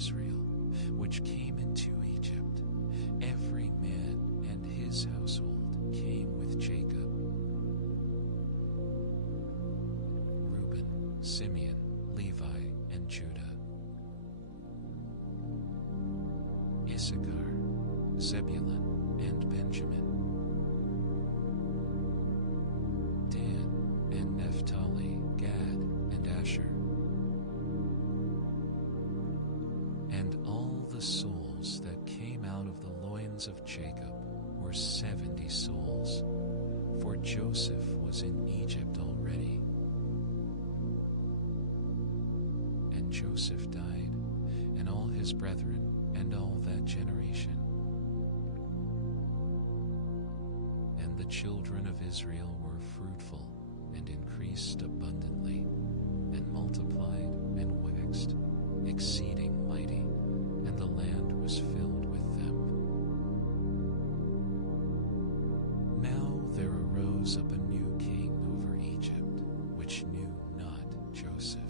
Israel, which came into Egypt, every man and his household came with Jacob. Reuben, Simeon, Levi, and Judah. Issachar, Zebulun, and Benjamin. Dan and Naphtali, Gad, and Asher. And all the souls that came out of the loins of Jacob were 70 souls, for Joseph was in Egypt already. And Joseph died, and all his brethren, and all that generation. And the children of Israel were fruitful, and increased abundantly, and multiplied, and waxed, exceeding mighty, and the land was filled with them. Now there arose up a new king over Egypt, which knew not Joseph.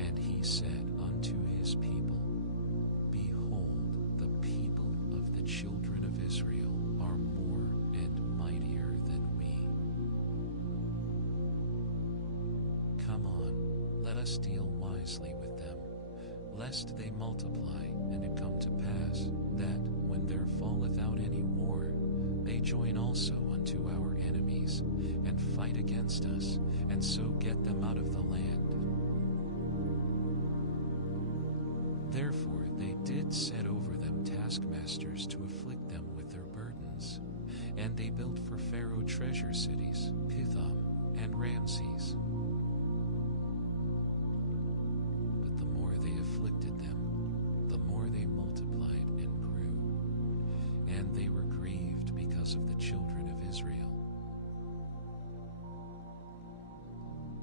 And he said unto his people, Behold, the people of the children of Israel are more and mightier than we. Come on, let us deal wisely with them, lest they multiply, and it come to pass, that, when there falleth out any war, they join also unto our enemies, and fight against us, and so get them out of the land. Therefore they did set over them taskmasters to afflict them with their burdens. And they built for Pharaoh treasure cities, Pithom and Ramses. But the more they afflicted them, the more they multiplied and grew. And they were grieved because of the children of Israel.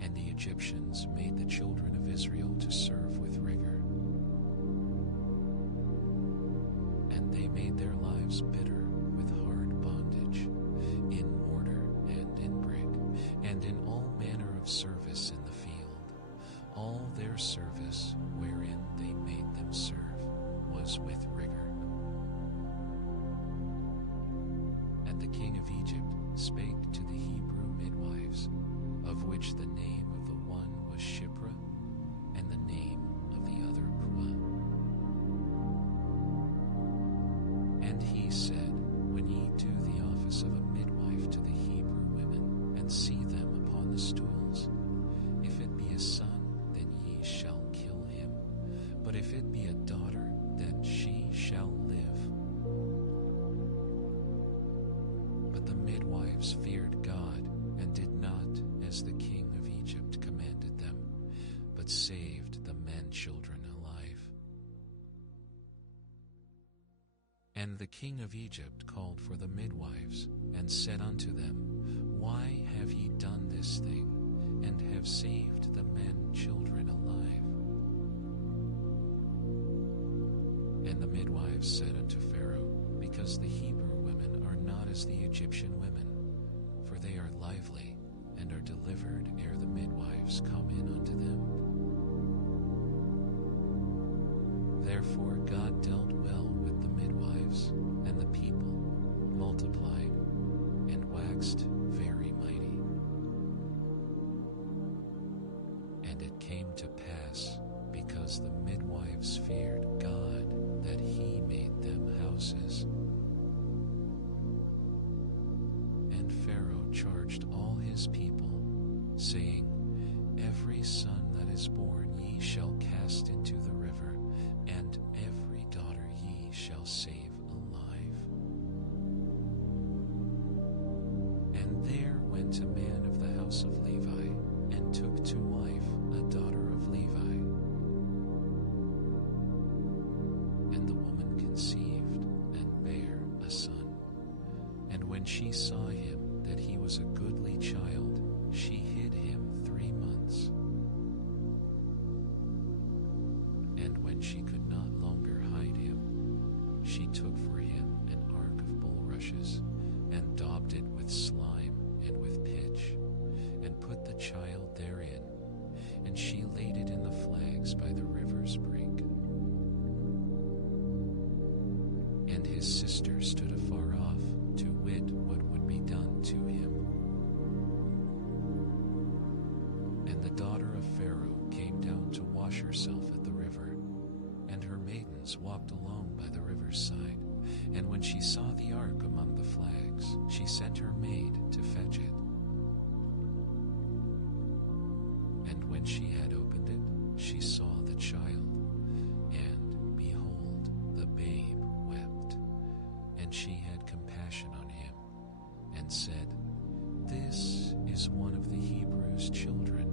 And the Egyptians made the children of Israel to serve with rigor. And they made their lives bitter with hard bondage, in mortar and in brick, and in all manner of service in the field. All their service wherein they made them serve was with rigor. And the king of Egypt spake to the Hebrew midwives, of which the name of the one was Shiphrah, and the name of the other Puah. And he said, When ye do the office of a midwife to the Hebrew women, and see them upon the stools, if it be a son, then ye shall kill him. But if it be a daughter, then she shall live. But the midwives feared God, and did not as the king of Egypt commanded them, but saved the men-children alive. And the king of Egypt called for the midwives, and said unto them, Why have ye done this thing, and have saved the men-children alive? And the midwives said unto Pharaoh, Because the Hebrew women are not as the Egyptian women, for they are lively, and are delivered ere the midwives come in unto them. Therefore God dealt well with the midwives, and the people multiplied, and waxed very mighty. And it came to pass, because the midwives feared God, that he made them houses. And Pharaoh charged all his people, saying, Every son that is born ye shall cast into the river, and every daughter ye shall save alive. And there went a man of the house of Levi, and took to wife a daughter of Levi. And the woman conceived, and bare a son. And when she saw him, that he was a goodly child, she hid him 3 months. And when she could not longer hide him, she took for him an ark of bulrushes, and daubed it with slime and with pitch, and put the child therein, and she laid it in the flash, shepherds walked along by the river's side, and when she saw the ark among the flags, she sent her maid to fetch it. And when she had opened it, she saw the child, and behold, the babe wept. And she had compassion on him, and said, "This is one of the Hebrews' children."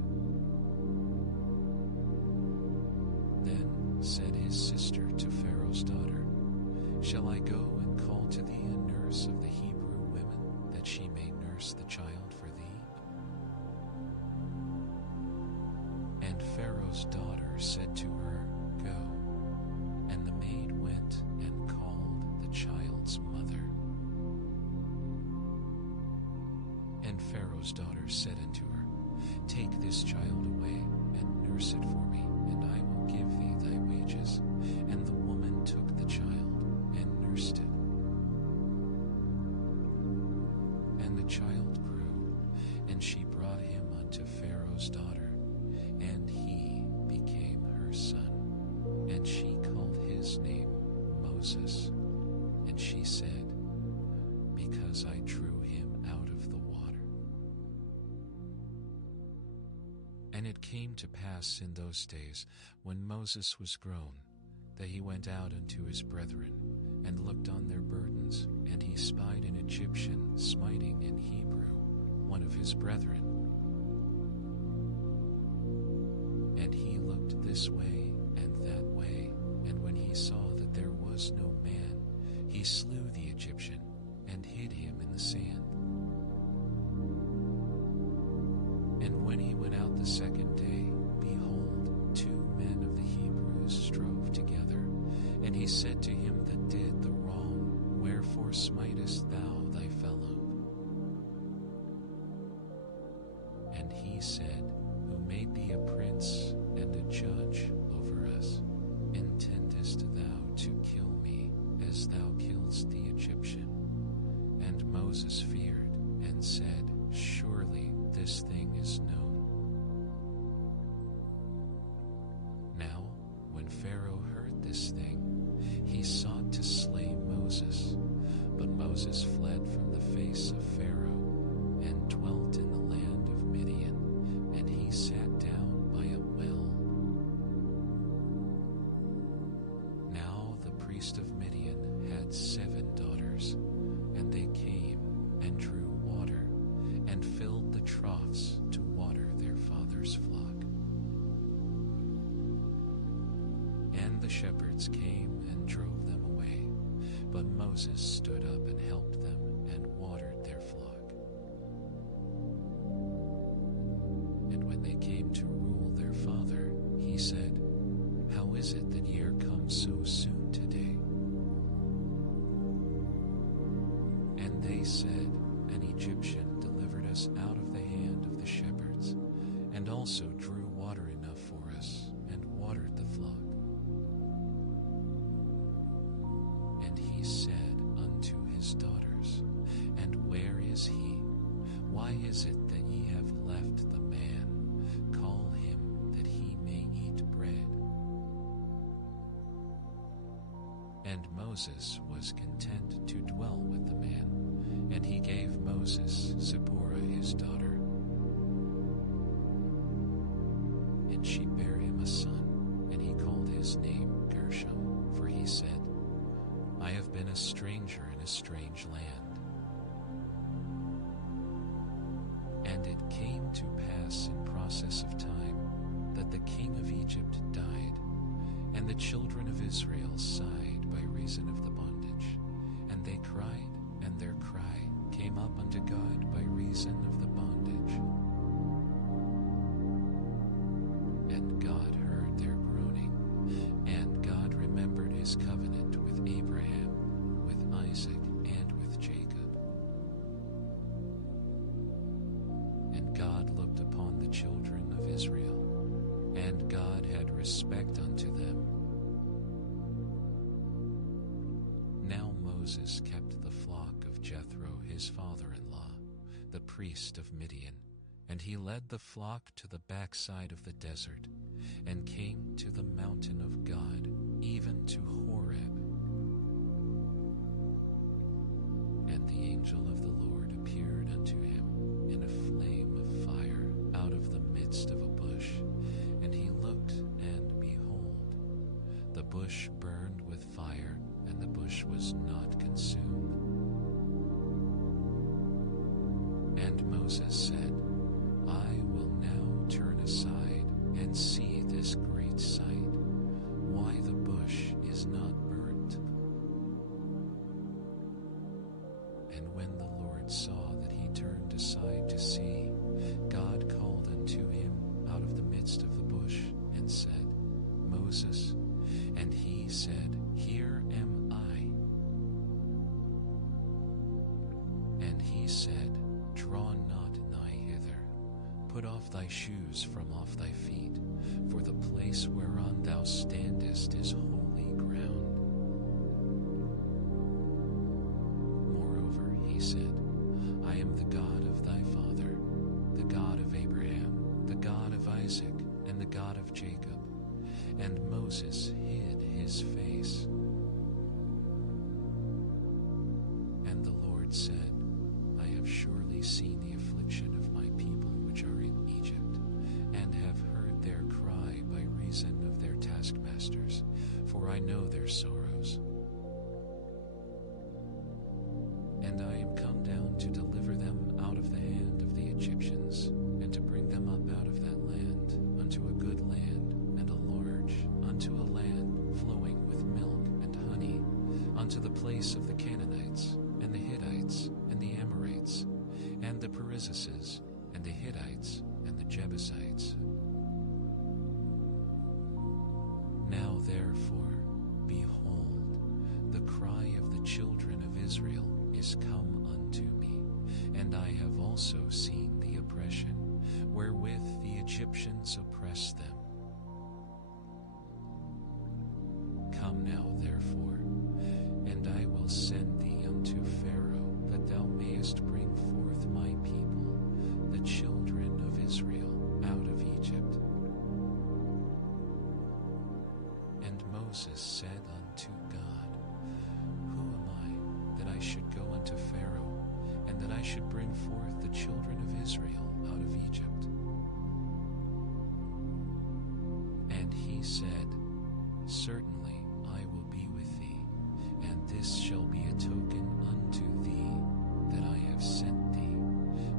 Then said his sister to Pharaoh's daughter, "Shall I go and call to thee a nurse of the Hebrew women, that she may nurse the child for thee?" And Pharaoh's daughter said to her, "Go." And the maid went and called the child's mother. And Pharaoh's daughter said unto her, "Take this child away, and nurse it for me, and I will give thee thy wages." And the woman took the child, and nursed it. And the child grew, and she brought him unto Pharaoh's daughter, and he became her son. And she called his name Moses. And she said, "Because I drew him out of the water." And it came to pass in those days, when Moses was grown, that he went out unto his brethren, and looked on their burdens, and he spied an Egyptian smiting an Hebrew, one of his brethren. And he looked this way and that way, and when he saw that there was no man, he slew the Egyptian, and hid him in the sand. And when he went out the second day, behold, 2 men of the Hebrews strove together. And he said to him that did the wrong, "Wherefore smitest thou thy fellow?" And he said, "Who made thee a prince and a judge over us? Intendest thou to kill me, as thou killedst the Egyptian?" And Moses feared, and said, "Surely this thing is known." Now, when Pharaoh heard this thing, he sought to slay Moses. But Moses fled from the face of Pharaoh, and dwelt in the land of Midian, and he sat down by a well. Now the priest of Midian had 7 daughters, and they came and drew water, and filled the troughs to water their father's flock. And the shepherds came and drove them away, but Moses stood up and helped them, and watered their flock. And when they came to rule their father, he said, "How is it that ye are come so soon today?" And they said, "An Egyptian delivered us out of the hand of the shepherds, and also drew water enough for us, and watered the flock." And he said unto his daughters, "And where is he? Why is it that ye have left the man? Call him, that he may eat bread." And Moses was content to dwell with the man, and he gave Moses Zipporah his daughter. And she bare him a son, and he called his name Gershom, for he said, "I have been a stranger in a strange land." And it came to pass in process of time, that the king of Egypt died, and the children of Israel sighed by reason of the bondage. And they cried, and their cry came up unto God by reason of the bondage. And God heard their groaning, and God remembered his covenant with Abraham, with Isaac, and with Jacob. And God looked upon the children of Israel, and God had respect unto them. Now Moses kept the flock of Jethro his father-in-law, the priest of Midian, and he led the flock to the backside of the desert, and came to the mountain of God, even to Horeb. And the angel of the Lord appeared unto him in a flame of fire out of the midst of a bush. And he looked, and behold, the bush burned with fire, and the bush was not consumed. And Moses said, I will now turn aside and see this great sight, why the bush is not burnt. And when the Lord saw that he turned aside to see, God called unto him out of the midst of the bush, and said, Moses. And he said, Here am I. And he said, Draw not nigh hither. Put off thy shoes from off thy feet, for the place whereon thou standest is holy ground. Moreover, he said, I am the God of thy father, the God of Abraham, the God of Isaac, and the God of Jacob. And Moses hid his face. And the Lord said, I have surely seen the affliction of my people which are in Egypt, and have heard their cry by reason of their taskmasters, for I know their sorrows. And I am come down to deliver them out of the hand of the Egyptians, and to bring them up out of that land unto a good land, and a large, unto a land flowing with milk and honey, unto the place of the Canaanites, and the Hittites, and the Amorites, and the Perizzites, and the Hittites, and the Jebusites. Now therefore, behold, the cry of the children of Israel is come unto me, and I have also seen the oppression wherewith the Egyptians oppress them. Come now therefore, and I will send thee unto Pharaoh, that thou mayest bring forth my people, the children of Israel, out of Egypt. And Moses said unto God, Who am I, that I should go unto Pharaoh, and that I should bring forth the children of Israel out of Egypt? And he said, Certainly I will be with thee, and this shall be a token unto thee that I have sent thee.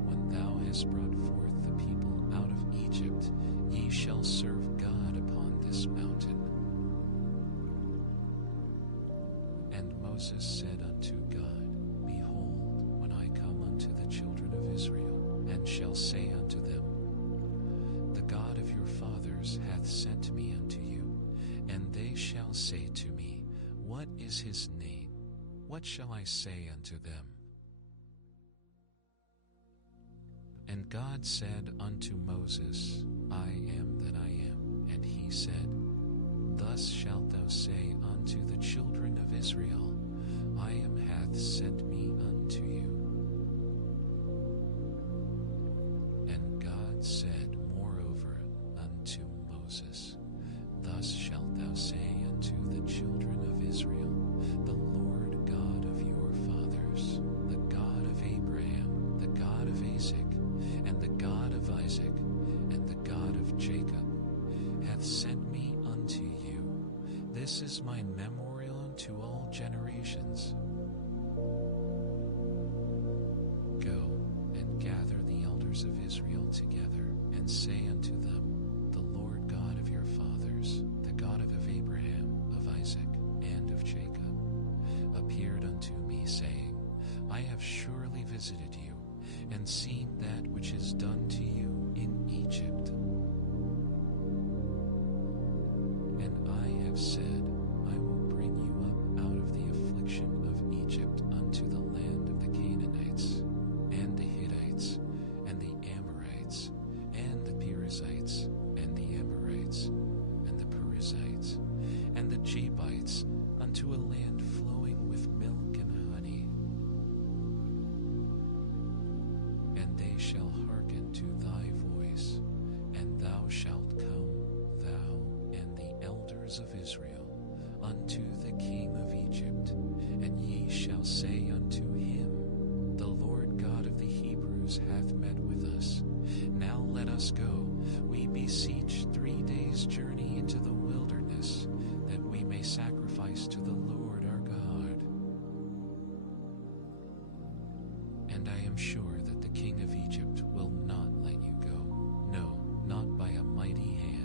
When thou hast brought forth the people out of Egypt, ye shall serve God upon this mountain. And Moses said unto God, Behold, when I come unto the children of Israel, and shall say unto them, The God of your fathers hath sent me unto you, and they shall say to me, What is his name? What shall I say unto them? And God said unto Moses, I am that I am. And he said, Thus shalt thou say unto the children of Israel, I am hath sent me unto you. And God said moreover unto Moses, Thus shalt thou say unto the children of Israel, The Lord God of your fathers, the God of Abraham, the God of Isaac, and the God of Isaac, and the God of Jacob, hath sent me unto you. This is my memorial unto all generations. Go and gather the elders of Israel together, and say unto them, The Lord God of your fathers, the God of Abraham, of Isaac, and of Jacob, appeared unto me, saying, I have surely visited you, and seen that which is done to you in Egypt. And I have said, I will bring you up out of the affliction of Egypt unto the land of the Canaanites, and the Hittites, and the Amorites, and the Perizzites, and the Amorites, and the Perizzites, and the Jebusites, unto a land flowing with milk and honey. And they shall hearken to thy voice, and thou shalt come, thou daughters of Israel unto the king of Egypt, and ye shall say unto him, The Lord God of the Hebrews hath met with us. Now let us go, we beseech, 3 days' journey into the wilderness, that we may sacrifice to the Lord our God. And I am sure that the king of Egypt will not let you go, no, not by a mighty hand.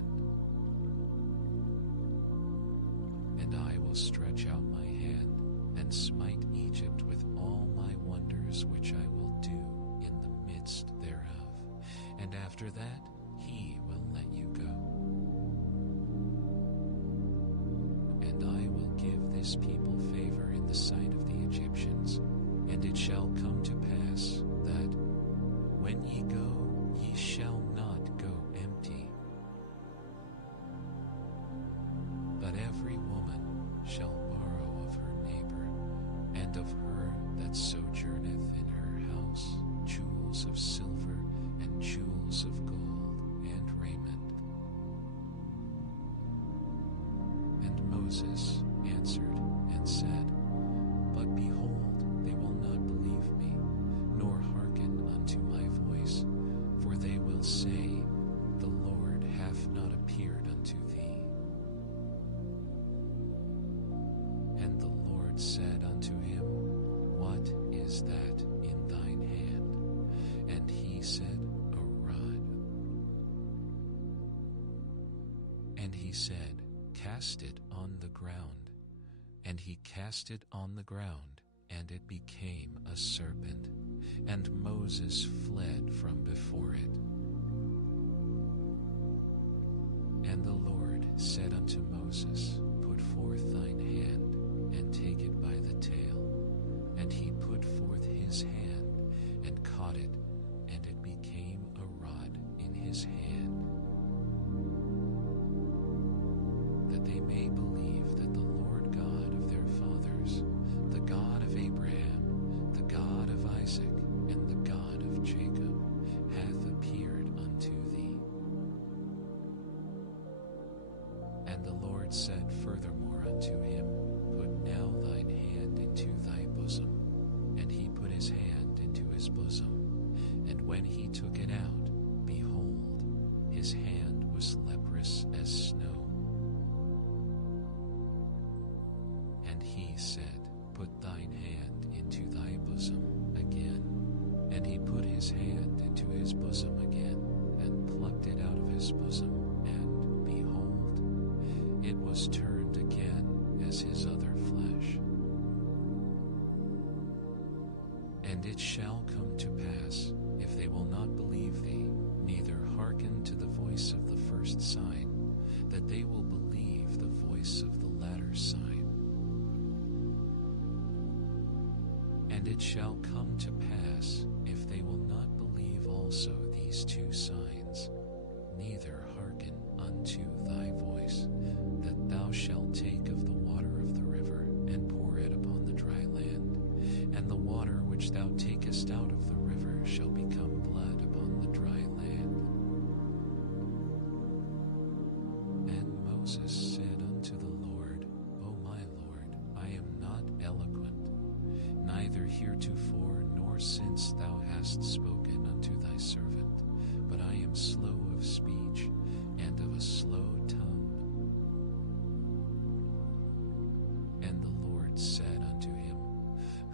And I will stretch out my hand, and smite Egypt with all my wonders which I will do in the midst thereof. And after that he will let you go. And I will give this people favor in the sight of the Egyptians. And it shall come to pass that, when ye go, ye shall not go empty. But every woman shall borrow of her neighbor, and of her that sojourneth in her house, jewels of silver, and jewels of gold, and raiment. And Moses answered and said, But behold, they will not believe me, nor hearken unto my voice, for they will say, The Lord hath not appeared unto thee. And the Lord said unto him, What is that in thine hand? And he said, A rod. And he said, Cast it on the ground. And he cast it on the ground, and it became a serpent. And Moses fled from before it. And the Lord said unto Moses, Put forth thine hand, and take it by the tail. And he put forth his hand, and caught it, and it became a rod in his hand. That they may believe that the Lord God of their fathers, the God of Abraham, the God of Isaac, and the God of Jacob, hath appeared unto thee. And the Lord said furthermore unto him, Put now thine hand into thy bosom. And he put his hand into his bosom. And when he took it out, behold, his hand was leprous as snow. And he said, Put thine hand into thy bosom again. And he put his hand into his bosom again, and plucked it out of his bosom, and behold, it was turned again as his other flesh. And it shall come to pass, if they will not believe thee, neither hearken to the voice of the first sign, that they will believe the voice of the latter sign. And it shall come to pass, if they will not believe also these 2 signs, neither hearken unto thy voice, that thou shalt take of the water of the river, and pour it upon the dry land, and the water which thou takest out of the river shall become blood upon the dry land. And Moses said unto the Lord, O my Lord, I am not eloquent, neither heretofore nor since thou hast spoken unto thy servant, but I am slow of speech, and of a slow tongue. And the Lord said unto him,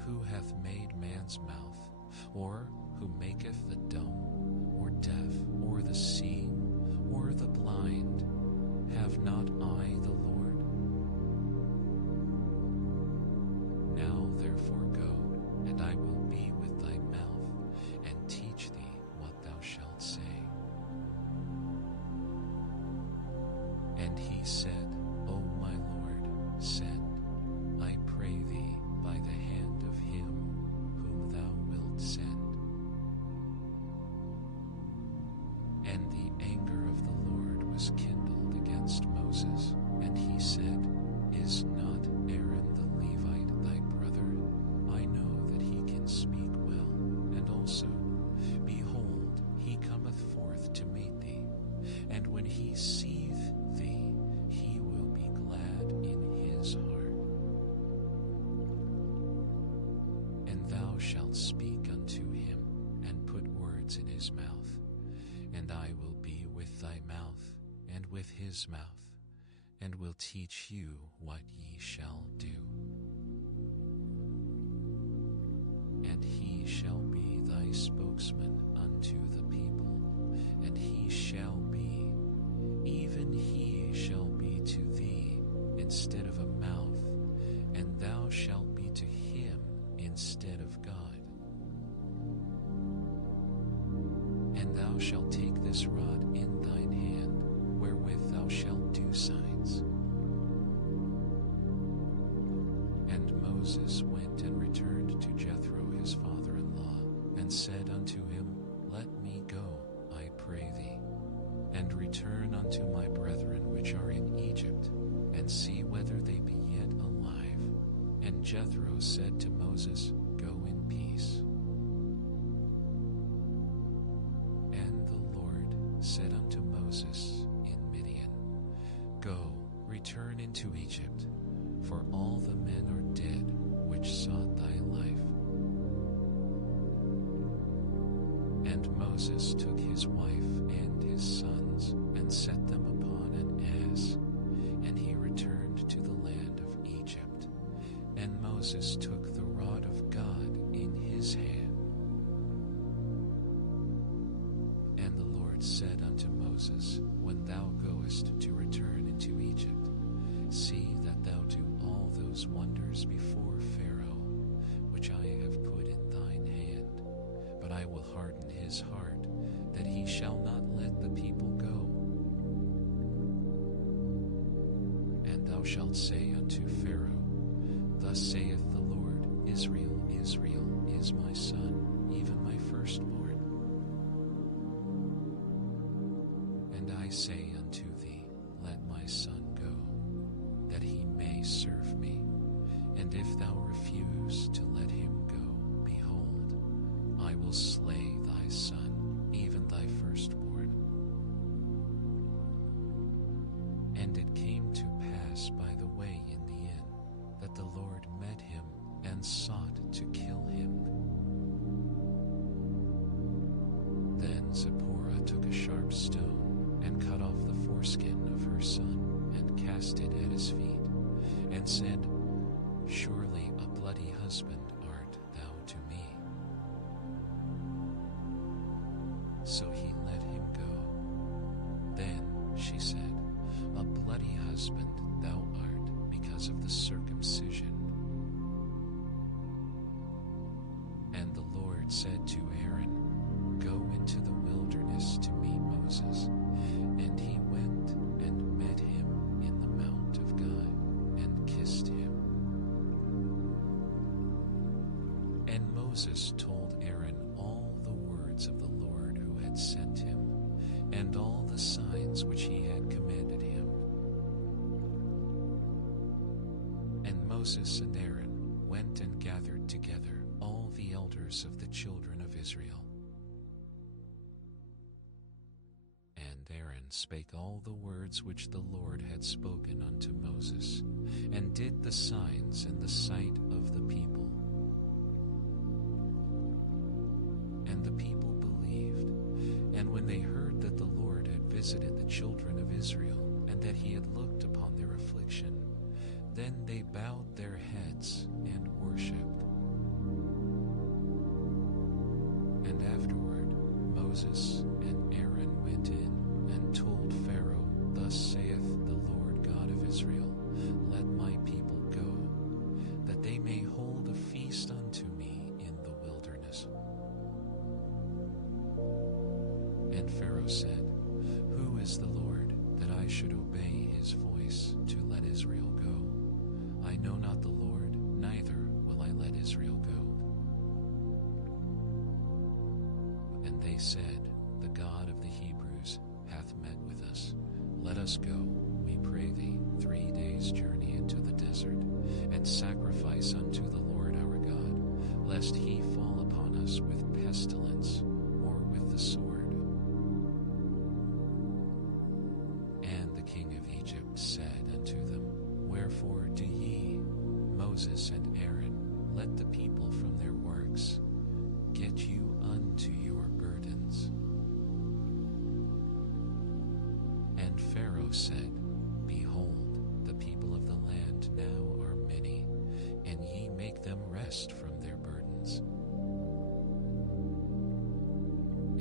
Who hath made man's mouth, or who maketh the dumb, or deaf, or the seeing, or the blind? Have not I the Lord? Now therefore go, and I will be with thy mouth, and teach thee what thou shalt say. And he said, O my Lord, send, I pray thee, by the hand of him whom thou wilt send. And the anger of the Lord was kindled against Moses, and he said, Is not Aaron the Levite thy brother? I know that he can speak well, and also, behold, he cometh forth to meet thee, and when he seeth thee, he will be glad. shalt speak unto him, and put words in his mouth. And I will be with thy mouth, and with his mouth, and will teach you what ye shall do. And he shall be thy spokesman unto the people, and he shall be, even he shall be to thee instead of a mouth, and thou shalt be to him instead of God. And thou shalt take this rod in thine hand, wherewith thou shalt do signs. And Moses went and returned to Jethro his father-in-law, and said unto him, Let me go, I pray thee, and return unto my brethren which are in Egypt, and see whether they be yet alive. And Jethro said to Moses, Go in peace. And the Lord said unto Moses in Midian, Go, return into Egypt, for all the men are dead which sought thy life. And Moses took his wife and his sons, and set them upon an ass, and he returned to the land of Egypt. And Moses took the rod of God in his hand. And the Lord said unto Moses, When thou goest to return into Egypt, see that thou do all those wonders before Pharaoh, which I have put in thine hand. But I will harden his heart, that he shall not let the people go. And thou shalt say unto Pharaoh, Thus saith the Lord, Israel, Israel is my son, even my firstborn. And I say unto thee, Let my son go, that he may serve me. And if thou refuse to let him go, behold, I will slay thy son, even thy firstborn. And it came to pass by the way in the inn, that the Lord met him, and sought to kill him. Then Zipporah took a sharp stone, and cut off the foreskin of her son, and cast it at his feet, and said, Surely a bloody husband art thou to me. So he let him go. Then she said, A bloody husband thou art because of the circumcision. And the Lord said to Aaron, Go into the wilderness to meet Moses. And he went and met him in the mount of God, and kissed him. And Moses told Aaron all the words of the Lord who had sent him, and all the signs which he had commanded him. And Moses and Aaron went and gathered together all the elders of the children of Israel. And Aaron spake all the words which the Lord had spoken unto Moses, and did the signs in the sight of the people. And the people believed. And when they heard that the Lord had visited the children of Israel, and that he had looked upon their affliction, then they bowed their heads and worshipped. And afterward Moses and Aaron went in, and told Pharaoh, Thus saith the Lord God of Israel, Let my people go, that they may hold a feast unto me in the wilderness. And Pharaoh said, Who is the Lord, that I should obey his voice to let Israel go? I know not the Lord, neither will I let Israel go. And they said, The God of the Hebrews hath met with us. Let us go, we pray thee, 3 days' journey into the desert, and sacrifice unto the Lord our God, lest he fall upon us with pestilence, or with the sword. And the king of Egypt said unto them, Wherefore do ye, Moses and Aaron, let the people from their works, Pharaoh said, Behold, the people of the land now are many, and ye make them rest from their burdens.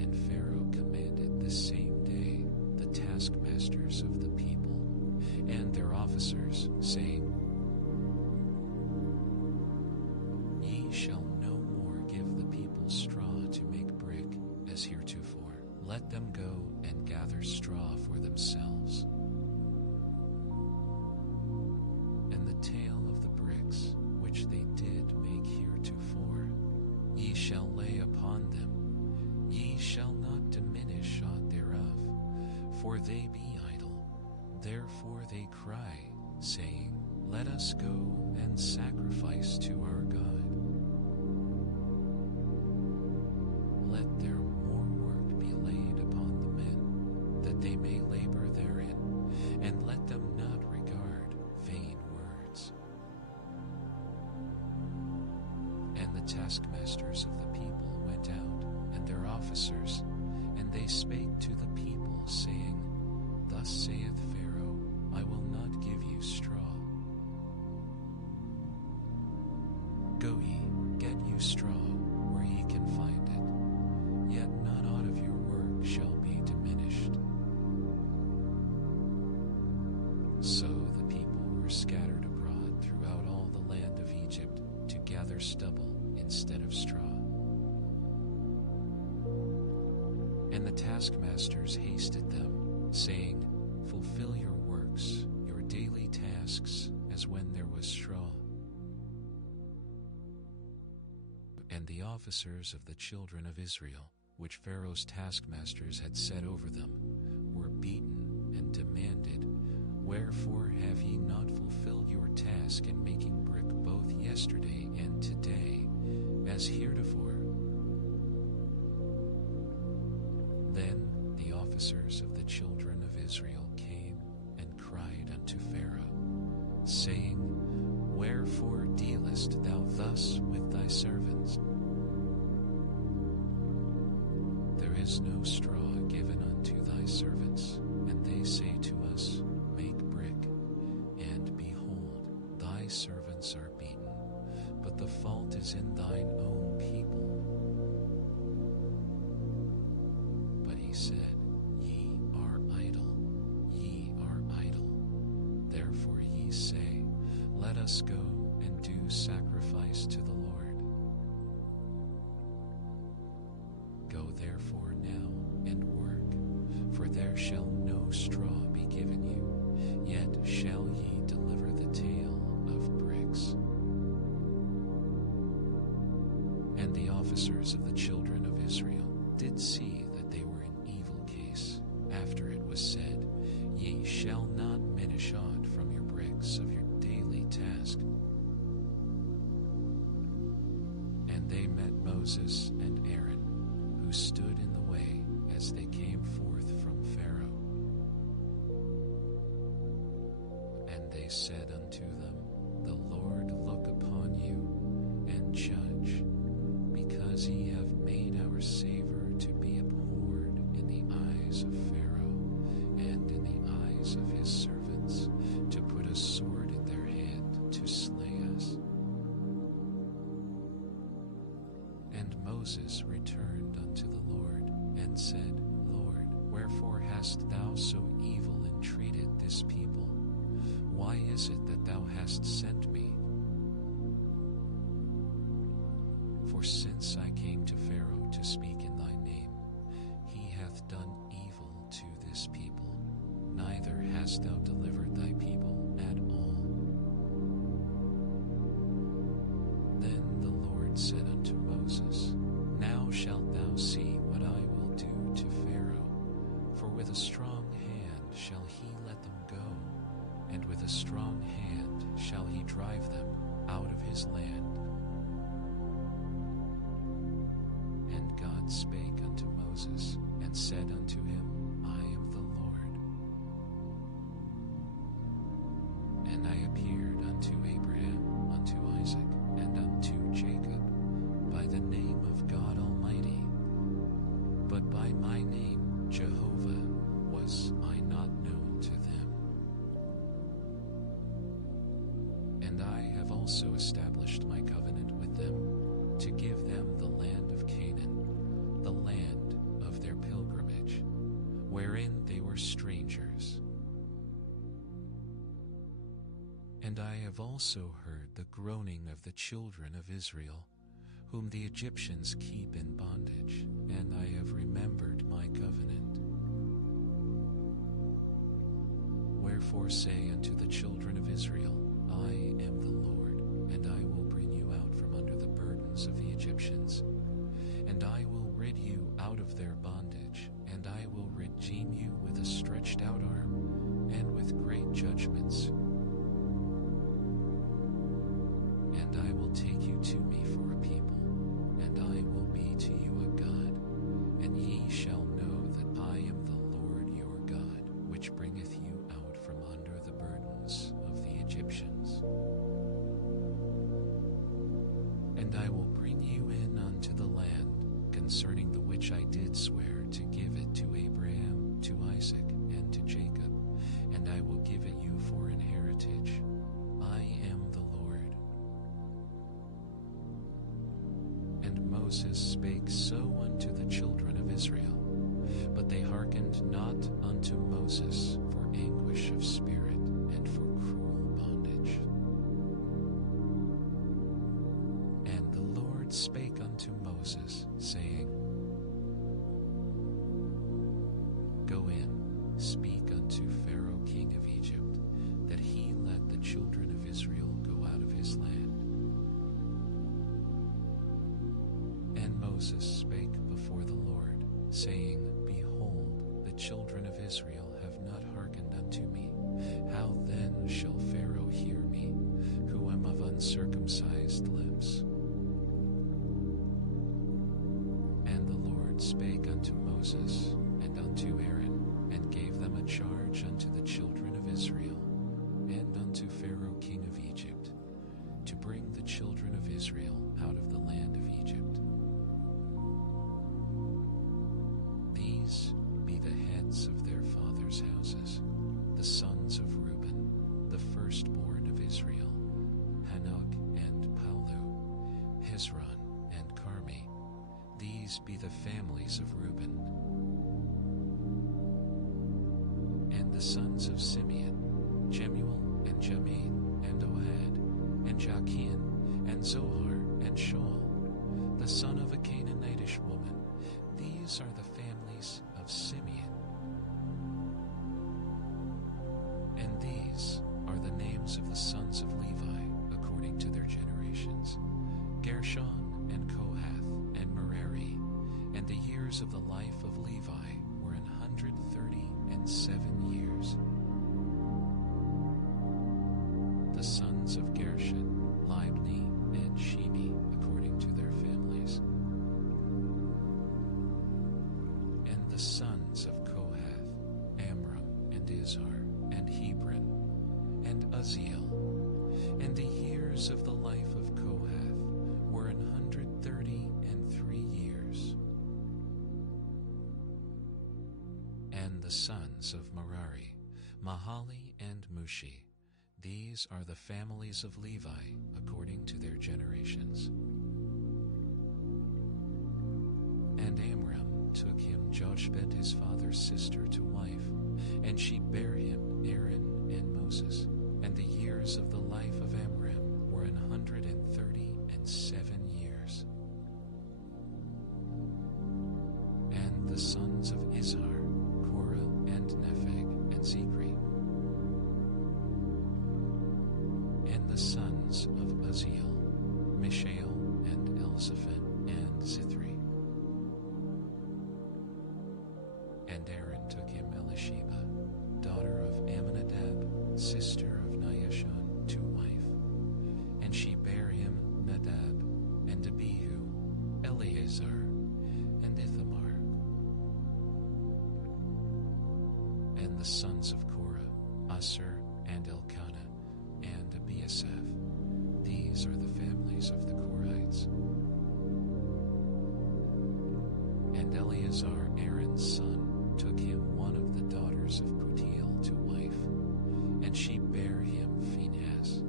And Pharaoh commanded the same day the taskmasters of the people and their officers, saying, Ye shall no more give the people straw to make brick as heretofore. Let them go and gather straw for themselves. And the tale of the bricks which they did make heretofore, ye shall lay upon them. Ye shall not diminish aught thereof, for they be idle. Therefore they cry, saying, Let us go and sacrifice to our God. Let their more work be laid upon the men, that they may labor therein, and let them not regard vain words. And the taskmasters of the people went out, and their officers, and they spake to the people, saying, Thus saith Pharaoh, I will not give you straw. Go ye, get you straw, where ye can find it, yet not aught of your work shall be diminished. So the people were scattered abroad throughout all the land of Egypt to gather stubble instead of straw. And the taskmasters hasted them, saying, Fulfill your works, your daily tasks, as when there was straw. And the officers of the children of Israel, which Pharaoh's taskmasters had set over them, were beaten and demanded, Wherefore have ye not fulfilled your task in making brick both yesterday and today, as heretofore? Then the officers of the children of Israel came and cried unto Pharaoh, saying, Wherefore dealest thou thus with thy servants? There is no straw given unto thy servants, and they say to us, Make brick, and behold, thy servants are beaten, but the fault is in thine own people. But he said, Ye are idle, ye are idle. Therefore ye say, Let us go and do sacrifice to the Lord. Go therefore now and work, for there shall no straw be given you, yet shall ye deliver the tale of bricks. And the officers of the children of Israel did see that they were in evil case, after it was said, Ye shall not minish aught from your bricks of your daily task. And they met Moses and Aaron, who stood in the way as they came forth from Pharaoh. And they said unto them, The Lord look upon you, and judge, because ye have made our savor to be abhorred in the eyes of Pharaoh, and in the eyes of his servants, to put a sword in their hand to slay us. And Moses returned unto the Lord, and said, Lord, wherefore hast thou so evil entreated this people? Why is it that thou hast sent me? For since I came to Pharaoh to speak in thy name, he hath done evil to this people, neither hast thou delivered thy people at all. Then the Lord said unto Moses, Now shalt thou see what I will do to Pharaoh, for with a strong hand shall he let them go, and with a strong hand shall he drive them out of his land. And God spake unto Moses, and said unto him, I am the Lord. And I appeared unto Abraham, unto Isaac, and unto Jacob, by the name of God Almighty, but by my name Jehovah was I not known to them. also established my covenant with them, to give them the land of Canaan, the land of their pilgrimage, wherein they were strangers. And I have also heard the groaning of the children of Israel, whom the Egyptians keep in bondage, and I have remembered my covenant. Wherefore say unto the children of Israel, I am the Lord, and I will bring you out from under the burdens of the Egyptians, and I will rid you out of their bondage, and I will redeem you with a stretched out arm, and with great judgments. And I will take you to me for a people, and I will be to you a God, and ye shall know that I am the Lord your God, which bringeth you out from under the burdens of the Egyptians. And I will bring you in unto the land, concerning the which I did swear to give it to Abraham, to Isaac, and to Jacob, and I will give it you for an heritage. I am the Lord. And Moses spake so unto the children of Israel, but they hearkened not unto Moses for anguish of spirit and for cruel bondage. And the Lord spake unto Moses, saying, Go in, speak unto Pharaoh king of Egypt, that he let the children of Israel go out of his land. And Moses spake before the Lord, saying, Behold, the children of Israel have not hearkened unto me. How then shall Pharaoh hear me, who am of uncircumcised lips? And the Lord spake unto Moses and unto Aaron, and gave them a charge unto the children of Israel, and unto Pharaoh king of Egypt, to bring the children of Israel out of the land of Egypt. These be the heads of their fathers' houses, the sons of Reuben, the firstborn of Israel, Hanok and Palu, Hezron and Carmi. These be the families of Reuben. And the sons of Simeon, Jemuel and Jamin and Ohad and Jachin and Zohar and Shaul, the son of a Canaanitish woman. These are the families of Simeon. And these are the names of the sons of Levi according to their generations, Gershon and Kohath and Merari. And the years of the life of Levi were 137 years. The sons of Gershon, Libni and Shimi, according to their families. And the sons of Kohath, Amram and Izhar and Hebron and Uzziel. And the years of the life of Kohath were 133 years. And the sons of Merari, Mahali and Mushi. These are the families of Levi according to their generations. And Amram took him Jochebed his father's sister to wife, and she bare him Aaron and Moses. And the years of the life of Amram were 137 years. And the sons of Izhar, Korah and Nepheg and Zikri. And the sons of Uzziel, Mishael and Elzaphan and Zithri. And Aaron took him Elisheba, daughter of Amminadab, sister of Nahashon, to wife. And she bare him Nadab, and Abihu, Eleazar, and Ithamar. And the sons of Korah, Asher and Elkanah, and Abiasaph. These are the families of the Korahites. And Eleazar, Aaron's son, took him one of the daughters of Putiel to wife, and she bare him Phinehas.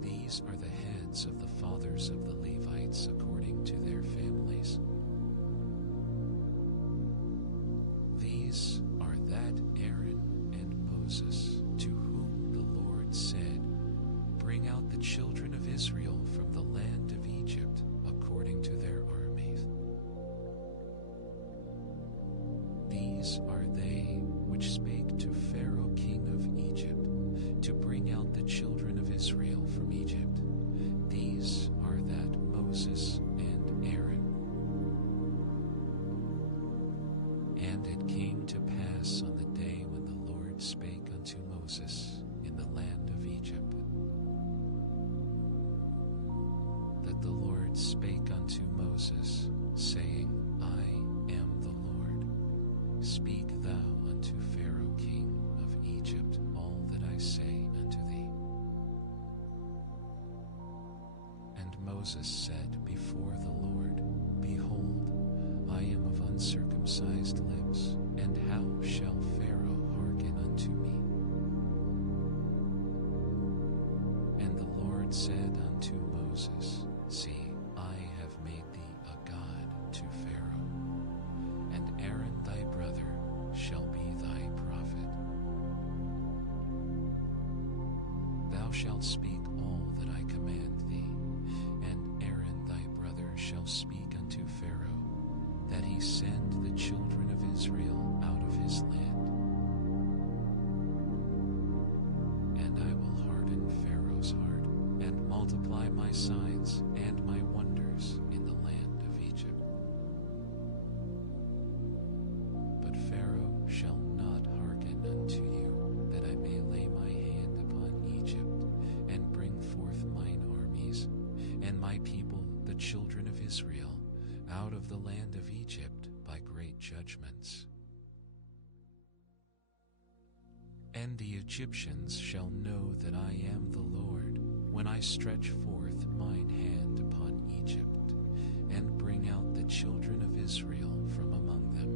These are the descendants of the fathers of the Levites according to their families. These are that Aaron and Moses, to whom the Lord said, "Bring out the children of Israel from the land of Egypt according to their armies." These are they which spake to Pharaoh king of Egypt, to bring out the children of Israel from Egypt. These are that Moses and Aaron. And it came to pass on the day when the Lord spake unto Moses in the land of Egypt, that the Lord spake unto Moses, saying, I am the Lord. Speak thou unto Pharaoh king of Egypt all that I say unto thee. And Moses said before the Lord, Behold, I am of uncircumcised lips, and how shall Pharaoh hearken unto me? And the Lord said unto Moses, See, I have made thee a god to Pharaoh, and Aaron thy brother shall be thy prophet. Thou shalt speak all that I command thee, and Aaron thy brother shall speak unto Pharaoh, that he send the children of Israel out of his land. And I will harden Pharaoh's heart, and multiply my signs and my wonders in the land of Egypt. But Pharaoh shall not hearken unto you, that I may lay my hand upon Egypt, and bring forth mine armies, and my people, the children of Israel, out of the land of Egypt by great judgments. And the Egyptians shall know that I am the Lord, when I stretch forth mine hand upon Egypt, and bring out the children of Israel from among them.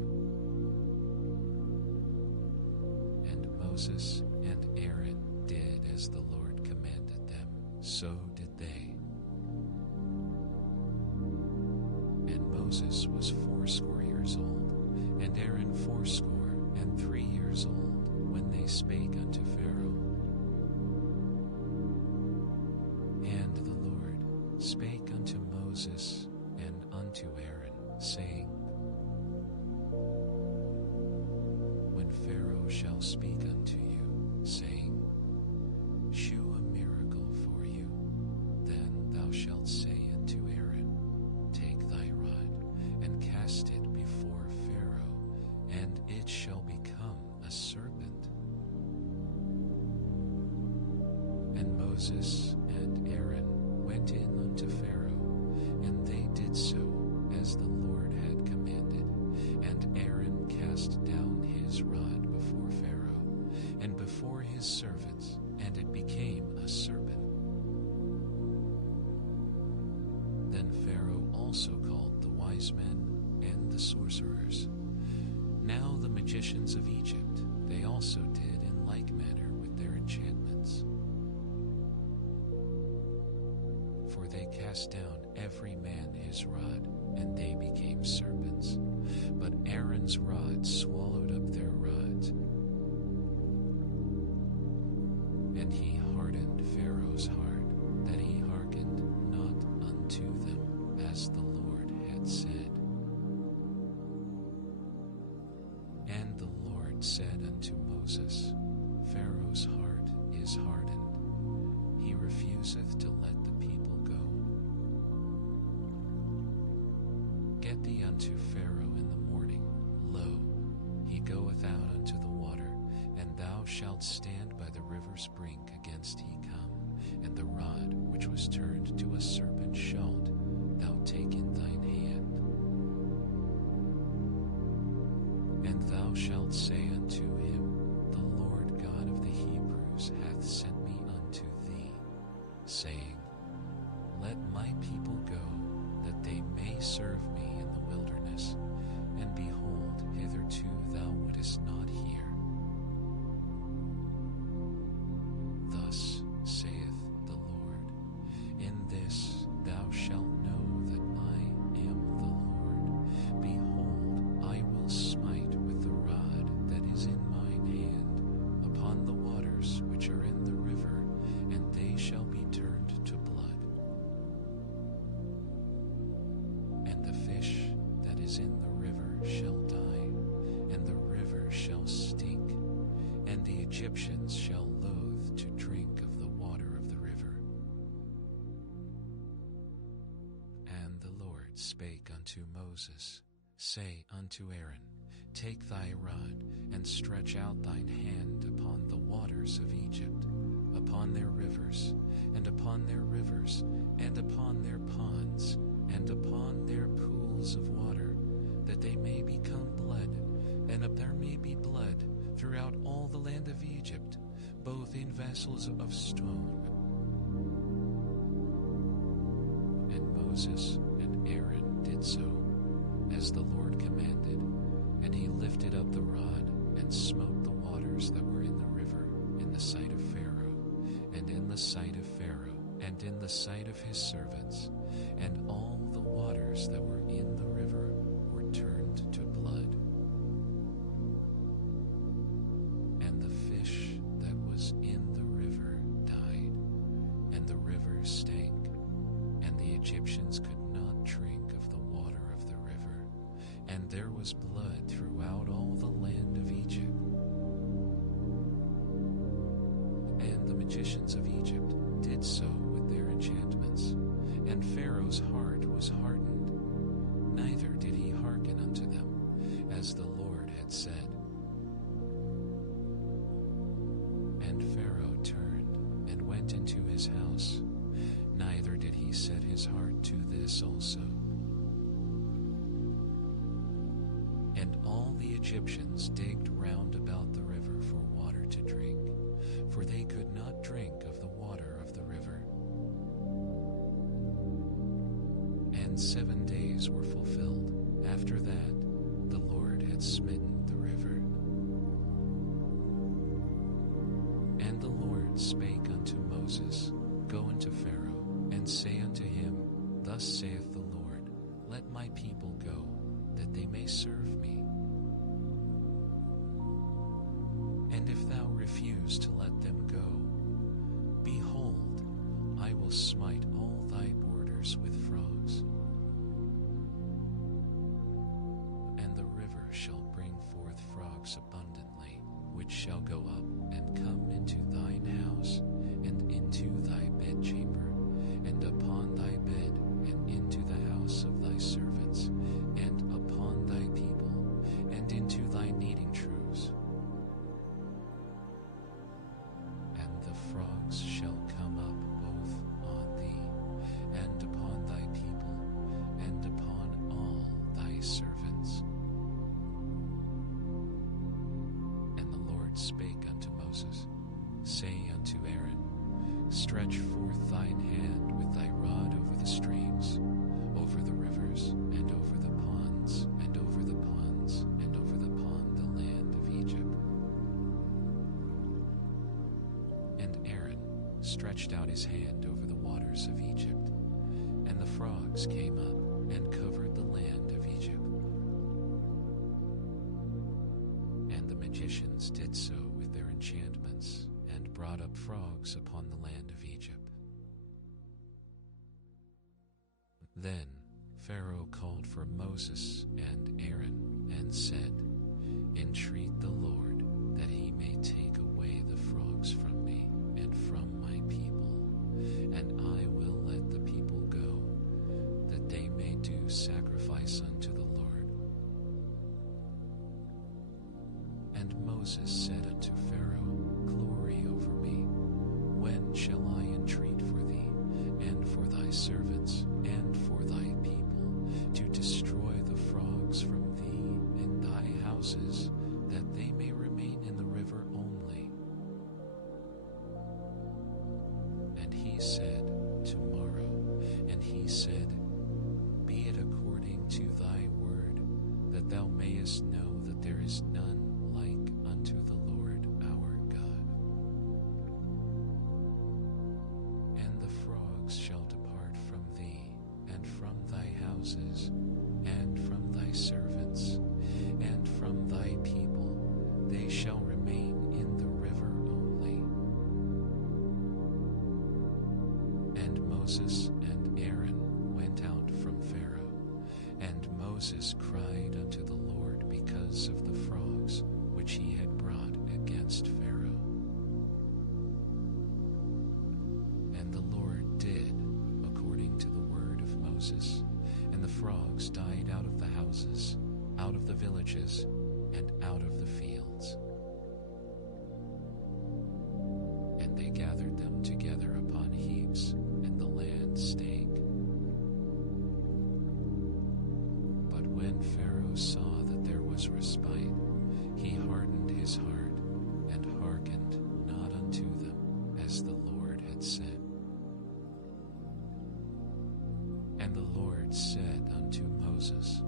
And Moses and Aaron did as the Lord commanded them, so did they. And Moses was 80 years old, and Aaron 83 years old, when they spake unto Pharaoh. And the Lord spake unto Moses and unto Aaron, saying, When Pharaoh shall speak unto you, saying, Shew a miracle for you, then thou shalt say unto Aaron, Take thy rod, and cast it before Pharaoh, and it shall become a serpent. And Moses and Aaron went in unto Pharaoh, and they did so as the Lord had commanded. And Aaron cast down his rod before Pharaoh, and before his servants, and it became a serpent. Then Pharaoh also called the wise men and the sorcerers. Now the magicians of Egypt, they also did in like manner with their enchantments. For they cast down every man his rod, and they became serpents. But Aaron's rod swallowed up their rods. And he hardened Pharaoh's heart, that he hearkened not unto them, as the Lord had said. And the Lord said unto Moses, Pharaoh's heart is hardened. He refuseth to let the people go. Get thee unto Pharaoh in the morning. Lo, he goeth out unto the water, and thou shalt stand by the river's brink against he come, and the rod which was turned to a serpent shalt thou take in thine hand. And thou shalt say unto him, The Lord God of the Hebrews hath sent me unto thee, saying, Let my people go, that they may serve me in the wilderness. And behold, hitherto thou wouldest not hear. Thus saith the Lord, In this Egyptians shall loathe to drink of the water of the river. And the Lord spake unto Moses, Say unto Aaron, Take thy rod, and stretch out thine hand upon the waters of Egypt, upon their rivers, and upon their rivers, and upon their ponds, and upon their pools of water, that they may become blood, and there may be blood throughout all the land of Egypt, both in vessels of stone. And Moses and Aaron did so, as the Lord commanded, and he lifted up the rod, and smote the waters that were in the river in the sight of Pharaoh, and in the sight of Pharaoh, and in the sight of his servants, and all the waters that were in the river were turned to blood. And the fish that was in the river died, and the river stank, and the Egyptians could not drink of the water of the river, and there was blood throughout all the land of Egypt. And the magicians of Egypt did so with their enchantments, and Pharaoh's heart was hardened, neither did he hearken unto them, as the Lord had said. And Pharaoh turned and went into his house, neither did he set his heart to this also. And all the Egyptians digged round about the river for water to drink, for they could not drink of the water of the river. And 7 days were fulfilled after that the Lord had smitten the river. And the Lord spake unto Moses, Go unto Pharaoh, and say unto him, Thus saith the Lord, Let my people go, that they may serve me. And if thou refuse to let them go, behold, I will smite all thy borders with frogs. And the river shall bring forth frogs abundantly, which shall go up and come into thine house, and into thy bedchamber, and upon thy bed, and into the house of thy servants, and upon thy people, and into thy kneading troughs. And the frogs shall come up both on thee, and upon thy people, and upon all thy servants. And the Lord spake unto Moses, Say unto Aaron, Stretch forth thine hand with thy rod over the streams, over the rivers, and over the ponds, and over the ponds, and over the land of Egypt. And Aaron stretched out his hand over the waters of Egypt, and the frogs came up and covered the land of Egypt. And the magicians did so with their enchantments, and brought up frogs upon the land of Egypt. Then Pharaoh called for Moses and Aaron, and said, Entreat the Lord that he may take away the frogs from me and from my people, and I will let the people go, that they may do sacrifice unto the Lord. And Moses said unto Pharaoh, Glory over me. When shall I entreat for thee, and for thy servants, and for thy people, to destroy the frogs from thee in thy houses, that they may remain in the river only? And he said, Tomorrow. And he said, Be it according to thy word, that thou mayest know that there is none like unto the Lord our God. And the frogs shall depart from thee, and from thy houses, and from thy servants, and from thy people. They shall remain in the river only. And Moses and Aaron went out from Pharaoh, and Moses cried unto the Lord because of the frogs which he had brought against Pharaoh. out of the villages, and out of the fields. And they gathered them together upon heaps, and the land stank. But when Pharaoh saw that there was respite, he hardened his heart, and hearkened not unto them, as the Lord had said. And the Lord said unto Moses,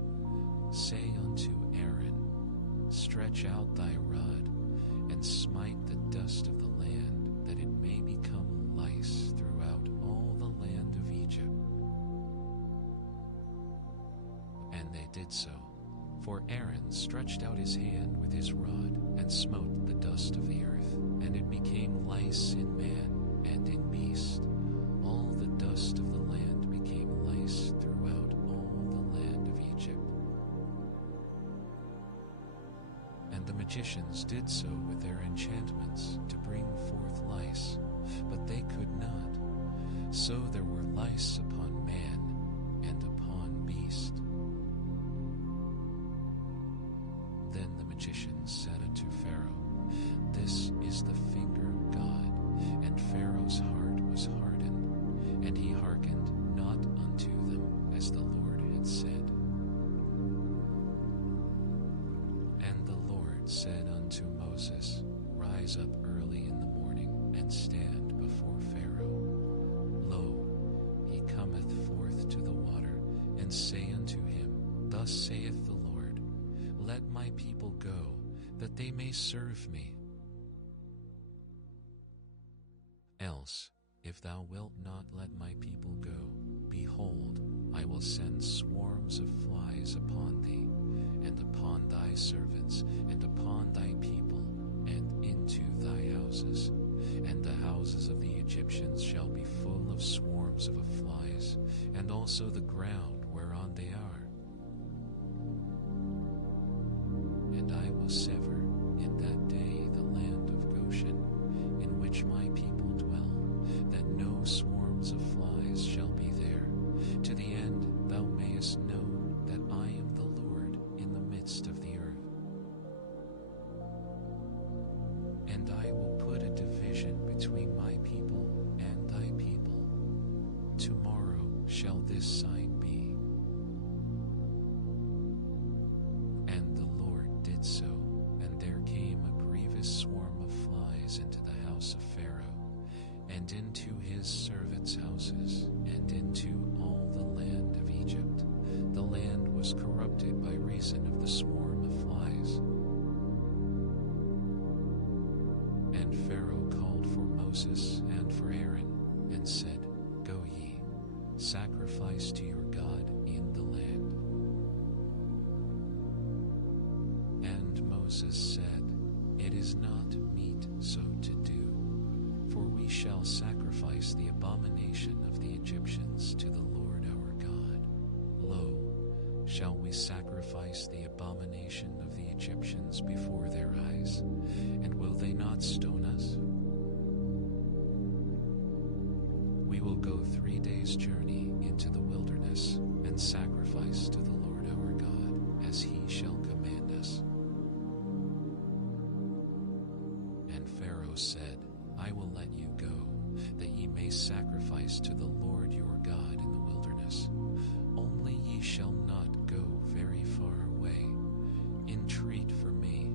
Say unto Aaron, Stretch out thy rod, and smite the dust of the land, that it may become lice throughout all the land of Egypt. And they did so, for Aaron stretched out his hand with his rod, and smote the dust of the earth, and it became lice in man and in beast. All the dust of the land became lice throughout all the land of Egypt. And the magicians did so with their enchantments to bring forth lice, but they could not. So there were lice upon man and upon beast. Then the magicians said unto Pharaoh, This is the finger of God. And Pharaoh's heart was hardened, and he hearkened not unto them, as the Lord had said. And the Lord said unto Moses, Rise up early in the morning, and stand before Pharaoh. Lo, he cometh forth to the water, and say unto him, Thus saith the Lord, Let my people go, that they may serve me. Else, if thou wilt not let my people go, behold, I will send swarms of flies upon thee, and upon thy servants, and upon thy people, and into thy houses. And the houses of the Egyptians shall be full of swarms of flies, and also the ground whereon they are. And I will sever in that day the land of Goshen, in which my people dwell, that no swarms of flies shall be there, to the end thou mayest know that I am the Lord in the midst of the earth. And I will put a division between my people and thy people. Tomorrow shall this sign be. And the Lord did so, and there came a grievous swarm of flies into the house of Pharaoh, and into his servants' houses, and into all the land of Egypt. The land was corrupted by reason of the swarm of flies. And Pharaoh called for Moses and for Aaron, and said, Go ye, sacrifice to your God in the land. And Moses said, It is not meet so to do, for we shall sacrifice the abomination of the Egyptians to the Lord our God. Lo, shall we sacrifice the abomination of the Egyptians before their eyes? And will they not stone us? We will go 3 days' journey into the wilderness, and sacrifice to the Lord our God, as he shall command us. And Pharaoh said, I will let you go, that ye may sacrifice to the Lord your God in the wilderness. Only ye shall not go very far away. Entreat for me.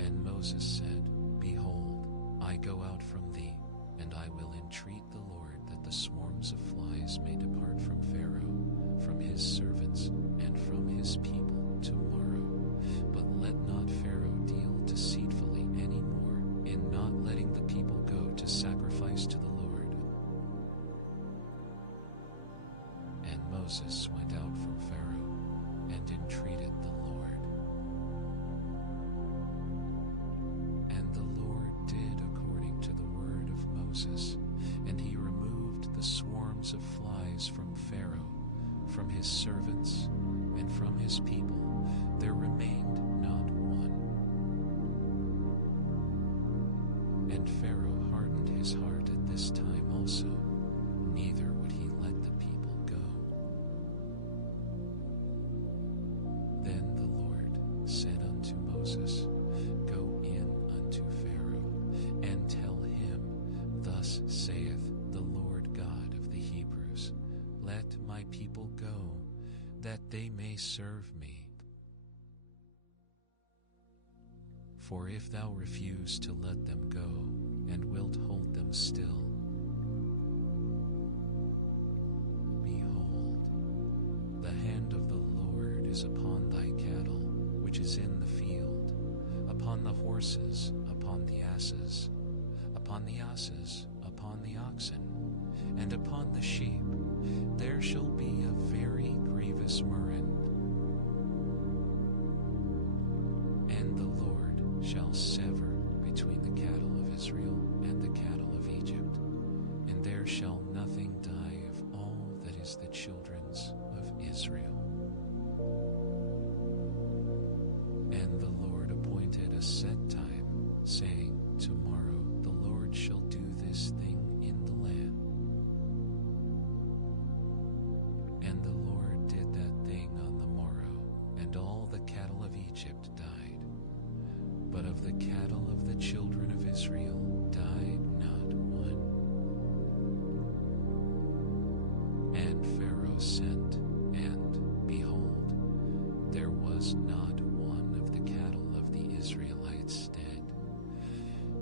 And Moses said, Behold, I go out from thee, and I will entreat the Lord that the swarms of flies may depart from Pharaoh, from his servants, and from his people tomorrow. But let not Pharaoh deal deceitfully any more in not letting the people go to sacrifice to the Lord. And Moses went out from Pharaoh, and entreated the Lord. And the Lord did according to the word of Moses, and he removed the swarms of flies from Pharaoh, from his servants, and from his people. There remained not one. And Pharaoh hardened his heart at this time also, neither would he let the people go. that they may serve me. For if thou refuse to let them go, and wilt hold them still, behold, the hand of the Lord is upon thy cattle, which is in the field, upon the horses, upon the asses, upon the oxen, and upon the sheep. There shall be a very grievous murrain. And the Lord shall sever between the cattle of Israel and the cattle of Egypt, and there shall nothing die of all that is the children's of Israel. And the Lord appointed a set time, saying, Tomorrow the Lord shall do this thing in the land. And the Lord did that thing on the morrow, and all the cattle of Egypt died. But of the cattle of the children of Israel died not one. And Pharaoh sent, and, behold, there was not one of the cattle of the Israelites dead.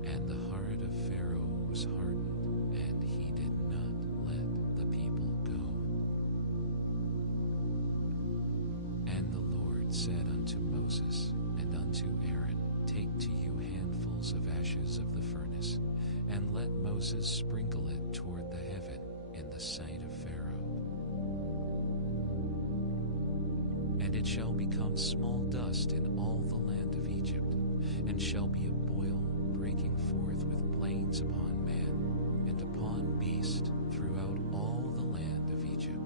And the heart of Pharaoh was hardened, and he did not let the people go. And the Lord said unto Moses and unto Aaron, Take to you handfuls of ashes of the furnace, and let Moses sprinkle it toward the heaven in the sight of Pharaoh. And it shall become small dust in all the land of Egypt, and shall be a boil breaking forth with plains upon man and upon beast throughout all the land of Egypt.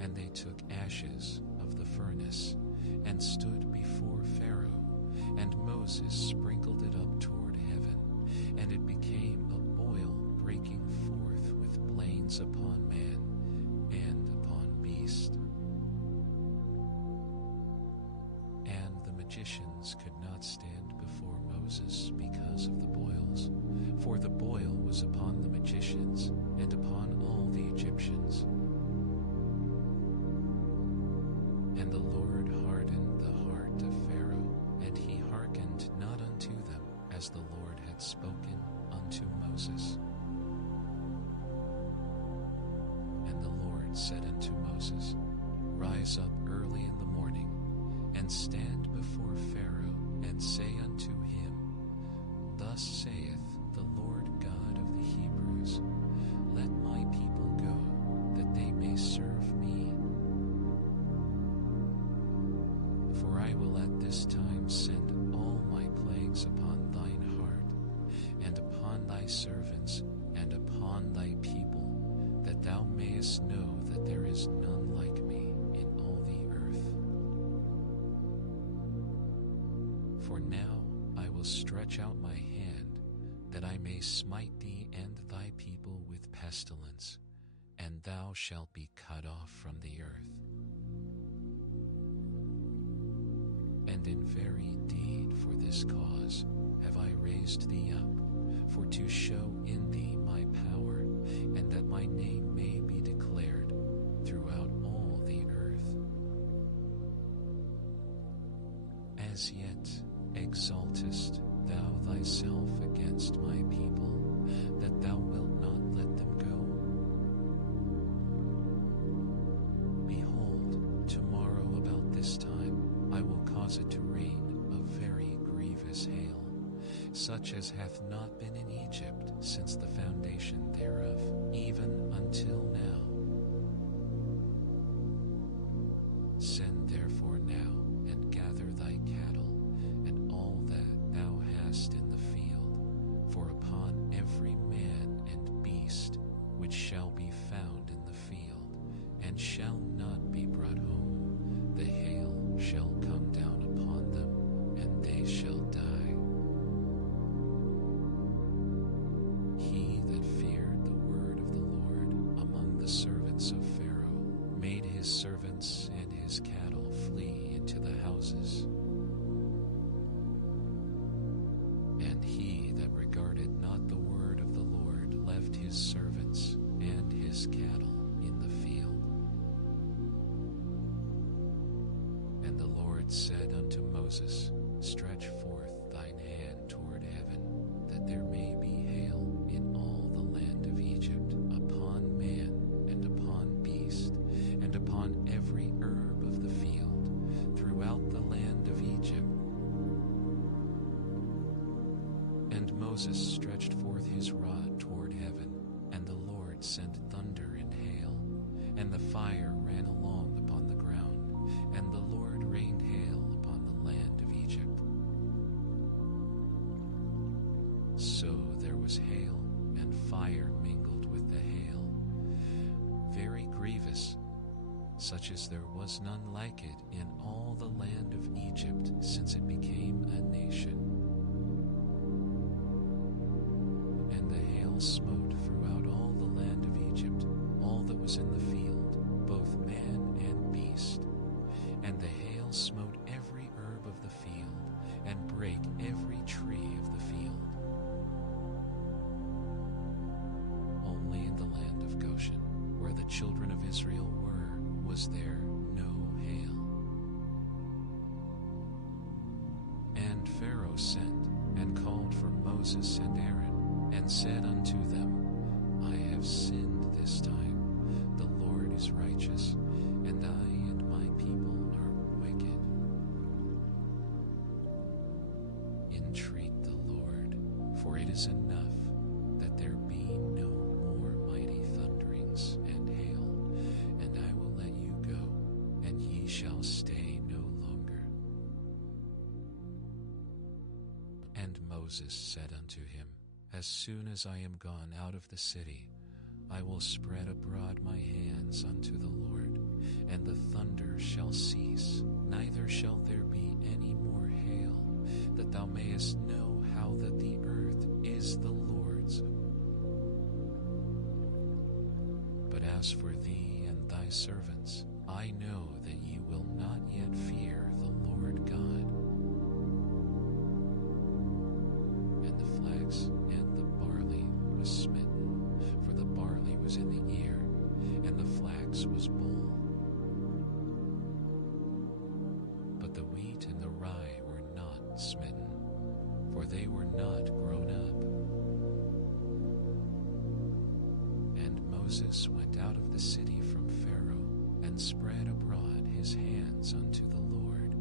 And they took ashes of the furnace and stood before Pharaoh, and Moses sprinkled it up toward heaven, and it became a boil breaking forth with plains upon man and upon beast. And the magicians could not stand before Moses because of the boils, for the boil was upon the magicians and upon all the Egyptians. And the Lord hardened the heart of Pharaoh, and he hearkened not unto them, as the Lord had spoken unto Moses. And the Lord said unto Moses, Rise up early in the morning, and stand before Pharaoh, and say unto him, Thus saith the Lord God of the Hebrews, Let my people go, that they may serve me. For I will at this time send all my plagues upon thine heart, and upon thy servants, and upon thy people, that thou mayest know that there is none like me in all the earth. For now I will stretch out my hand, that I may smite thee and thy people with pestilence, and thou shalt be cut off from the earth. And in very deed for this cause have I raised thee up, for to show in thee my power, and that my name may be declared throughout all the earth. As yet exaltest thou thyself against my people, that thou wilt not let them go? Behold, tomorrow about this time I will cause it to rain a very grievous hail, such as hath not been in Egypt since the foundation thereof, even until now. Send therefore now, and gather thy cattle, and all that thou hast in the field, for upon every man and beast which shall be found in the field, and shall not be brought home, the hail shall come down upon them, and they shall die. He that feared the word of the Lord among the servants of Pharaoh made his servants and his cattle flee into the houses. And he that regarded not the word of the Lord left his servants and his cattle in the field. said unto Moses, Stretch forth thine hand toward heaven, that there may be hail in all the land of Egypt, upon man, and upon beast, and upon every herb of the field, throughout the land of Egypt. And Moses stretched forth his rod toward heaven, and the Lord sent thunder and hail, and the fire ran along upon the ground, and the Lord rained hail upon the land of Egypt. So there was hail, and fire mingled with the hail, very grievous, such as there was none like it in all the land of Egypt since it became a nation. And the hail smote throughout all the land of Egypt, all that was in the field, both man and beast. And the hail smote every herb of the field, and brake every tree of the field. Only in the land of Goshen, where the children of Israel were, was there no hail. And Pharaoh sent, and called for Moses and Aaron, and said unto them, I have sinned this time. The Lord is righteous, and I and my people are wicked. Entreat the Lord, for it is enough that there be no more mighty thunderings and hail, and I will let you go, and ye shall stay no longer. And Moses said unto him, As soon as I am gone out of the city, I will spread abroad my hands unto the Lord, and the thunder shall cease, neither shall there be any more hail, that thou mayest know how that the earth is the Lord's. But as for thee and thy servants, I know that ye will not yet fear the Lord God. And the flax and the barley was smitten, for the barley was in the ear, and the flax was bold. But the wheat and the rye were not smitten, for they were not grown up. And Moses went out of the city from Pharaoh, and spread abroad his hands unto the Lord.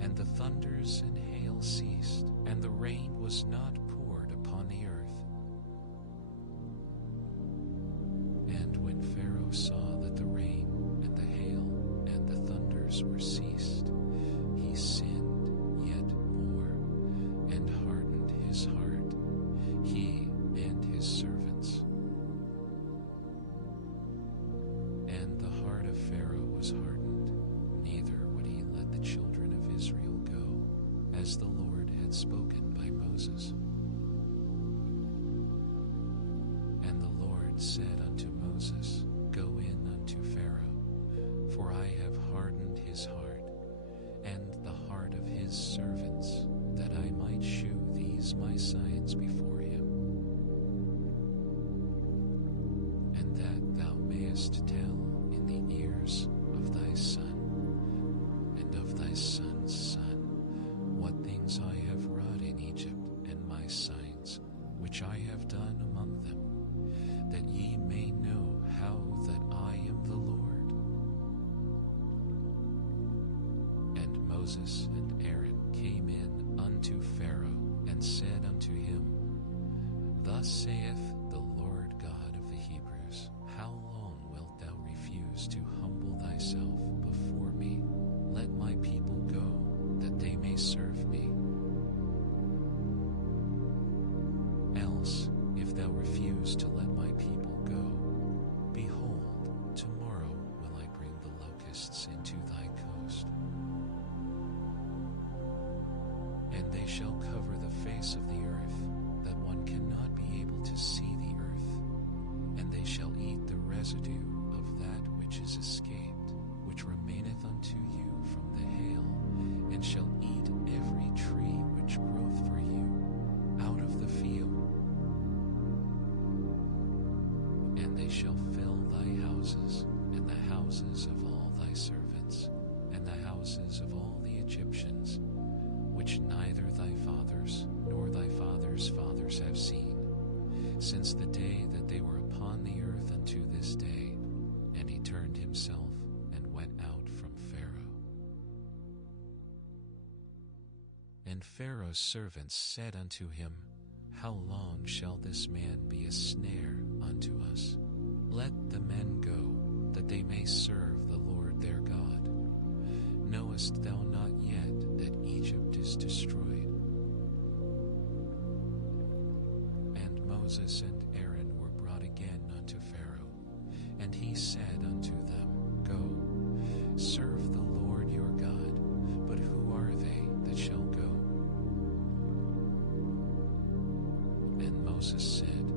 And the thunders and hail ceased, and the rain was not poured upon the earth. And when Pharaoh saw that the rain and the hail and the thunders were ceased, he sinned yet more, and hardened his heart, he and his servants. And the heart of Pharaoh was hardened, neither would he let the children of Israel go, as the Lord had spoken by Moses. And the Lord said unto Moses, Go in unto Pharaoh, for I have hardened his heart, and the heart of his servants, that I might shew these my signs before him, and that thou mayest tell in the ears of thy son, and of thy son's son, what things I have wrought in Egypt, and my signs, which I have done among them, that ye may know how that I am the Lord. And Moses and Aaron came in unto Pharaoh, and said unto him, Thus saith the Lord God of the Hebrews, How long wilt thou refuse to humble thyself before me? Let my people go, that they may serve me. Else, if thou refuse to let my people go, behold, tomorrow will I bring the locusts into thy coast. And they shall cover the face of the earth, that one cannot be able to see the earth, and they shall eat the residue of that which is escaped, which remaineth unto you from the hail, and shall eat every tree which groweth for you out of the field. And they shall fill thy houses, and the houses of all thy servants, and the houses of all the Egyptians, himself and went out from Pharaoh. And Pharaoh's servants said unto him, How long shall this man be a snare unto us? Let the men go, that they may serve the Lord their God. Knowest thou not yet that Egypt is destroyed? And Moses and Aaron were brought again unto Pharaoh, and he said unto them, Go, serve the Lord your God, but who are they that shall go? And Moses said,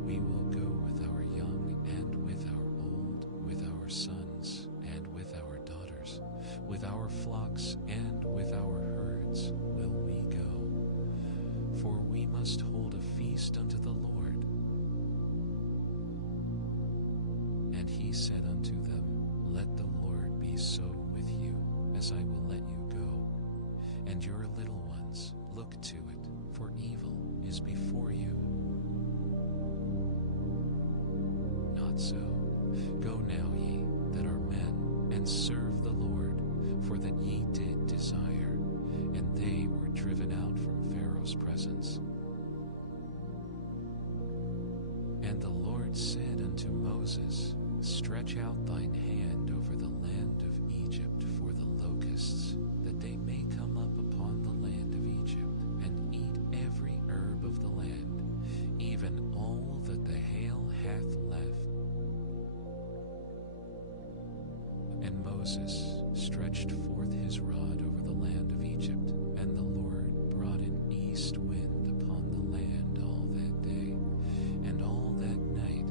We will go with our young and with our old, with our sons and with our daughters, with our flocks and with our herds will we go, for we must hold a feast unto the Lord. And he said unto them, Let the Lord be so with you, as I will let you go, and your little ones look to it, for evil is before you. Not so. Go now, ye that are men, and serve the Lord, for that ye did desire, and they were driven out from Pharaoh's presence. And the Lord said unto Moses, Stretch out thine hand over the land of Egypt for the locusts, that they may come up upon the land of Egypt, and eat every herb of the land, even all that the hail hath left. And Moses stretched forth his rod over the land of Egypt, and the Lord brought an east wind upon the land all that day, and all that night.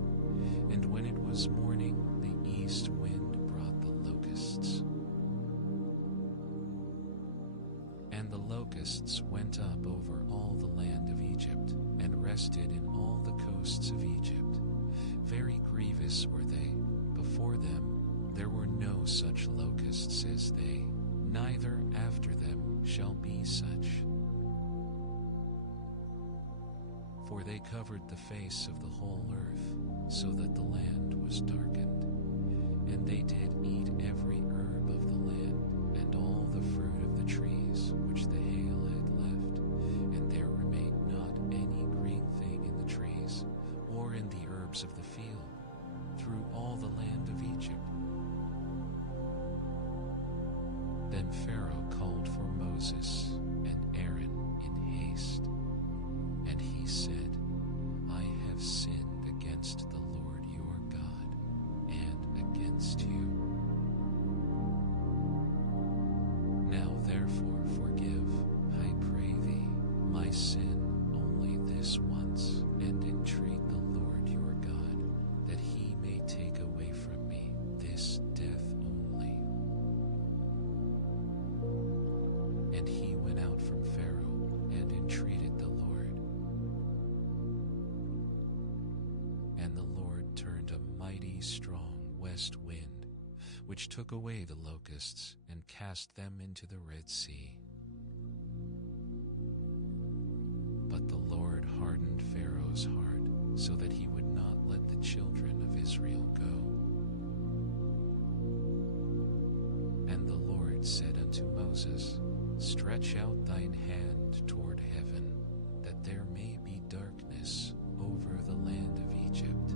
And when it was morning, the east wind brought the locusts. And the locusts went up over all the land of Egypt, and rested in all the coasts of Egypt. Very grievous were they. Before them there were no such locusts as they, neither after them shall be such. For they covered the face of the whole earth, so that the land was darkened. And they did eat every herb of the land, and all the fruit of the trees which the hail had left. And there remained not any green thing in the trees, or in the herbs of the field, through all the land of Egypt. Then Pharaoh called for Moses and Aaron in haste, and he said, I have sinned against the Lord your God, and against you. Now therefore forgive, I pray thee, my sin only this once, and entreat the Lord your God, that he may take away from me this death only. And he went out from Pharaoh and entreated the Lord. And the Lord turned a mighty strong west wind, which took away the locusts and cast them into the Red Sea. But the Lord hardened Pharaoh's heart, so that he would not let the children of Israel go. And the Lord said unto Moses, Stretch out thine hand toward heaven, that there may be darkness over the land of Egypt,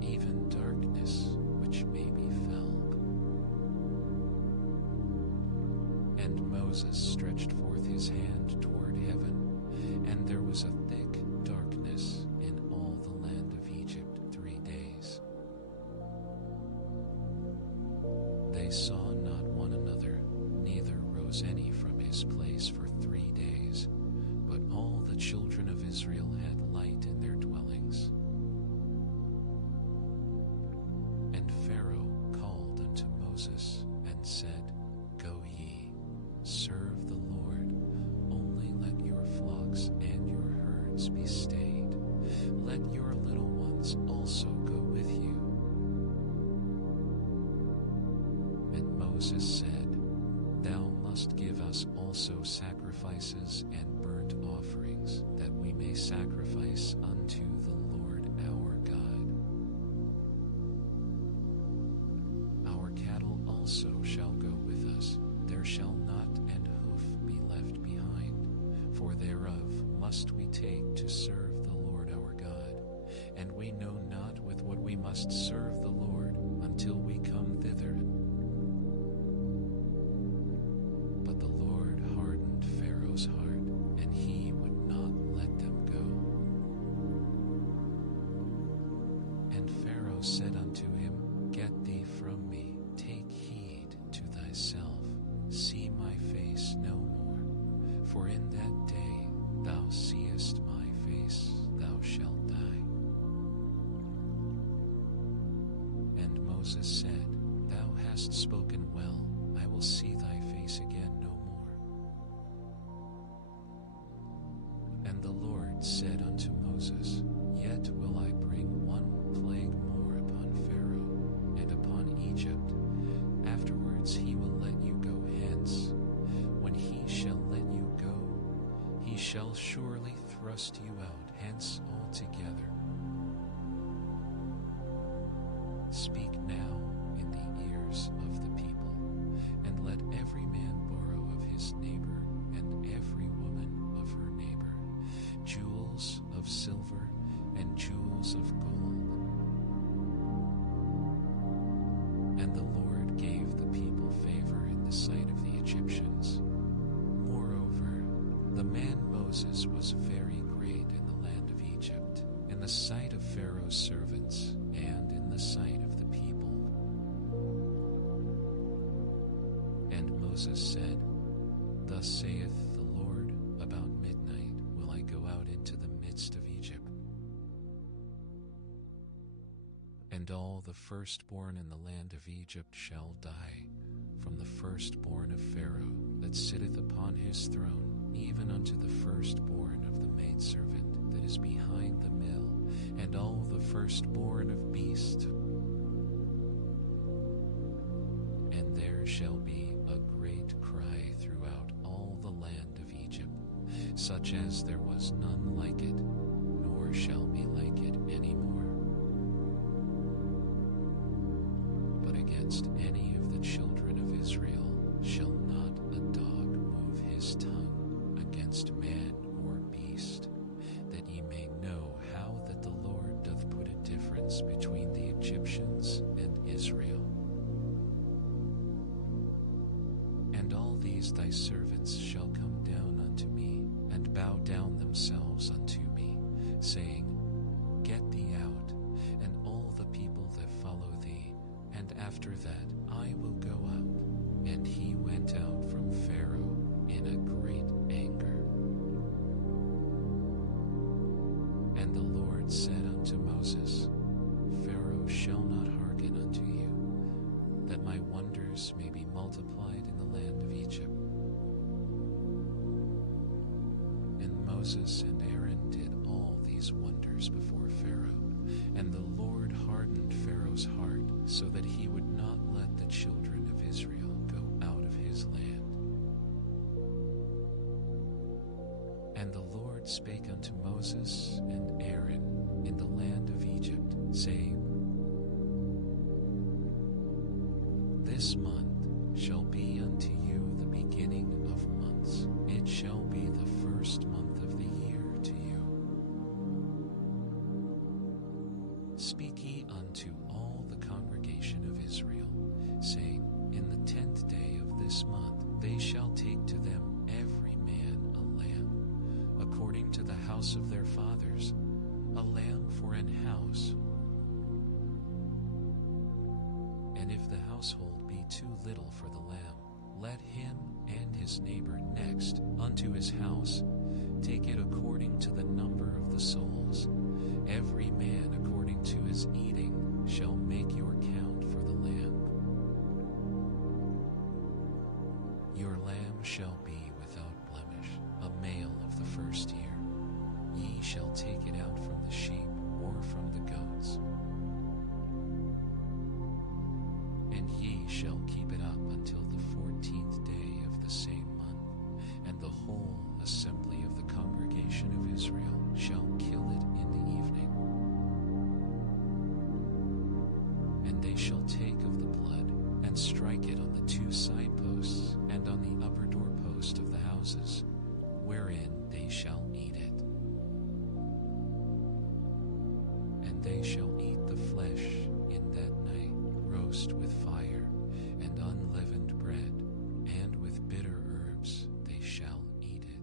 even darkness which may be felled. And Moses stretched forth his hand toward heaven, and there was a thick darkness in all the land of Egypt 3 days. They saw not one another, neither rose any from his place for 3 days, but all the children of Israel had light in their dwellings. And Pharaoh called unto Moses and said, Go ye, serve the Lord, only let your flocks and your herds be stayed. Let your little ones also go with you. And Moses said, Thou must give us also sacrifices and burnt offerings, that we may sacrifice unto the Lord our God. shall not an hoof be left behind, for thereof must we take to serve the Lord our God, and we know not with what we must serve the Lord until we come thither. But the Lord hardened Pharaoh's heart, and he would not let them go. And Pharaoh said unto him, Get thee from me, take heed to thyself, see my face no more, for in that day thou seest my face, thou shalt die. And Moses said, Thou hast spoken well, I will see thy face again no more. And the Lord said unto Moses, Yet will I bring one plague more upon Pharaoh and upon Egypt. Afterwards he will let you go hence. When he shall let you go, he shall surely thrust you out hence altogether. Speak now in the ears of the people, and let every man borrow of his neighbor, and every woman of her neighbor, jewels of silver and jewels of gold. And the Lord gave the people favor in the sight of the Egyptians. Moreover, the man Moses was very great in the land of Egypt, in the sight of Pharaoh's servants, and in the sight of the people. And Moses said, Thus saith the Lord, about midnight will I go out into the midst of Egypt. And all the firstborn in the land of Egypt shall die, from the firstborn of Pharaoh that sitteth upon his throne, even unto the firstborn of the maidservant that is behind the mill, and all the firstborn of beast. And there shall be a great cry throughout all the land of Egypt, such as there was none like it, nor shall be like it any more. But against any of the children of Israel shall not a dog move his tongue against man or beast, that ye may know how that the Lord doth put a difference between the Egyptians and Israel. And all these thy servants shall come down unto me, and bow down themselves unto me, saying, Get thee out, and all the people that follow thee, and after that I will go out. And he went out from Pharaoh in a great anger. And the Lord said unto Moses, Pharaoh shall not hearken unto you, that my wonders may be multiplied in the land of Egypt. And Moses and Aaron did all these wonders before Pharaoh, and the Lord hardened Pharaoh's heart, so that he would not let the children of Israel go out of his land. And the Lord spake unto Moses and Aaron in the land of Egypt, saying, This month shall be unto you the beginning of months. It shall be the first month of the year to you. Speak ye unto all the congregation of Israel, saying, In the 10th day of this month they shall take to them every man a lamb, according to the house of their fathers, a lamb for an house. And if the household be too little for the lamb, let him and his neighbor next unto his house take it according to the number of the souls. Every man according to his eating shall make your count for the lamb. Your lamb shall be without blemish, a male of the first year. Ye shall take it out from the sheep or from the goats. And ye shall keep it up until the 14th day of the same month, and the whole assembly of the congregation of Israel shall kill it in the evening. And they shall take of the blood, and strike it on the 2 side posts and on the upper doorpost of the houses, wherein they shall eat it. And they shall eat the flesh in that night, roast with fire, and unleavened bread, and with bitter herbs they shall eat it.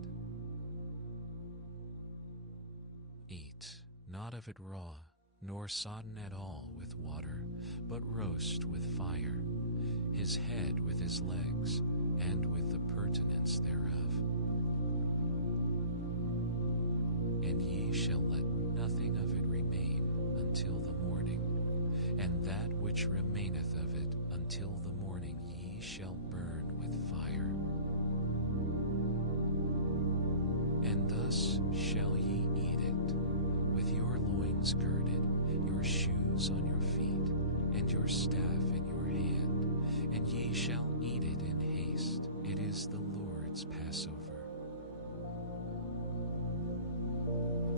Eat not of it raw, nor sodden at all with water, but roast with fire, his head with his legs, and with the purtenance thereof. And ye shall let nothing of it remain until the morning, and that which remaineth of it until the morning ye shall burn with fire. And thus shall ye eat it, with your loins girded, your shoes on your feet, and your staff in your hand, and ye shall eat it in haste. It is the Lord's Passover.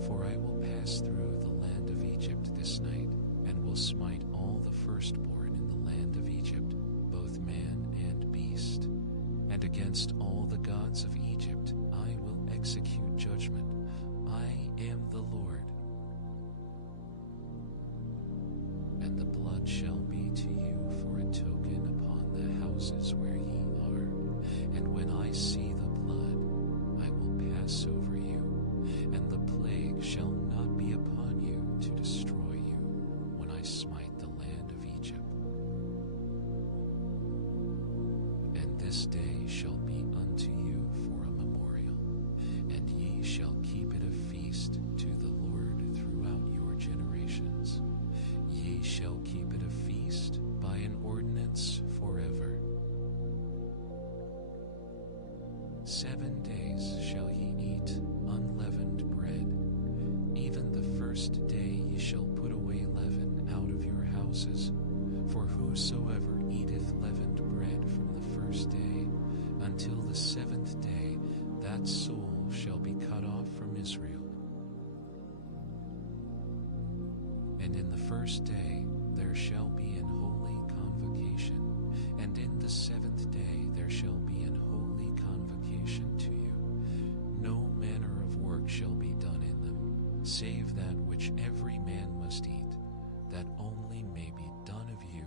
For I will pass through the land of Egypt this night, and will smite all the firstborn in the land of Egypt, both man and beast. And against all the gods of Egypt I will execute judgment. I am the Lord. And the blood shall be to you for a token upon the houses where ye are. And when I see the blood, I will pass over you, and the plague shall not be upon you to destroy you when I smite the land of Egypt. And this day shall be unto you for a memorial, and ye shall keep it a feast to the Lord throughout your generations. Ye shall keep it a feast by an ordinance forever. 7 days shall ye eat unleavened bread. Even the first day ye shall put away leaven out of your houses. For whosoever eateth leavened bread from the first day until the 7th day, that soul shall be cut off from Israel. And in the first day there shall be an holy convocation, and in the 7th day there shall be an holy convocation to you. No manner of work shall be done in them, save that which every man must eat, that only may be done of you.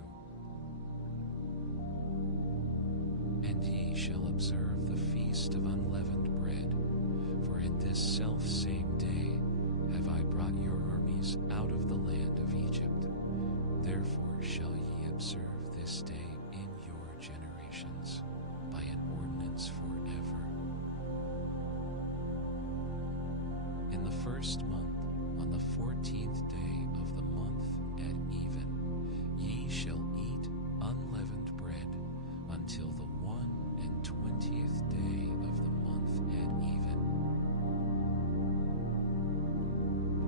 And ye shall observe the feast of unleavened bread, for in this selfsame day have I brought your armies out of the land of Egypt. Therefore shall ye observe this day in your generations, by an ordinance forever. In the first month, on the 14th day of the month at even, ye shall eat unleavened bread until the 21st day of the month at even.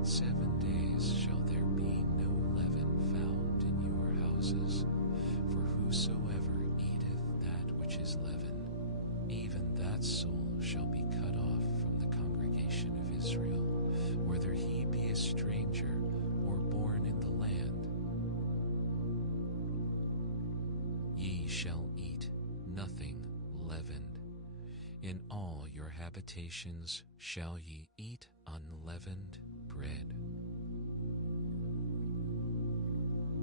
7 days shall there be no leaven found in your houses, for whosoever eateth that which is leavened, even that soul shall be cut off from the congregation of Israel, whether he be a stranger or born in the land. Ye shall eat nothing leavened. In all your habitations shall ye eat unleavened bread.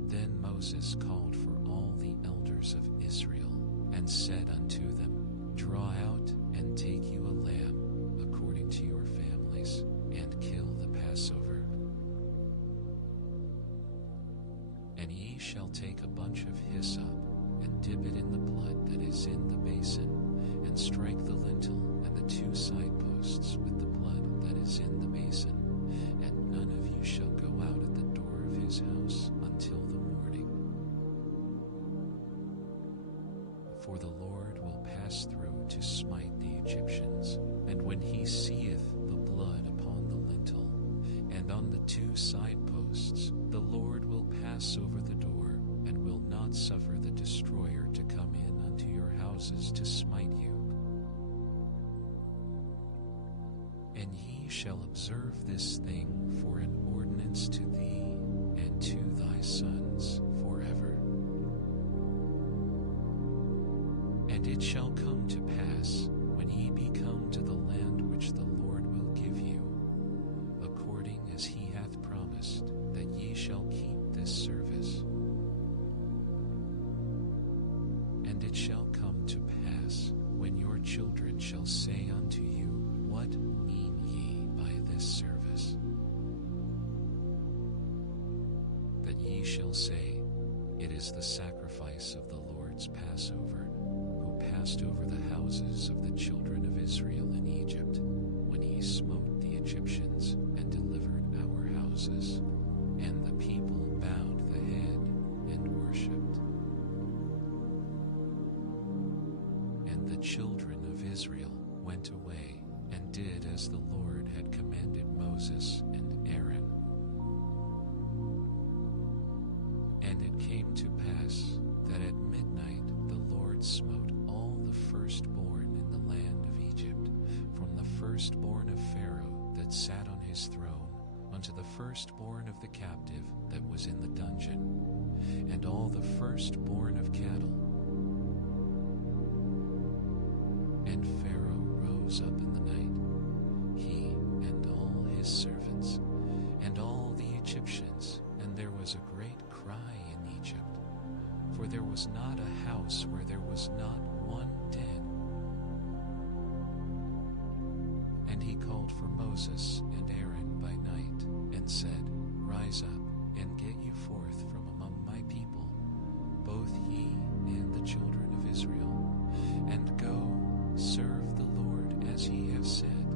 Then Moses called for all the elders of Israel, and said unto them, Draw out and take you a lamb according to your families, and kill the Passover. And ye shall take a bunch of hyssop, and dip it in the blood that is in the basin, and strike the lintel and the 2 side posts with the blood that is in the basin, and none of you shall go out at the door of his house until the morning. For the Lord will pass through to smite the Egyptians, and when he seeth the blood upon the lintel and on the 2 side posts, the Lord will pass over the door, and will not suffer the destroyer to come in unto your houses to smite you. And ye shall observe this thing for an ordinance to thee and to thy sons forever. And it shall come to pass, when ye be come to the land which the Lord will give you, according as he hath promised, that ye shall keep this service. And it shall come to pass, when your children shall say unto you, What mean ye by this service? That ye shall say, It is the sacrifice of the Lord's Passover, who passed over the houses of the children of Israel in Egypt, when he smote the Egyptians and delivered our houses. And the people bowed the head and worshipped. And the children of Israel went away and did as the Lord had commanded Moses and Aaron. And it came to pass that at midnight the Lord smote all the firstborn in the land of Egypt, from the firstborn of Pharaoh that sat on his throne, unto the firstborn of the captive that was in the dungeon, and all the firstborn of cattle. And Pharaoh rose up in the night, he and all his servants, and all the Egyptians, and there was a great cry in Egypt, for there was not a house where there was not one dead. And he called for Moses and Aaron by night, and said, Rise up, and get you forth from among my people, both ye and the children of Israel, and go serve the Lord as he hath said.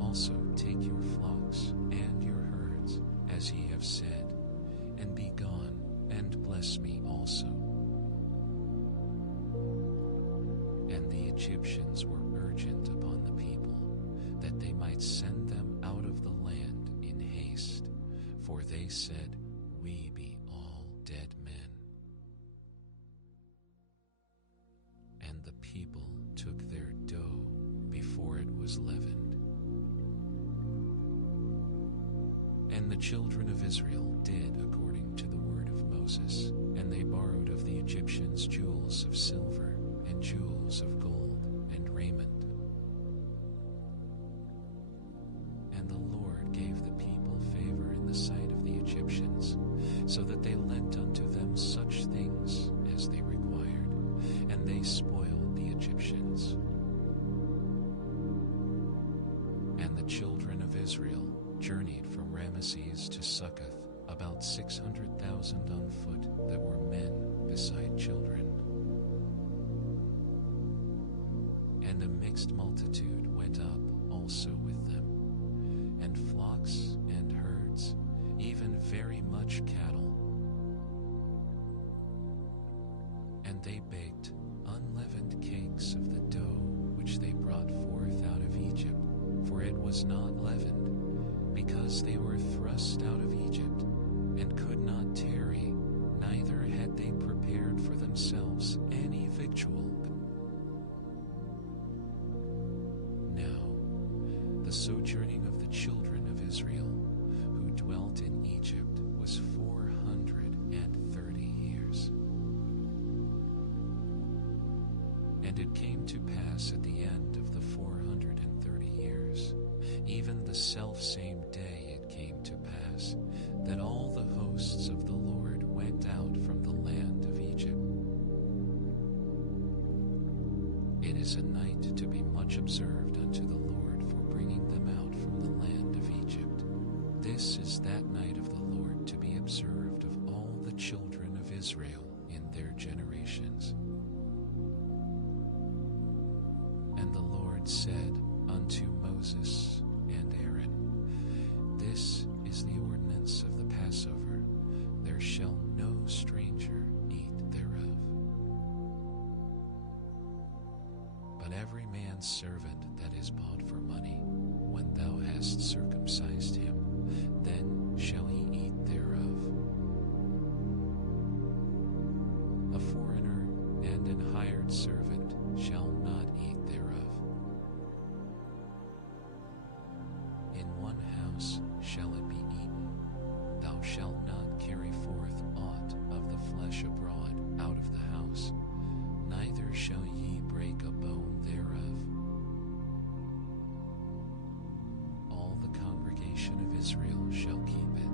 Also take your flocks and your herds, as ye have said, and be gone, and bless me also. And the Egyptians were urgent upon the people, that they might send them out of the land in haste, for they said, We be all dead men. And the people took their dough before it was leavened. And the children of Israel did according to the word of Moses, and they borrowed of the Egyptians jewels of silver, and jewels of gold, and raiment. And the Lord gave the people favor in the sight of the Egyptians, so that they lent unto them such things as they required, and they spoiled the Egyptians. And the children of Israel journeyed from Ramesses to Succoth, about 600,000 on foot, that were men beside children. And a mixed multitude went up also with them, and flocks and herds, even very much cattle. And they baked unleavened cakes of the dough which they brought forth out of Egypt, for it was not leavened, because they were thrust out of Egypt, and could not tarry, neither had they prepared for themselves any victual. Now the sojourning of the children of Israel, who dwelt in Egypt, was 430 years. And it came to pass at the end of the 430 years, even the selfsame day it came to pass, that all the hosts of the Lord went out from the land of Egypt. It is a night to be much observed unto the Lord for bringing them out from the land of Egypt. This is that night of the Lord to be observed of all the children of Israel in their generations. And the Lord said unto Moses and Aaron, This is the ordinance of the Passover. There shall no stranger eat thereof. But every man's servant that is bought for money, when thou hast circumcised him, then shall he eat thereof. A foreigner and an hired servant shall not eat thereof. In one house shall it be eaten. Thou shalt not carry forth aught of the flesh abroad out of the shall ye break a bone thereof. All the congregation of Israel shall keep it.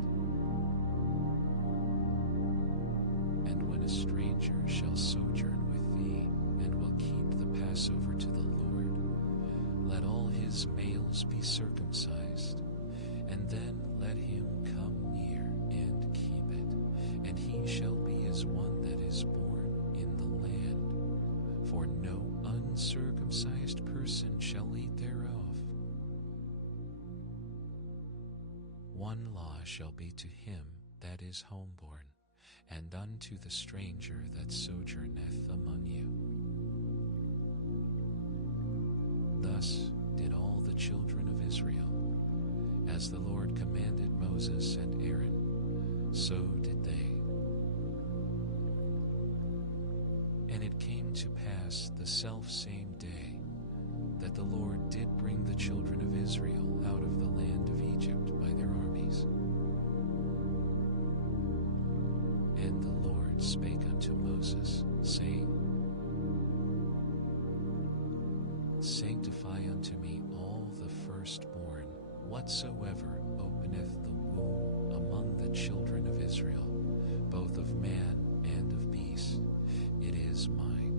And when a stranger shall sojourn with thee, and will keep the Passover to the Lord, let all his males be circumcised, and then let him come near and keep it, and he shall be as one that is born in the land, for no uncircumcised person shall eat thereof. One law shall be to him that is homeborn, and unto the stranger that sojourneth among you. Thus did all the children of Israel, as the Lord commanded Moses and Aaron, so did they. And it came to pass the selfsame day that the Lord did bring the children of Israel out of the land of Egypt by their armies. And the Lord spake unto Moses, saying, Sanctify unto me all the firstborn, whatsoever openeth the womb among the children of Israel, both of man and of beast. It is mine.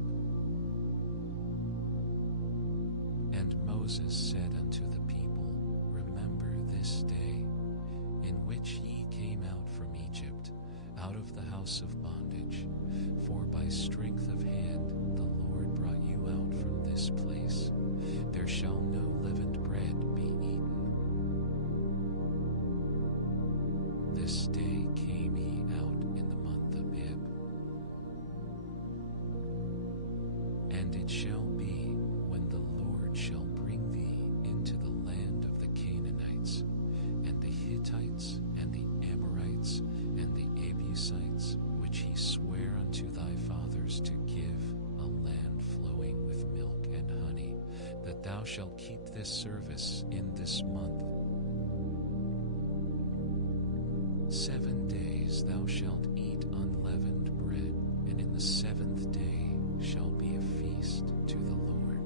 And Moses said unto the people, Remember this day, in which ye came out from Egypt, out of the house of bondage, for by strength of hand the Lord brought you out from this place. There shall no leavened bread be eaten. This day came ye out in the month Abib. And it shall be, when the Lord shall bring thee into the land of the Canaanites, and the Hittites, and the Amorites, and the Abusites, which he sware unto thy fathers to give, a land flowing with milk and honey, that thou shalt keep this service in this month. 7 days thou shalt eat unleavened bread, and in the 7th day shall be a feast to the Lord.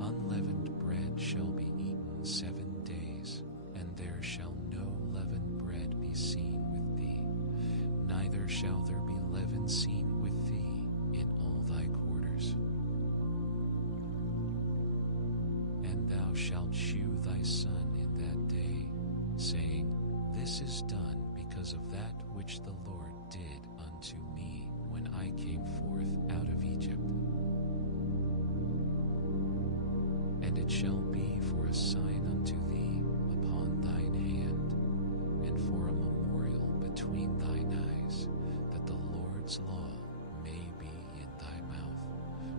Unleavened bread shall be eaten 7 days, and there shall no leavened bread be seen with thee, neither shall there be leaven seen with thee in all thy quarters. And thou shalt shew thy son in that day, saying, This is done because of that which the Lord did unto me when I came forth out of Egypt. And it shall be for a sign unto thee upon thine hand, and for a memorial between thine eyes, that the Lord's law may be in thy mouth.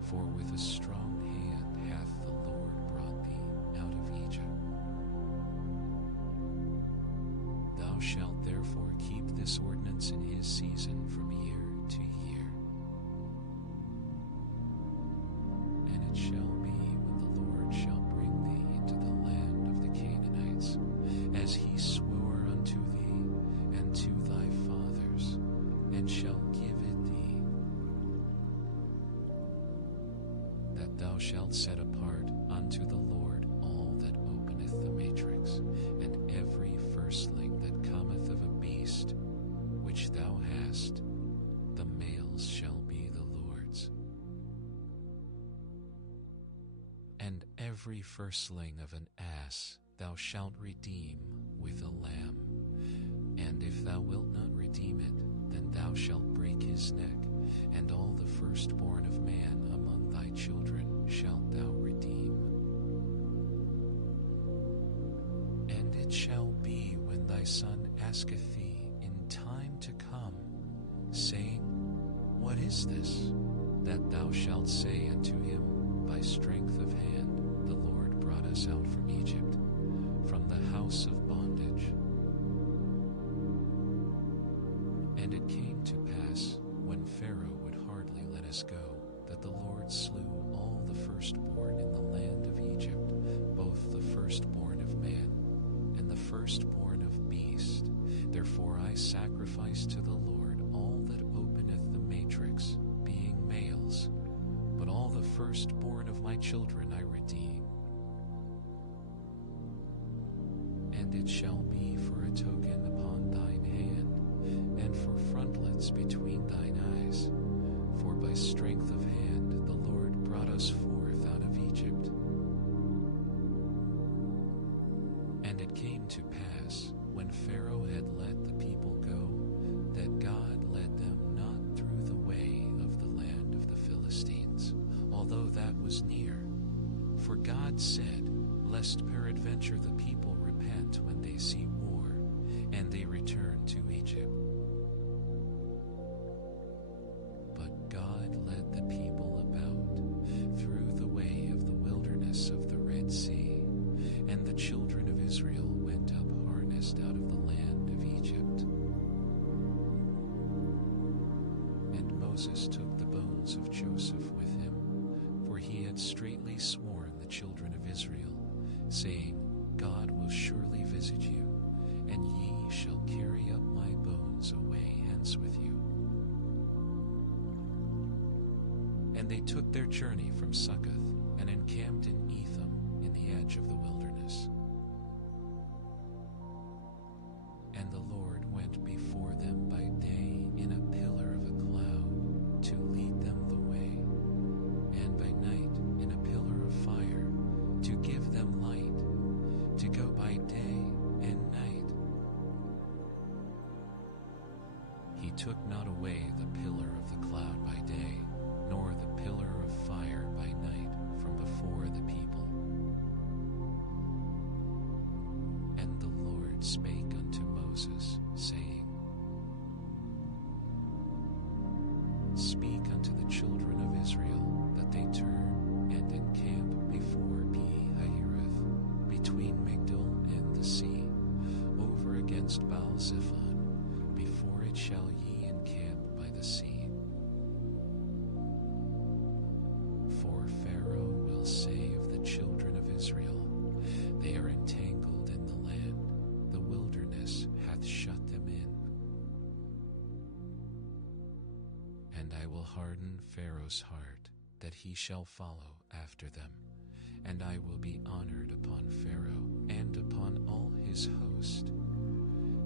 For with a strong hand hath the Lord brought thee out of Egypt. Thou shalt therefore keep this ordinance in his season from year to year. And it shall be, when the Lord shall bring thee into the land of the Canaanites, as he swore unto thee and to thy fathers, and shall give it thee, that thou shalt set apart unto the Lord all that openeth the matrix, and every firstling that cometh of a beast which thou hast, the males shall be the Lord's. And every firstling of an ass thou shalt redeem with a lamb. And if thou wilt not redeem it, then thou shalt break his neck, and all the firstborn of man among thy children shalt thou redeem. And it shall be, when thy son asketh thee in time to come, saying, What is this? That thou shalt say unto him, By strength of hand the Lord brought us out from Egypt, from the house of bondage. And it came to pass, when Pharaoh would hardly let us go, that the Lord slew all the firstborn in the land of Egypt, both the firstborn of man and the firstborn of beast. Therefore I sacrifice to the Lord all that openeth the matrix, firstborn of my children I redeem. And it shall be for a token upon thine hand, and for frontlets between thine eyes. For by strength of hand the Lord brought us forth out of Egypt. And it came to pass, when Pharaoh had let the people go, that God led them not through the way of the land of the Philistines, although that was near. For God said, lest peradventure the people repent when they see war, and they return to Egypt. But God led the people about through the way of the wilderness of the Red Sea, and the children of Israel went up harnessed out of the land of Egypt. And Moses took the bones of Joseph with him, for he had straitly sworn the children of Israel, saying, God will surely visit you, and ye shall carry up my bones away hence with you. And they took their journey from Succoth, and encamped in Etham in the edge of the wilderness. And the Lord went before them by day in a pillar of a cloud to lead them the way, and by night in a pillar of fire to give them light, to go by day and night. He took not away the pillar of the cloud by day, nor the pillar of fire by night from before the people. And the Lord spake unto Moses, saying, Speak unto the children of Israel, that they turn and encamp before Pi-hahiroth, between Migdol and the sea, over against Baal-zephon, before it shall ye encamp by the sea. For Pharaoh will say of the children of Israel, they are entangled in the land, the wilderness hath shut them in. And I will harden Pharaoh's heart, that he shall follow after them, and I will be honored upon Pharaoh and upon all his host,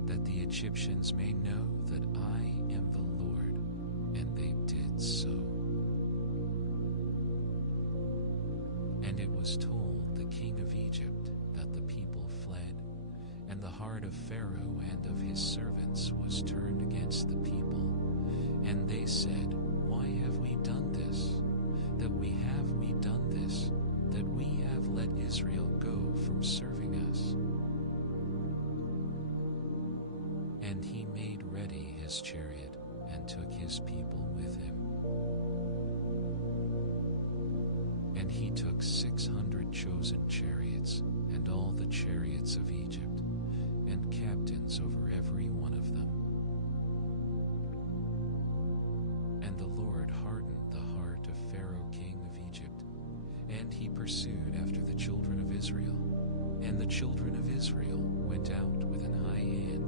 that the Egyptians may know that I am the Lord. And they did so. And it was told the king of Egypt that the people fled, and the heart of Pharaoh and of his servants was turned against the people. And they said, Why have we done this? That we done this, that we have let Israel go from serving us. And he made ready his chariot, and took his people with him. And he took 600 chosen chariots, and all the chariots of Egypt, and captains over every one of them. And the Lord hardened the heart of Pharaoh king of Egypt, and he pursued after the children of Israel, and the children of Israel went out with an high hand.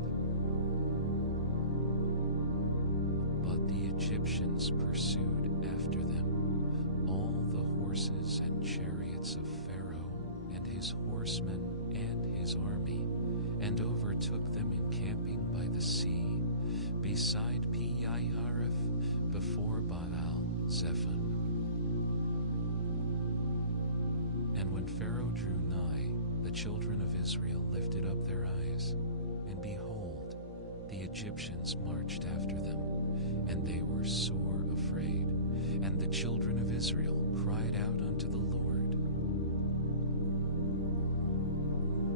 But the Egyptians pursued after them, all the horses and chariots of Pharaoh, and his horsemen and his army, and overtook them encamping by the sea, beside Pi-hahiroth, before Baal-zephon. And when Pharaoh drew nigh, the children of Israel lifted up their eyes, and behold, the Egyptians marched after them, and they were sore afraid. And the children of Israel cried out unto the Lord.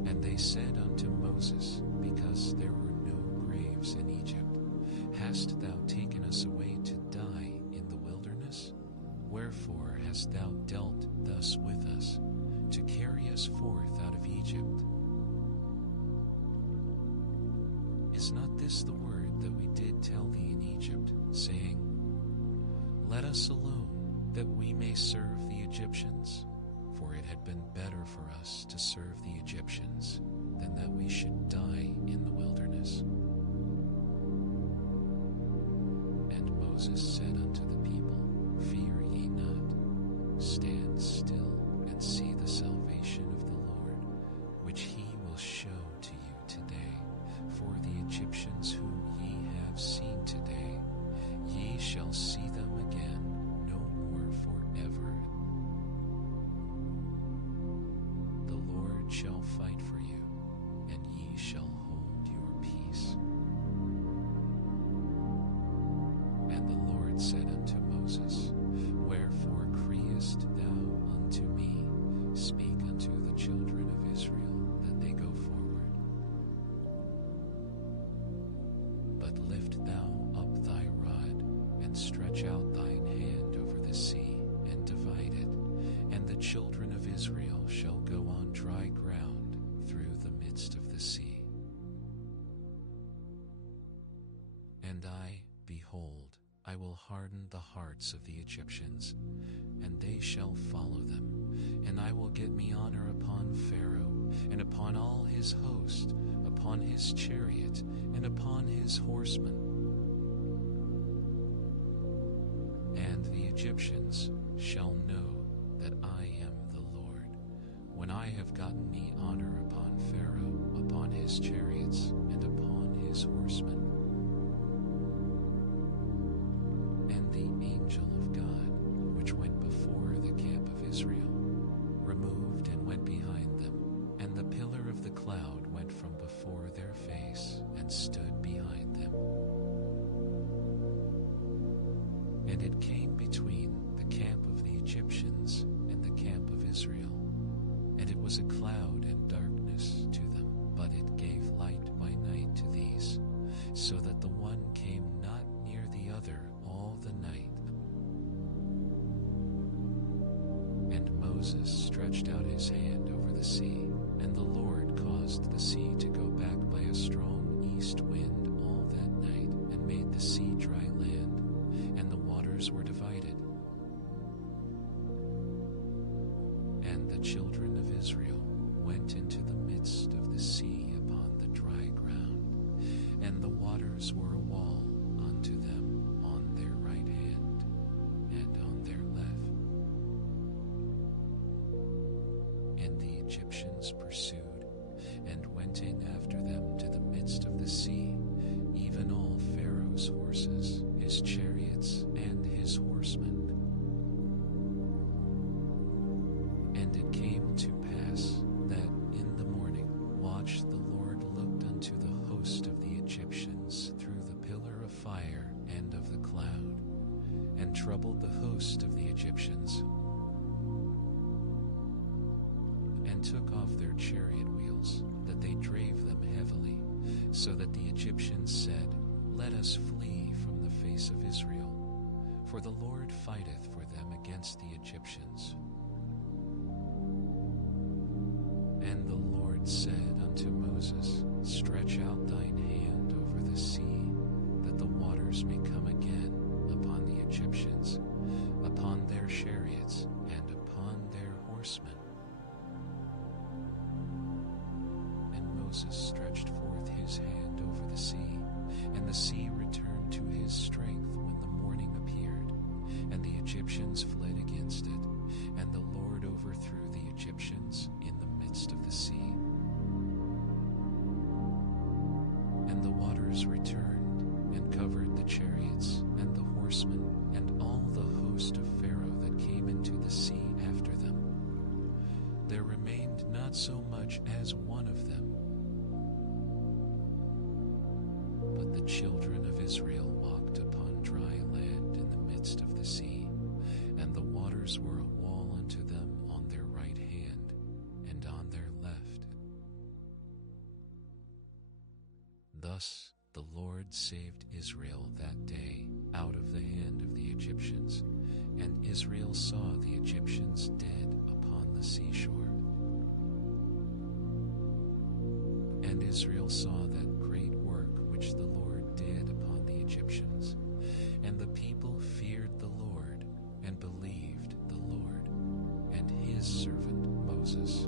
And they said unto Moses, Because there were no graves in Egypt, hast thou taken us away to die in the wilderness? Wherefore hast thou dealt thus with us, to carry us forth out of Egypt? Is not this the word that we did tell thee in Egypt, saying, Let us alone, that we may serve the Egyptians? For it had been better for us to serve the Egyptians than that we should die in the wilderness. And Moses said unto the people, Fear ye not, stand still and see the salvation of the Lord, which he will show to you today. For the Egyptians whom ye have seen today, ye shall see them again no more forever. The Lord shall fight for you, and ye shall hold your peace. And the Lord said unto Moses, Wherefore criest thou unto me? Speak unto the children of Israel, that they go forward. But lift thou up thy rod, and stretch out thine hand over the sea, and divide it, and the children of Israel shall go on dry ground through the midst of the sea. And I, behold, I will harden the hearts of the Egyptians, and they shall follow them. And I will get me honor upon Pharaoh, and upon all his host, upon his chariot, and upon his horsemen. And the Egyptians shall know that I am the Lord, when I have gotten me honor upon Pharaoh, upon his chariots, and upon his horsemen. And the angel of God, which went before the camp of Israel, removed and went behind them, and the pillar of the cloud went from before their face, and stood behind them. And it came between the camp of the Egyptians and the camp of Israel, and it was a cloud and darkness to them, but it gave light by night to these, so that the one came not near the other all the night. And Moses stretched out his hand over the sea, and the Lord caused the sea to go back by a strong east wind all that night, and made the sea dry land, and the waters were divided. And the children of Israel went into the midst of the sea upon the dry ground, and the waters were a wall unto them on their right hand and on their left. And the Egyptians pursued, and went in after them to the midst of the sea, even all Pharaoh's horses, his chariots, and his horsemen. And it came to pass that in the morning watch the Lord looked unto the host of the Egyptians through the pillar of fire and of the cloud, and troubled the host of the Egyptians, and took off their chariot wheels, that they drave them heavily, so that the Egyptians said, Let us flee from the face of Israel, for the Lord fighteth for them against the Egyptians. And the Lord said unto Moses, Stretch out thine hand over the sea, that the waters may come again upon the Egyptians, upon their chariots, and upon their horsemen. And Moses stretched forth his hand over the sea, and the sea returned to his strength when the morning appeared, and the Egyptians fled against it, and the Lord overthrew the Egyptians in the midst of the sea. And the waters returned, and covered the chariots, and the horsemen, and all the host of Pharaoh that came into the sea after them. There remained not so much as one of them. But the children of Israel walked upon dry land in the midst of the sea, and the waters were a wall unto them on their right hand and on their left. Thus the Lord saved Israel that day out of the hand of the Egyptians, and Israel saw the Egyptians dead upon the seashore. And Israel saw that great work which the Lord did upon the Egyptians, and the people feared the Lord, and believed the Lord, and his servant Moses.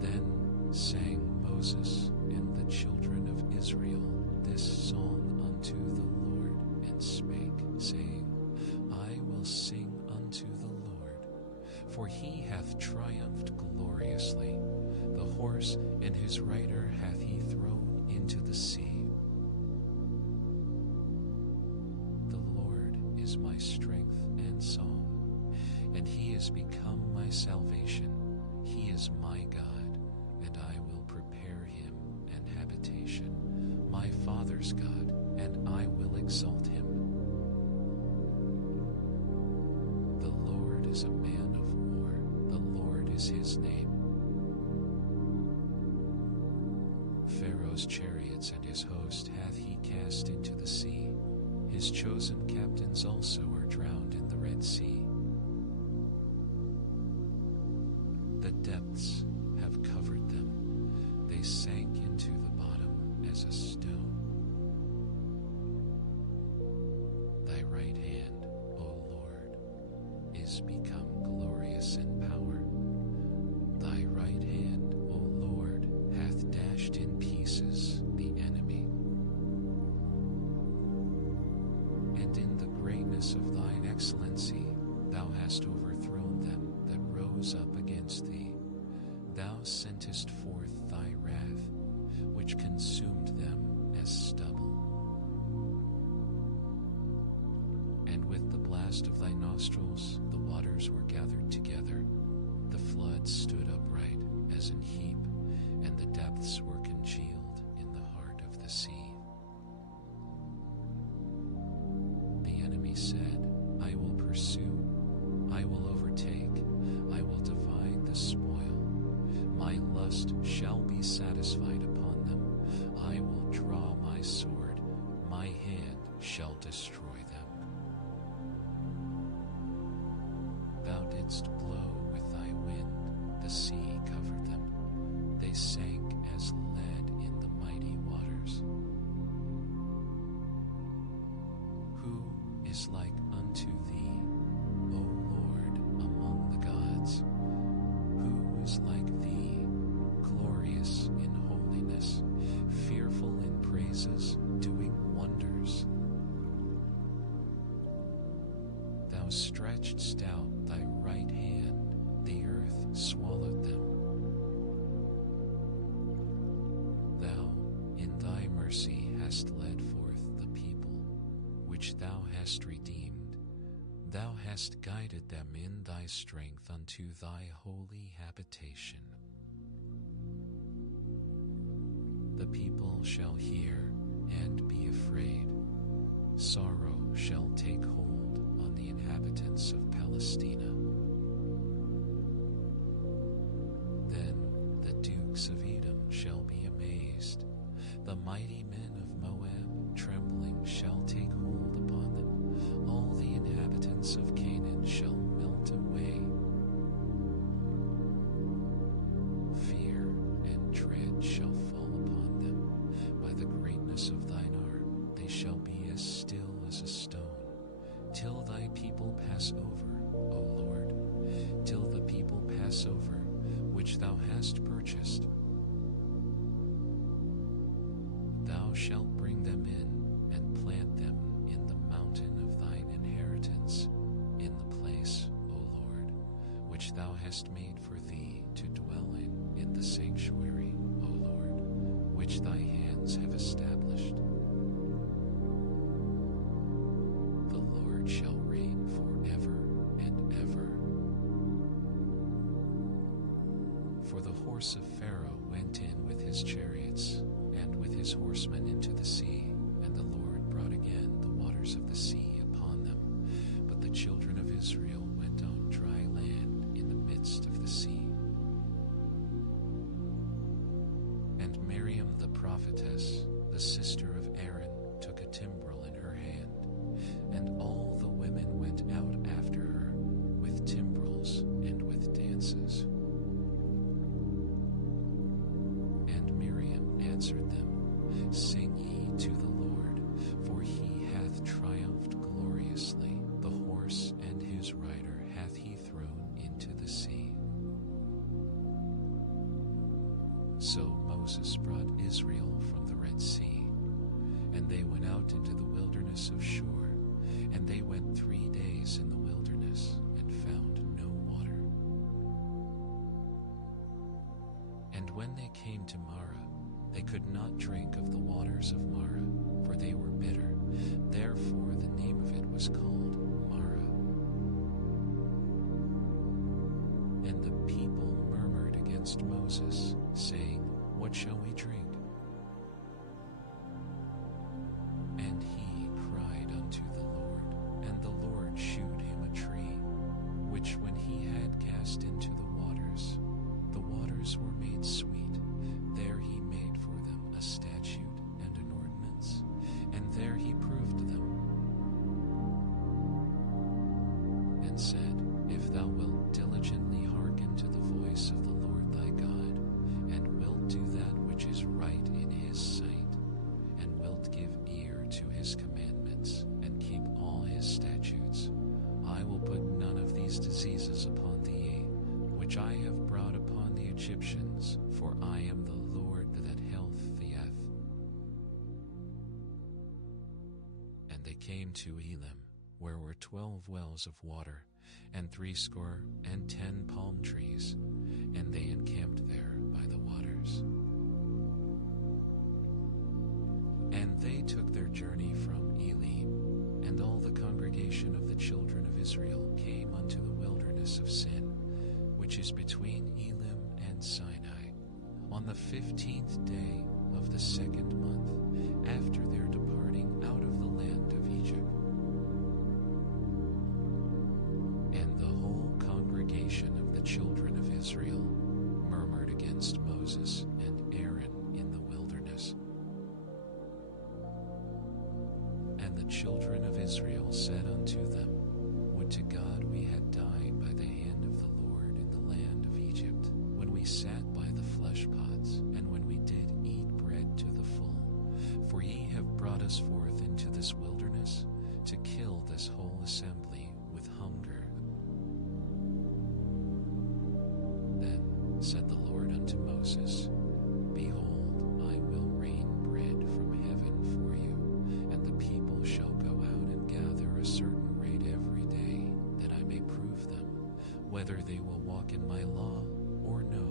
Then sang Moses and the children of Israel this song unto the Lord, and spake, saying, I will sing unto the Lord, for he hath triumphed gloriously. The horse and his rider hath he thrown into the sea. The Lord is my strength and song, and he is become my salvation. He is my God, and I will prepare him an habitation, my father's God, and I will exalt him. The Lord is a man of war, the Lord is his name. Pharaoh's chariots and his host hath he cast into the sea. His chosen captains also are drowned in the Red Sea. The depths have covered them. They sank into the bottom as a stone. Thy right hand, O Lord, is become glorious in power. Thy right hand, O Lord, hath dashed in pieces the enemy. And in the greatness of thine excellency thou hast overthrown them that rose up against thee. Thou sentest forth thy wrath, which consumed them as stubble. And with the blast of thy nostrils the waters were gathered together. The floods stood upright as an heap, and the depths were congealed in the heart of the sea. The enemy said, I will pursue, I will overtake, I will divide the spoil. My lust shall be satisfied upon them. I will draw my sword, my hand shall destroy them. Thou didst blow with thy wind, the sea covered them. They sank as lead in the mighty waters. Who is like unto thee, O Lord, among the gods? Who is like thee, glorious in holiness, fearful in praises, doing wonders? Thou stretchedst out thy right hand, the earth swallowed them. Thou in thy mercy hast led forth the people, which thou hast redeemed. Thou hast guided them in thy strength unto thy holy habitation. The people shall hear and be afraid. Sorrow shall take hold on the inhabitants of Palestina. Then the dukes of Edom shall be amazed. The mighty men of Moab, trembling, shall take hold upon them. All the inhabitants of Canaan shall melt away. Fear and dread shall fall upon them. By the greatness of thine arm they shall be as still as a stone, till thy people pass over, O Lord, till the people pass over, which thou hast purchased. Thou shalt bring them in and plant them in the mountain of thine inheritance, in the place, O Lord, which thou hast made for thee to dwell in the sanctuary, O Lord, which thy hands have established. The Lord shall reign forever and ever. For the horse of Pharaoh went in with his chariots and with his horsemen into the sea, and the Lord brought again the waters of the sea upon them. But the children of Israel went on dry land in the midst of the sea. And Miriam the prophetess, the sister of Aaron, took a timbrel in her hand, and all the women went out after her with timbrels and with dances. And Miriam answered them, Sing ye to the Lord, for he hath triumphed gloriously. The horse and his rider hath he thrown into the sea. So Moses brought Israel from the Red Sea, and they went out into the wilderness of Shur, and they went 3 days in the wilderness. wilderness and found no water. And when they came to Mara, they could not drink of the waters of Mara, for they were bitter. Therefore the name of it was called Mara. And the people murmured against Moses, saying, "What shall we drink?" And he cried unto the Lord, and the Lord shewed him a tree, which when he had cast into the waters were made sweet. There he made for them a statute and an ordinance, and there he proved them, and said, "If thou wilt diligently hearken to the voice of the Lord thy God, and wilt do that which is right in his sight, and wilt give ear to his commandments, and keep all his statutes, I will put none of these diseases upon thee, which I have brought upon the Egyptians, for I am the Lord that healtheth." And they came to Elim, where were 12 wells of water, and 70 palm trees, and they encamped there by the waters. And they took their journey from Elim, and all the congregation of the children of Israel came unto the wilderness of Sin, which is between Elim and Sinai, on the 15th day of the 2nd month, after their departing out of the land of Egypt. And the whole congregation of the children of Israel murmured against Moses and Aaron in the wilderness. And the children of Israel said unto them, "Would to God we had died by the hand of the Lord in the land of Egypt, when we sat by the flesh pots, and when we did eat bread to the full. For ye have brought us forth into this wilderness, to kill this whole assembly with hunger." Then said the Lord unto Moses, "Behold, I will rain bread from heaven for you, and the people shall go out and gather a certain rate every day, that I may prove them, whether they will walk in my law or no.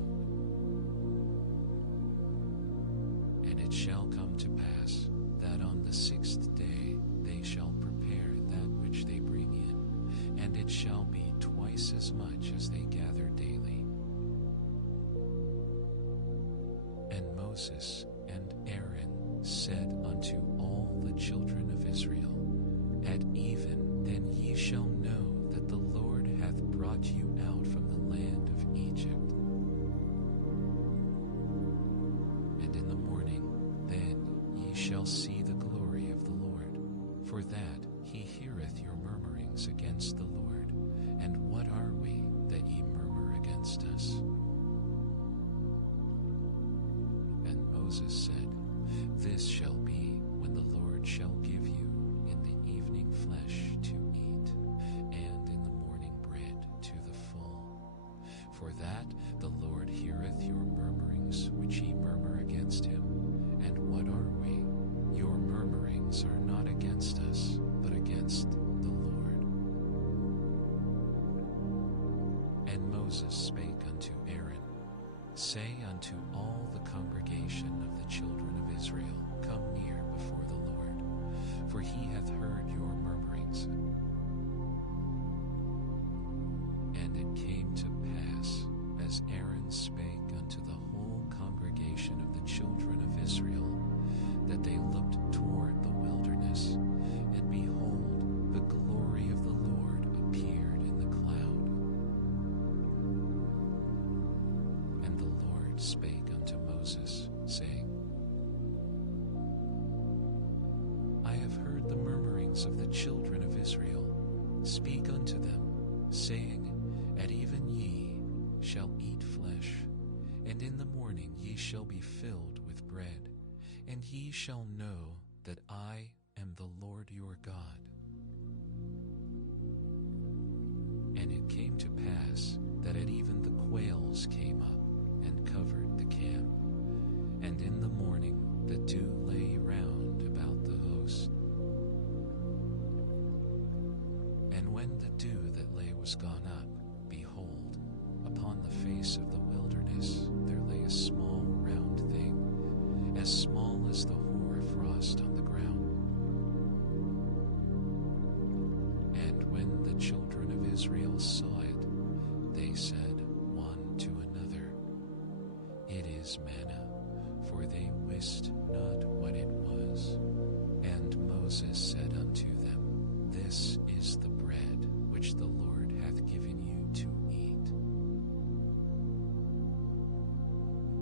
And it shall come to pass, that on the 6th day they shall prepare that which they bring in, and it shall be twice as much as they gather daily." And Moses and Aaron said unto all the children of Israel, "At even then ye shall know that the Lord hath brought you out from the land of Egypt. And in the morning then ye shall see the glory of the Lord, for that he heareth your murmurings against the Lord. And what are we that ye murmur against us?" And Moses said, "This shall be when the Lord shall give you in the evening flesh to eat, and in the morning bread to the full. For that the Lord heareth your murmurings which ye murmur against him. And what are we? Your murmurings are not against us, but against the Lord." And Moses spake unto Aaron, "Say unto all the congregation of the children of Israel, Come near before the Lord, for he hath heard your murmurings." And it came to pass, as Aaron spake unto the whole congregation of the children of Israel, that they looked toward the wilderness, and behold, the glory of the Lord appeared in the cloud. And the Lord spake unto Moses, saying, "I have heard the murmurings of the children of Israel. Speak unto them, saying, At even ye shall eat flesh, and in the morning ye shall be filled with bread, and ye shall know that I am the Lord your God." And it came to pass that at even the quails came up and covered the camp, and in the morning the dew lay round about the host. And when the dew that lay was gone up, behold, upon the face of the wilderness there lay a small round thing, as small as the hoar frost on the ground. And when the children of Israel saw it, they said one to another, It is manna, for they wist not what it was. And Moses said unto them, This is the bread which the Lord hath given you to eat.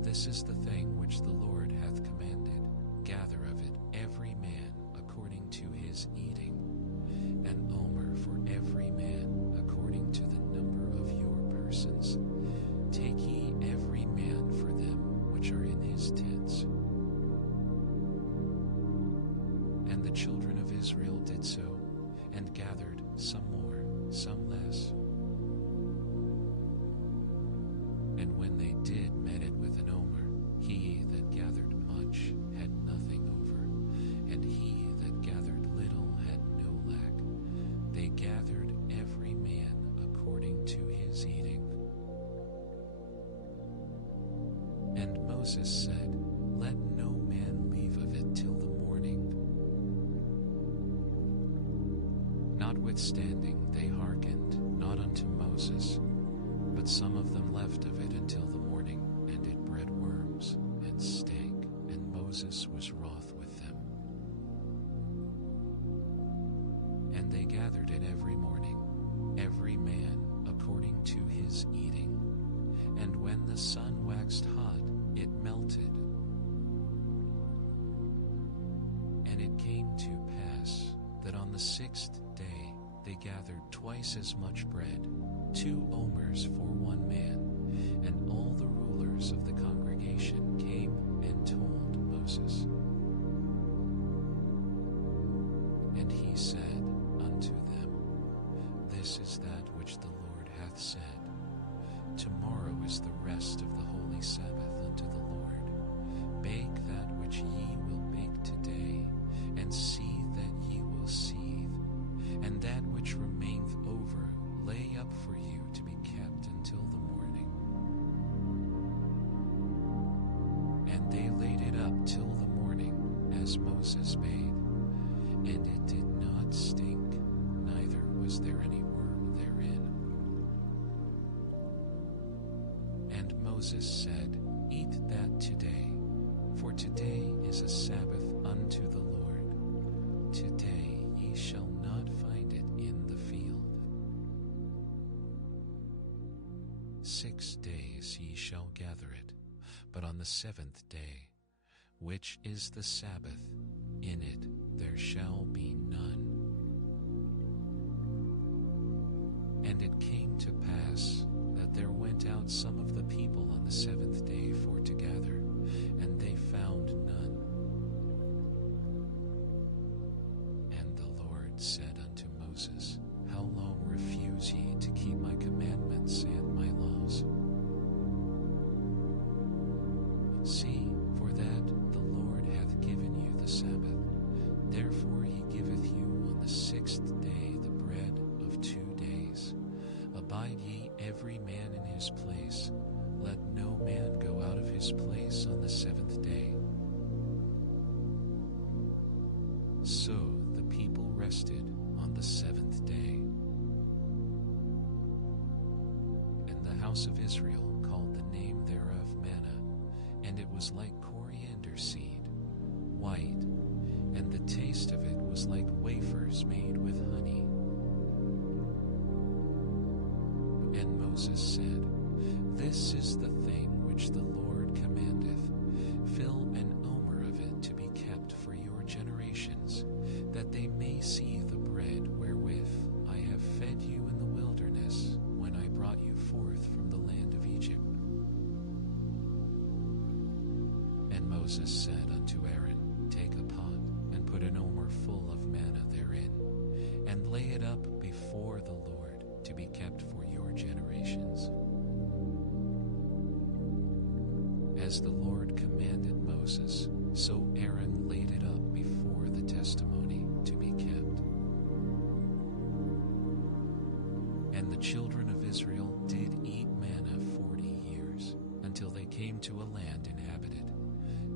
This is the thing which the Lord hath commanded. Gather of it every man according to his eating, an omer for every man according to the number of your persons. Take ye every man for them which are in his tents. And the children of Israel did so, and gathered some more, some less. And when they did met it with an omer, he that gathered much had nothing over, and he that gathered little had no lack. They gathered every man according to his eating. And Moses said, Let no man leave of it till the morning. Notwithstanding, they hearkened not unto Moses, but some of them left of it until the morning, and it bred worms, and stank, and Moses was wroth with them. And they gathered it every morning, every man according to his eating. And when the sun waxed hot, it melted. And it came to pass that on the 6th day they gathered twice as much bread, 2 omers for one man. And all the rulers of the congregation came and told Moses. And he said unto them, This is that which the Lord hath said. Tomorrow is the rest of the holy Sabbath unto the Lord. Bake that which ye will bake today, and seethe that ye will seethe, and that which remaineth over lay up for you to be kept until the morning. And they laid it up till the morning, as Moses bade, and it did not stink, neither was there any worm therein. And Moses said, Eat that today, for today is a Sabbath unto the Lord. Today ye shall not find it in the field. 6 days ye shall gather it, but on the 7th day, which is the Sabbath, in it there shall be none. And it came to pass that there went out some of the people on the 7th day for to gather, and they found none. And the Lord said unto Moses, How long refuse ye to keep my commandments and my laws? See, for that the Lord hath given you the Sabbath. Therefore he giveth you on the 6th day the bread of 2 days. Abide ye every man in his place. Let no man go out of his place on the 7th day. So the people rested on the 7th day. And the house of Israel called the name thereof manna, and it was like coriander seed, white, and the taste of it was like wafers made with honey. And Moses said, This is the thing which the Lord commandeth. Fill an omer of it to be kept for your generations, that they may see the bread wherewith I have fed you in the wilderness when I brought you forth from the land of Egypt. And Moses said unto Aaron, Take a pot, and put an omer full of manna therein, and lay it up before the Lord to be kept for your generations. As the Lord commanded Moses, so Aaron laid it up before the testimony to be kept. And the children until they came to a land inhabited.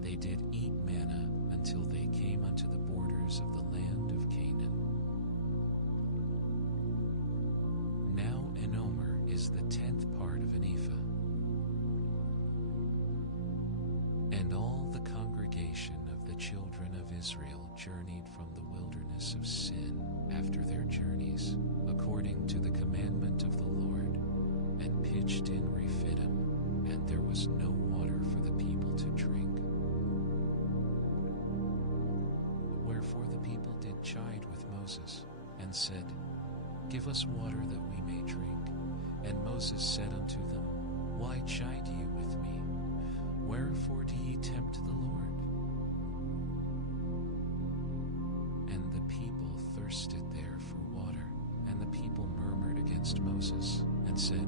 They did eat manna until they came unto the borders of the land of Canaan. Now an omer is the 10th part of an ephah. And all the congregation of the children of Israel journeyed from the wilderness of Sin after their journeys, according to the commandment of the Lord, and pitched in Rephidim, and there was no water for the people to drink. Wherefore the people did chide with Moses, and said, Give us water that we may drink. And Moses said unto them, Why chide ye with me? Wherefore do ye tempt the Lord? And the people thirsted there for water, and the people murmured against Moses, and said,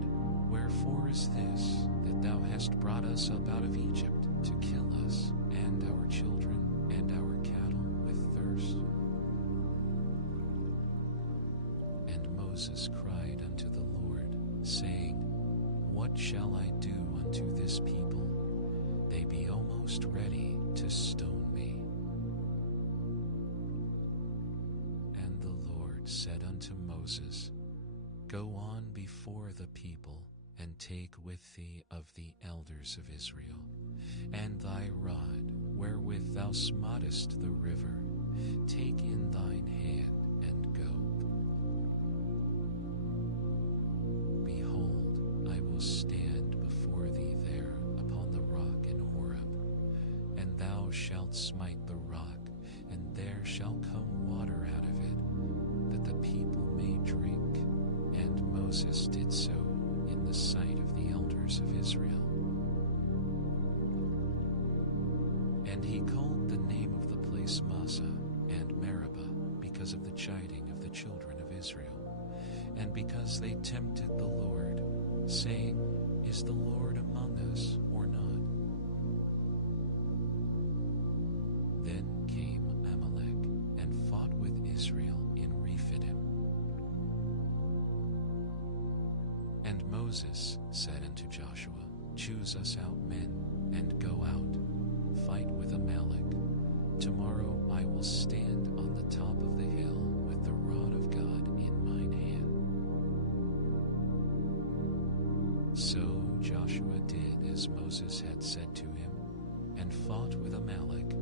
Wherefore is this, that thou hast brought us up out of Egypt, to kill us, and our children, and our cattle with thirst? And Moses cried unto the Lord, saying, What shall I do unto this people? They be almost ready to stone me. And the Lord said unto Moses, Go on before the people, and take with thee of the elders of Israel, and thy rod, wherewith thou smottest the river, take in thine hand, and go. Behold, I will stand before thee there upon the rock in Horeb, and thou shalt smite the rock, and there shall come water out of it, that the people may drink. And Moses did so in the sight of the elders of Israel. And he called the name of the place Massah and Meribah, because of the chiding of the children of Israel, and because they tempted the Lord, saying, Is the Lord among us or not? Then came Amalek and fought with Israel in Rephidim. And Moses said unto Joshua, Choose us out men, and go out, fight with Amalek. Tomorrow I will stand on the top of the hill with the rod of God in mine hand. So Joshua did as Moses had said to him, and fought with Amalek.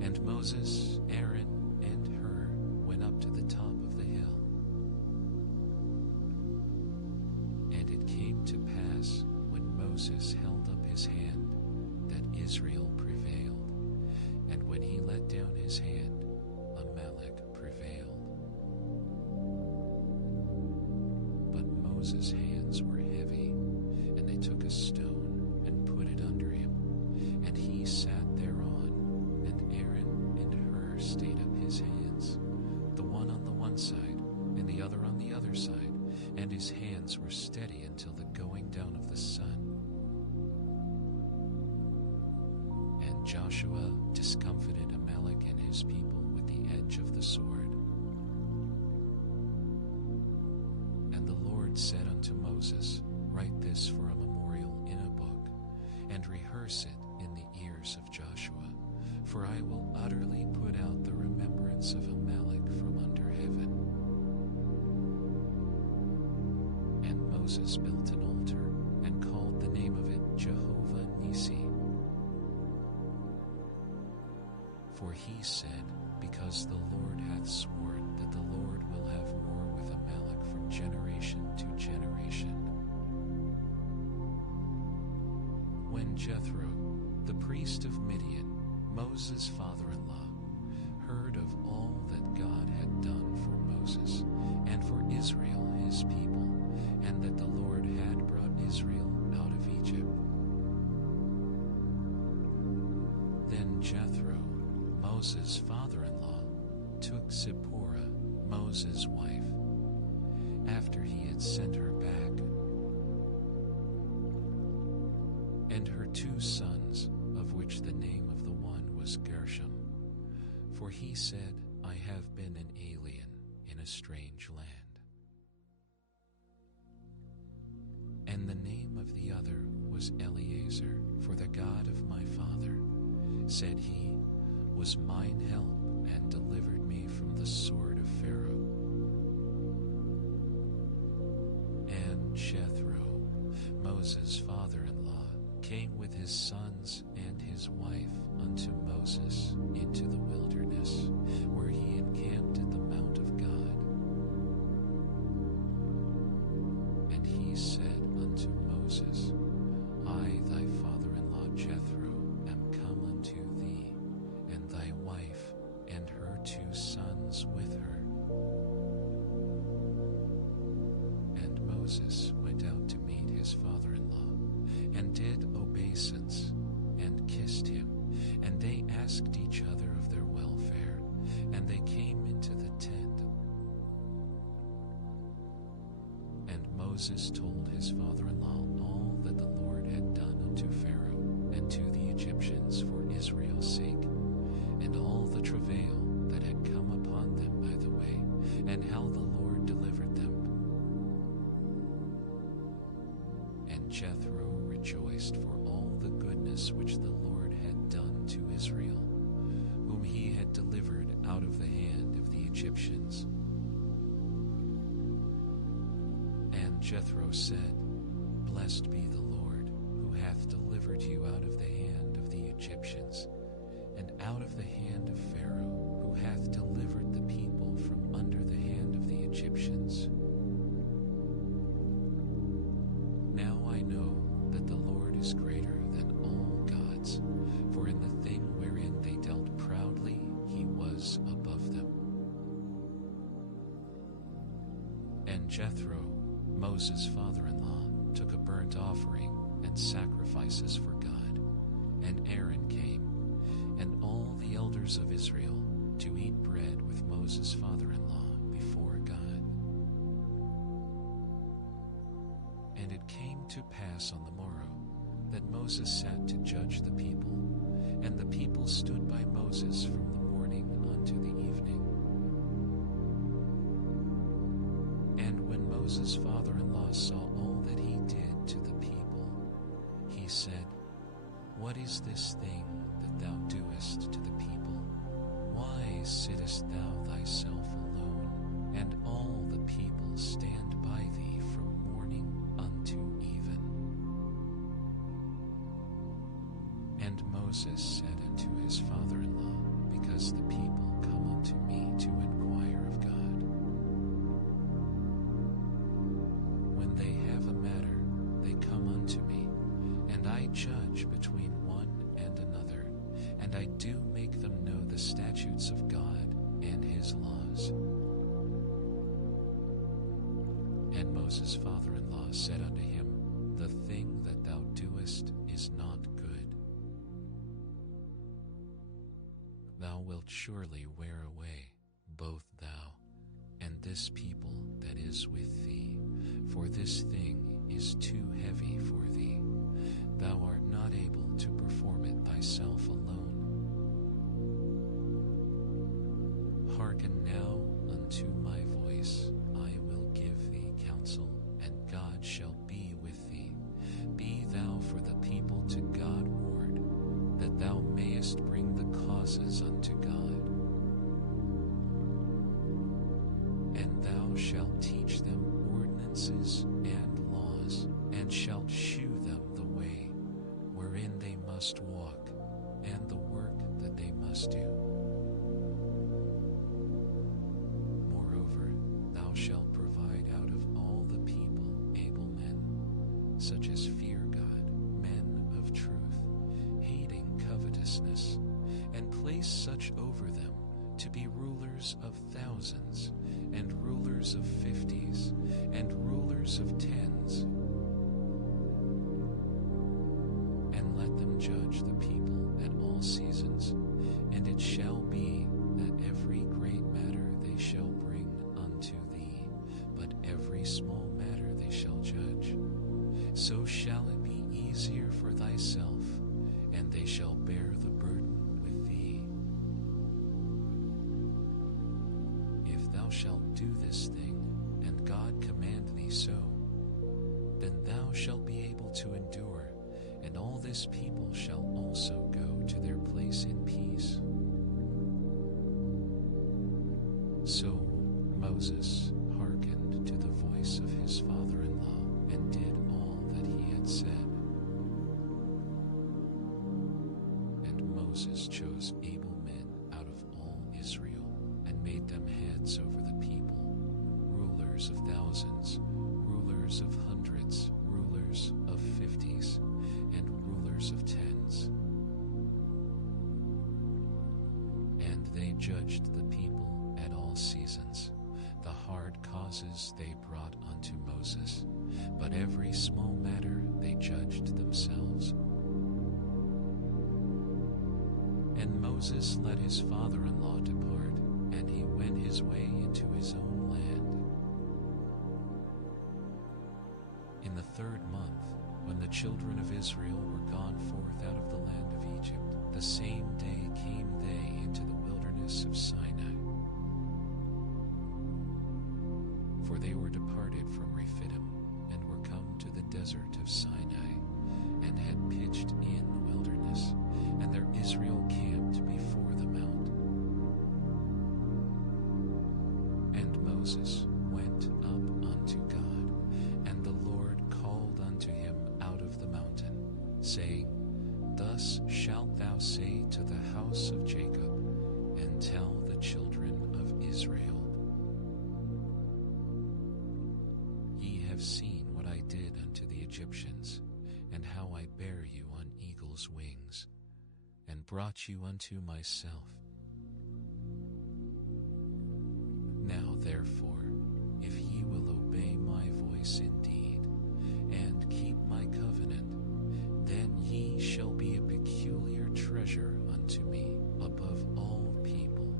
And Moses, Aaron, and Hur went up to the top of the hill. And it came to pass, when Moses held up his hand, that Israel prevailed, and when he let down his hand, Amalek prevailed. But Moses' hands were heavy, and they took a stone and put it under him, and he sat thereon, and Aaron and Hur stayed up his hands, the one on the one side, and the other on the other side, and his hands were steady until the going down of the sun. And Joshua discomfited Amalek and his people with the edge of the sword. And the Lord said unto Moses, Write this for a memorial in a book, and rehearse it in the ears of Joshua, for I will utterly put out the remembrance of Amalek from under heaven. And Moses built an altar, and called the name of it Jehovah Nissi. For he said, Because the Lord hath sworn that the Lord will have war with Amalek from generation to generation. When Jethro, the priest of Midian, Moses' father-in-law, heard of all that God had done for Moses and for Israel his people, and that the Lord had brought Israel out of Egypt, then Jethro, Moses' father-in-law, took Zipporah, Moses' wife, after he had sent her back, and her 2 sons, of which the name of the one was Gershom, for he said, I have been an alien in a strange land. And the name of the other was Eleazar, for the God of my father, said he, was mine help and delivered me from the sword of Pharaoh. And Jethro, Moses' father-in-law, came with his sons and his wife unto Moses into the wilderness, where he encamped at the mount of God. And he said unto Moses, I, thy father-in-law Jethro, am come unto thee, and thy wife, and her 2 sons with her. And Moses went out to meet his father-in-law, and did obeisance, and kissed him, and they asked each other of their welfare, and they came into the tent. And Moses told his father-in-law all that the Lord had done unto Pharaoh and to the Egyptians for Israel's sake, and all the travail that had come upon them by the way, and how the Lord delivered them. And Jethro rejoiced for all the goodness which the Lord had done to Israel, whom he had delivered out of the hand of the Egyptians. And Jethro said, Blessed be the Lord, who hath delivered you out of the hand of the Egyptians, and out of the hand of Pharaoh, who hath delivered the people from under the hand of the Egyptians. Now I know that the Lord is greater than all gods, for in the thing wherein they dealt proudly he was above them. And Jethro, Moses' father-in-law, took a burnt offering and sacrifices for God, and Aaron came, and all the elders of Israel, to eat bread with Moses' father-in-law before God. And it came to pass on the morrow that Moses sat to judge the people, and the people stood by Moses from the morning unto the evening. And when Moses' father-in-law saw all that he did to the people, he said, What is this thing that thou doest to the people? Why sittest thou thyself alone, and all the people stand by thee from morning unto even? And Moses said unto his father-in-law, Because the people come unto me to inquire of God. When they have a matter, they come unto me, and I judge between one and another, and I do make them know the statutes of God and his laws. And Moses' father-in-law said unto him, The thing that thou doest is not good. Thou wilt surely wear away, both thou and this people that is with thee, for this thing is too heavy for thee. Thou art not able to perform it thyself alone. Hearken now unto my voice. I will give thee counsel, and God shall be with thee. Be thou for the people to God ward, that thou mayest bring the causes unto God. And thou shalt teach them ordinances and laws, and shalt shew them the way wherein they must walk, and the work that they must do. Moreover, thou shalt provide out of all the people able men, such as fear God, men of truth, hating covetousness, and place such over them to be rulers of thousands, and rulers of 50s, and rulers of 10s. And let them judge the people at all seasons, and it shall be that every great matter they shall bring unto thee, but every small matter they shall judge. So shall it be easier for thyself, and they shall bear the burden with thee. If thou shalt do this thing, and God command thee so, then thou shalt be able to endure, and all this people shall also go to their place in peace. So Moses hearkened to the voice of his father-in-law and did all that he had said. And Moses chose able men out of all Israel and made them heads over the people, rulers of thousands, rulers of hundreds, rulers of 50s, and rulers of 10s. And they judged the people at all seasons. The hard causes they brought unto Moses, but every small matter they judged themselves. And Moses let his father-in-law depart, and he went his way into his own land. In the 3rd month, when the children of Israel were gone forth out of the land of Egypt, the same day came they into the wilderness of Sinai. For they were departed from Rephidim, and were come to the desert of Sinai, and had pitched in the wilderness, and there Israel camped before the mount. And Moses went up unto God, and the Lord called unto him out of the mountain, saying, Thus shalt thou say to the house of Jacob, and tell the children of Israel, Ye have seen what I did unto the Egyptians, and how I bare you on eagle's wings, and brought you unto myself. Now therefore, if ye will obey my voice indeed, and keep my covenant, then ye shall be a peculiar treasure unto me above all people,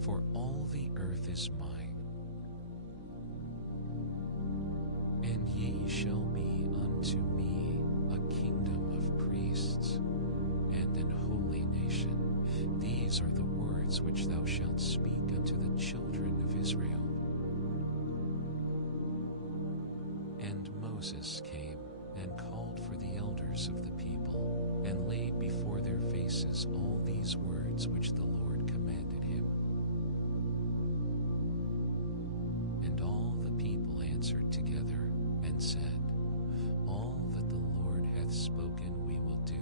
for all the earth is mine. And ye shall be unto me a kingdom of priests, and an holy nation. These are the words which thou shalt speak unto the children of Israel. And Moses came and called for the elders of the people, and laid before their faces all these words which the Lord commanded him. And all the people answered together and said, All that the Lord hath spoken we will do.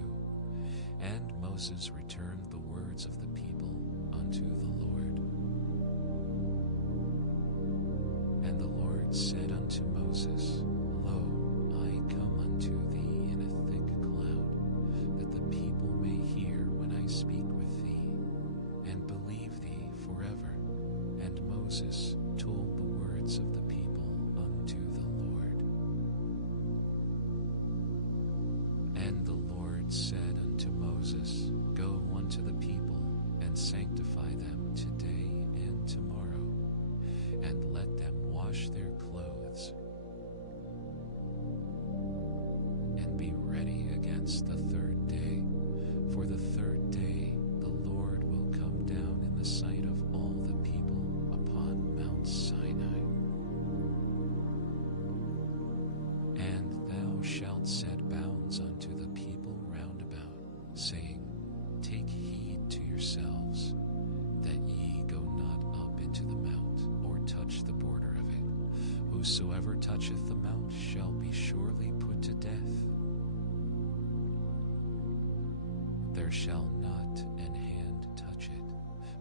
And Moses returned the words of the people unto the Lord. And the Lord said unto Moses, Lo, I come unto thee in a thick cloud, that the people may hear when I speak with thee, and believe thee forever. And Moses told the words of the people unto the Lord. And the Lord said unto Moses, Go unto the people, and sanctify them today and tomorrow, and let them wash their clothes, and be ready against the 3rd day. For the 3rd day the Lord will come down in the sight of all the people upon Mount Sinai. And thou shalt set bounds unto the people round about, saying, Take heed to yourselves, that ye go not up into the mount, or touch the border of it. Whosoever toucheth the mount shall be surely put to death. There shall not an hand touch it,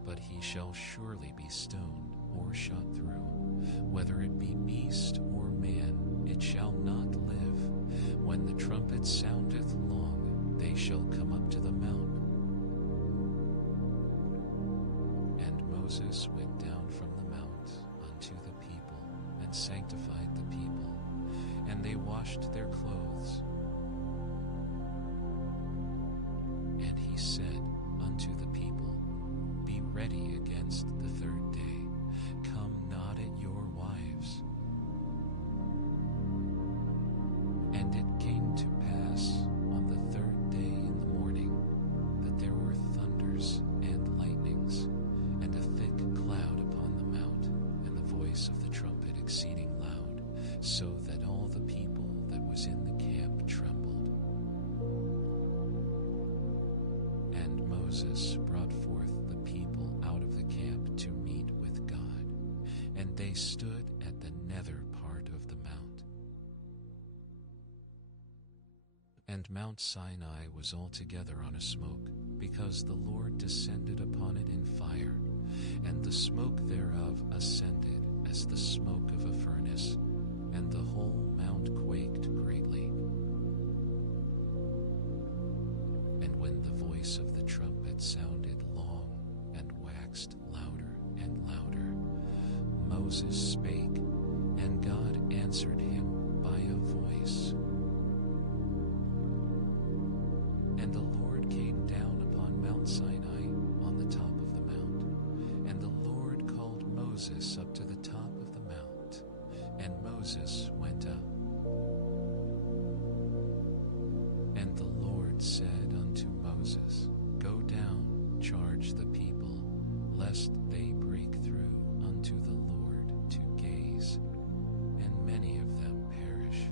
but he shall surely be stoned or shot through. Whether it be beast or man, it shall not live. When the trumpet soundeth long, they shall come up to the mount. And Moses went down from the mount unto the people, and sanctified the people, and they washed their clothes. And he said unto the people, Be ready against the 3rd day. Come not at your wives. And it came to pass on the 3rd day in the morning that there were thunders and lightnings, and a thick cloud upon the mount, and the voice of the trumpet exceeding loud, so that all the people that was in the camp trembled. Moses brought forth the people out of the camp to meet with God, and they stood at the nether part of the mount. And Mount Sinai was altogether on a smoke, because the Lord descended upon it in fire, and the smoke thereof ascended as the smoke of a furnace, and the whole mount quaked greatly. And when the voice of the trumpet sounded long and waxed louder and louder, Moses spake, and God answered him by a voice. And the Lord came down upon Mount Sinai on the top of the mount, and the Lord called Moses up to the top of the mount, and Moses went up. And the Lord said unto Moses, Go down, charge the people, lest they break through unto the Lord to gaze, and many of them perish.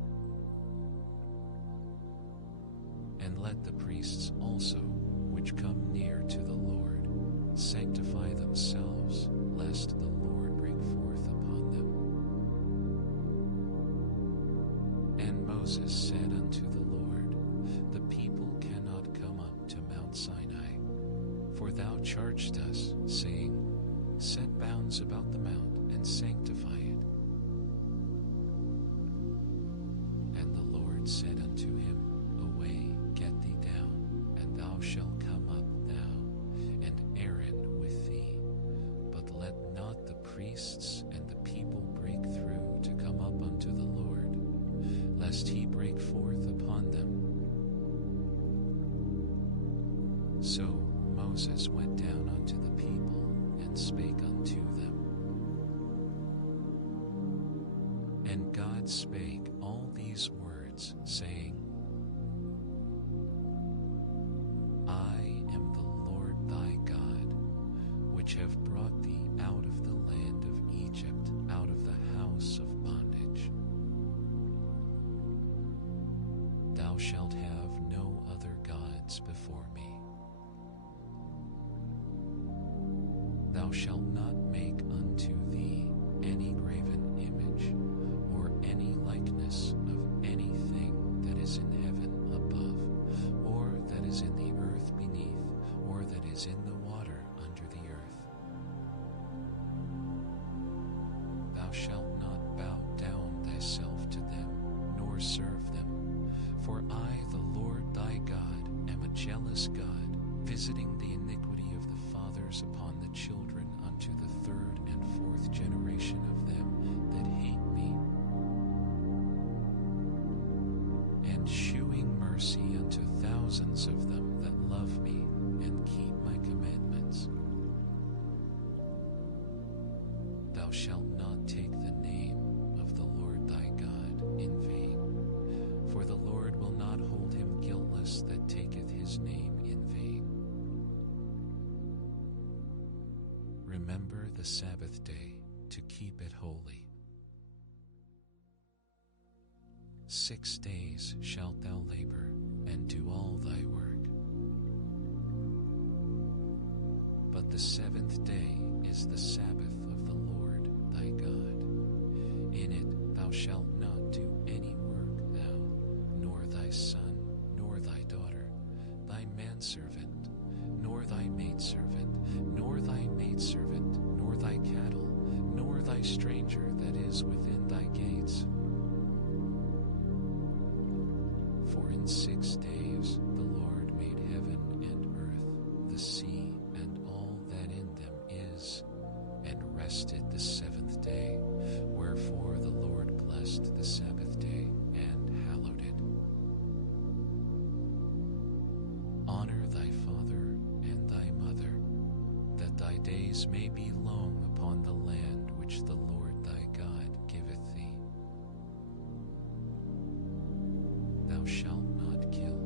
And let the priests also, which come near to the Lord, sanctify themselves, lest the Lord break forth upon them. And Moses said unto the Lord, The people cannot come up to Mount Sinai, for thou charged us, saying, Set bounds about the mount, and sanctify it. And the Lord said unto him, Away, get thee down, and thou shalt come up thou, and Aaron with thee. But let not the priests and the people break through to come up unto the Lord, lest he break forth upon them. So Moses went down unto the people, and spake unto them. And God spake all these words, saying, I am the Lord thy God, which have brought thee out of the land of Egypt, out of the house of bondage. Thou shalt have no other gods before me. Thou shalt not make unto thee any graven image, or any likeness of anything that is in heaven above, or that is in the earth beneath, or that is in the water under the earth. Thou shalt not bow down thyself to them, nor serve them. For I, the Lord thy God, am a jealous God, visiting the iniquity of the fathers upon the children unto the third and fourth generation of them that hate me, and shewing mercy unto thousands of them that love me and keep my commandments. Thou shalt not take the name of the Lord thy God in vain, for the Lord will not hold him guiltless that taketh his name in vain. Remember the Sabbath day to keep it holy. 6 days shalt thou labor, and do all thy work. But the seventh day is the Sabbath of the Lord thy God. In it thou shalt not do any work, thou, nor thy son, nor thy daughter, thy manservant, nor thy maidservant, nor thy maidservant, nor thy cattle, nor thy stranger that is within thy gates. For in 6 days the Lord made heaven and earth, the sea, and all that in them is, and rested the seventh day. Wherefore the Lord blessed the Sabbath day and hallowed it. Honor thy father and thy mother, that thy days may be long upon the land which the Lord thy God giveth thee. Thou shalt not kill.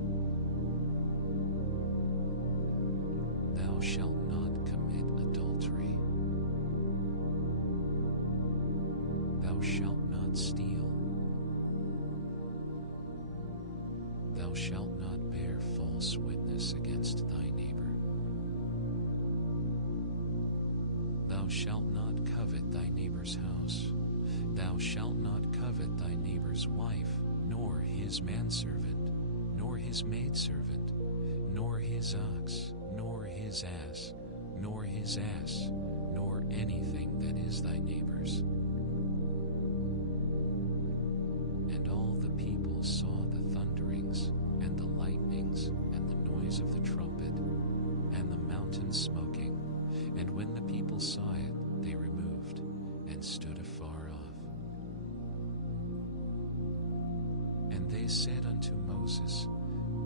Thou shalt not commit adultery. Thou shalt not steal. Thou shalt not bear false witness against thy neighbor. Thou shalt not covet thy neighbor's wife, nor his manservant, nor his maidservant, nor his ox, nor his ass, nor his ass, nor anything that is thy neighbor's. And all the people saw the thunderings, and the lightnings, and the noise of the trumpet, and the mountain smoking. And when the people saw it, they removed, and stood afar off. And they said unto Moses,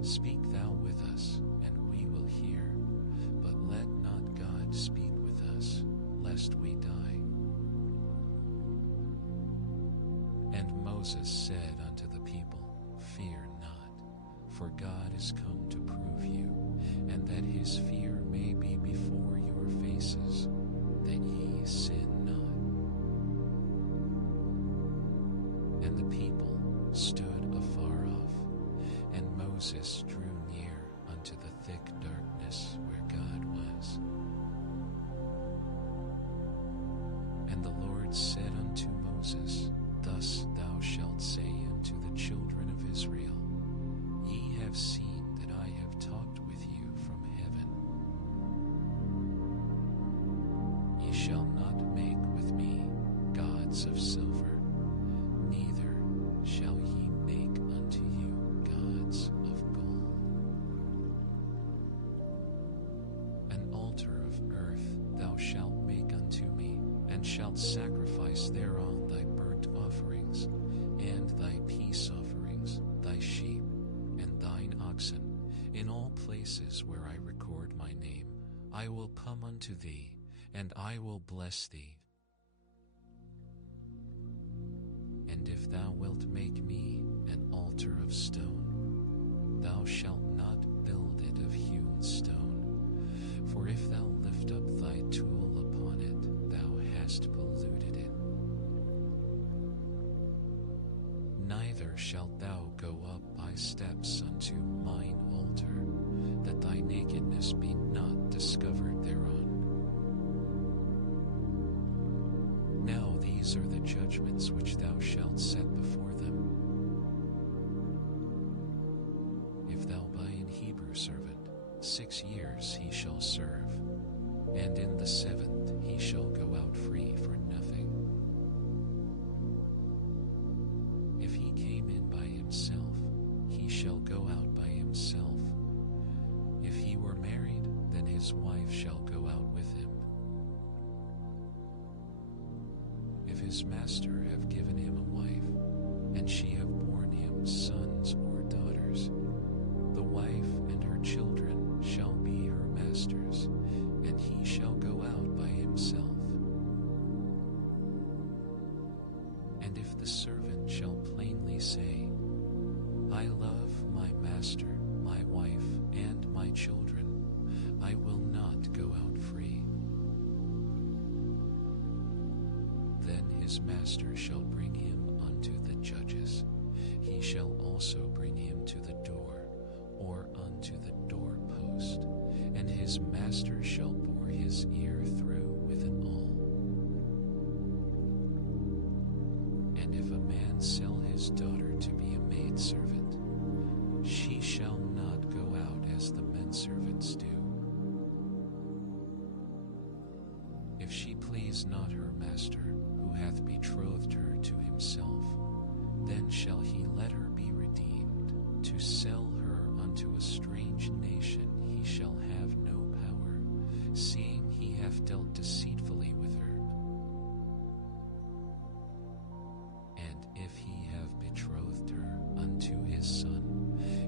Speak thou with us, and we will hear, but let not God speak with us, lest we die. And Moses said unto the people, Fear not, for God is come to prove you, and that his fear may be before your faces, that ye sin not. And the people stood afar off, and Moses drew near unto the thick darkness where God was. And the Lord said unto Moses, Thus thou shalt say unto the children of Israel, Ye have seen that I have talked with you from heaven. Ye shall not make with me gods of silver, neither shall ye make unto you gods of gold. An altar of earth thou shalt make unto me, and shalt sacrifice thereon thy burnt offerings, and thy peace offerings, thy sheep, and thine oxen. In all places where I record my name, I will come unto thee, and I will bless thee. And if thou wilt make me an altar of stone, thou shalt not build it of hewn stone. For if thou lift up thy tool upon it, thou hast polluted it. Neither shalt thou go up by steps unto mine altar, that thy nakedness be not discovered thereon. Now these are the judgments which thou shalt set before them. If thou buy an Hebrew servant, 6 years he shall serve, and in the 7th he shall go out free for nothing. If he came in by himself, he shall go out by himself. If he were married, then his wife shall go out with him. If his master have given him a wife, and she have borne him sons or daughters, the wife and her children shall be her master's, and he shall go out by himself. And if the servant shall plainly say, I love my master, my wife, and my children, I will not go out free, then his master shall bring him unto the judges. He shall also bring him to the door, or unto the doorpost, and his master shall bore his ear through with an awl. And if a man sell his daughter to be a maidservant, she shall not go out as the menservants do. If she please not her master, who hath betrothed her to himself, then shall he let her be redeemed. To sell her unto a strange nation he shall have no power, seeing he hath dealt deceitfully with her. And if he have betrothed her unto his son,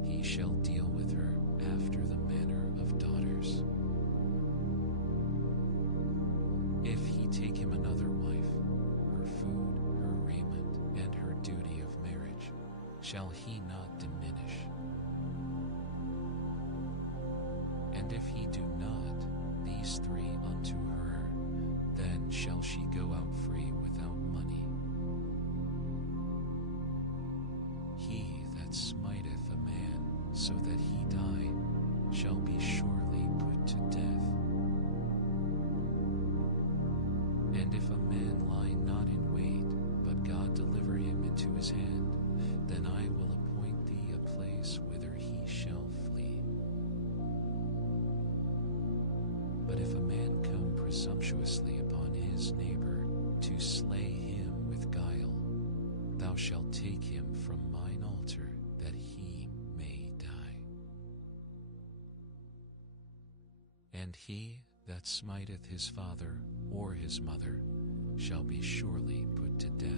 he shall deal with her after the manner of daughters. If he take him another wife, her food, her raiment, and her duty of marriage, shall he not diminish? And if he do not these 3 unto her, then shall she go out free without money. He that smiteth a man so that he die shall be surely put to death. And if a man lie not in wait, but God into his hand, then I will appoint thee a place whither he shall flee. But if a man come presumptuously upon his neighbor to slay him with guile, thou shalt take him from mine altar, that he may die. And he that smiteth his father or his mother shall be surely put to death.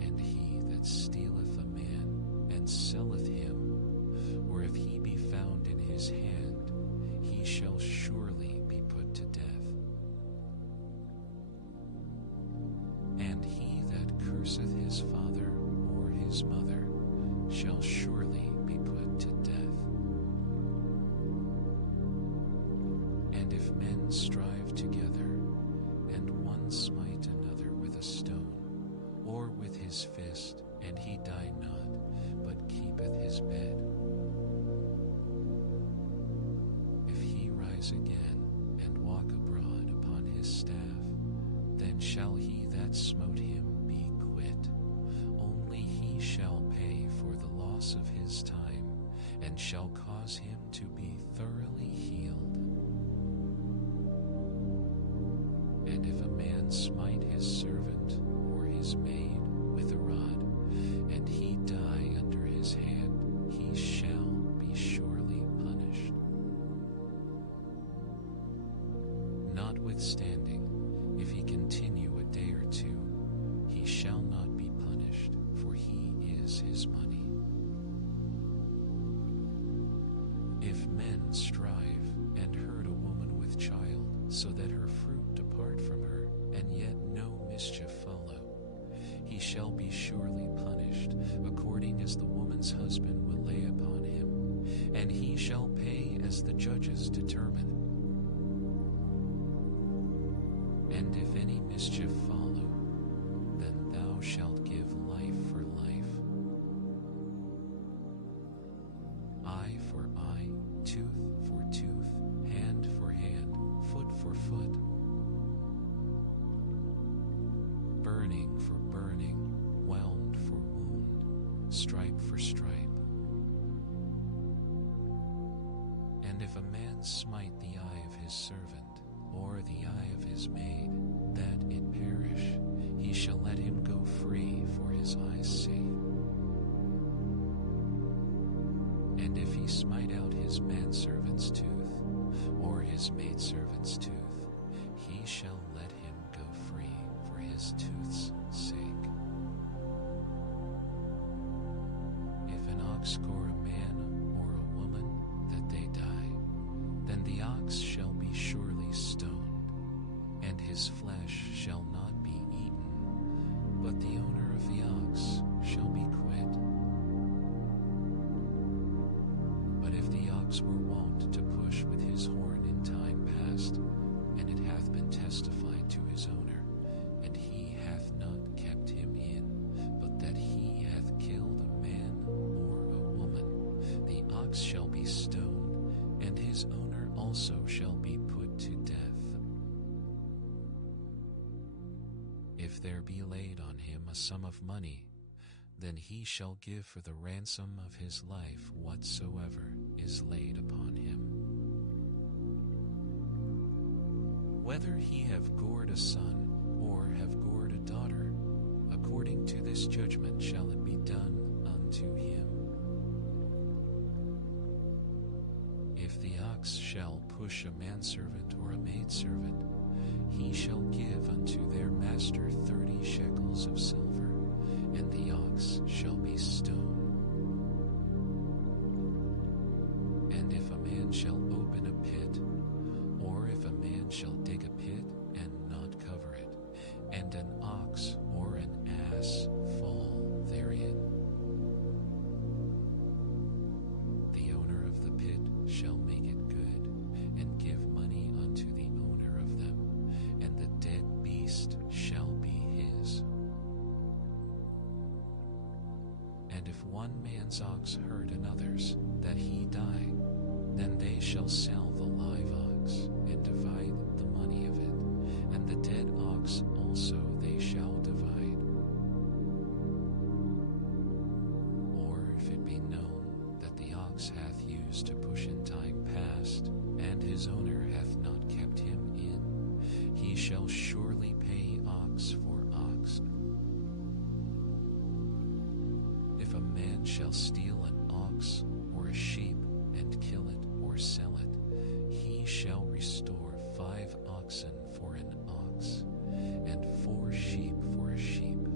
And he that stealeth a man and selleth him, or if he be found in his hand, he shall surely be put to death. And he that curseth his father or his mother shall surely be put to death. And if men strive together, and one smite another with a stone, or with his fist, and he die not, but keepeth his bed, if he rise again, and walk abroad upon his staff, then shall he that smote him be quit. Only he shall pay for the loss of his time, and shall cause him to be thoroughly healed. And if a man smite his servant or his maid with a rod, and he die under his hand, he shall be surely punished. Notwithstanding, if he continue a day or two, he shall not be punished, for he is his money. If men strive and hurt a woman with child, so that her fruit depart from her, and yet no mischief follow, he shall be surely punished, according as the woman's husband will lay upon him, and he shall pay as the judges determine. And if any mischief follow, then thou shalt give life for life, eye for eye, tooth for tooth, hand for hand, foot for foot, burning for burning, wound for wound, stripe for stripe. And if a man smite the eye of his servant, or the eye of his maid, that it perish, he shall let him go free for his eye's sake. And if he smite out his manservant's tooth, or his maidservant's tooth, he shall let him go free for his tooth's sake. If an ox gore a man or a woman, that they die, then the ox shall be surely stoned, and his flesh shall not be eaten, but the owner of the ox shall be quit. But if the ox were wont to push with his horn in time past, and it hath been testified to his owner, and he hath not kept him in, but that he hath killed a man or a woman, the ox shall be stoned, and his owner also shall be put to death. If there be laid on him a sum of money, then he shall give for the ransom of his life whatsoever is laid upon him. Whether he have gored a son or have gored a daughter, according to this judgment shall it be done unto him. If the ox shall push a manservant or a maidservant, he shall give unto their master 30 shekels of silver, and the ox shall be stoned. And if a man shall open a pit, or if a man shall dig a pit and not cover it, and an ox or an ass fall therein, the owner of the pit shall make it good, and give money unto the owner of them, and the dead beast shall be his. And if one man's ox hurt another's, that he die, then they shall sell the live ox, and divide the money of it, and the dead ox also they shall shall surely pay ox for ox. If a man shall steal an ox or a sheep and kill it or sell it, he shall restore 5 oxen for an ox, and 4 sheep for a sheep.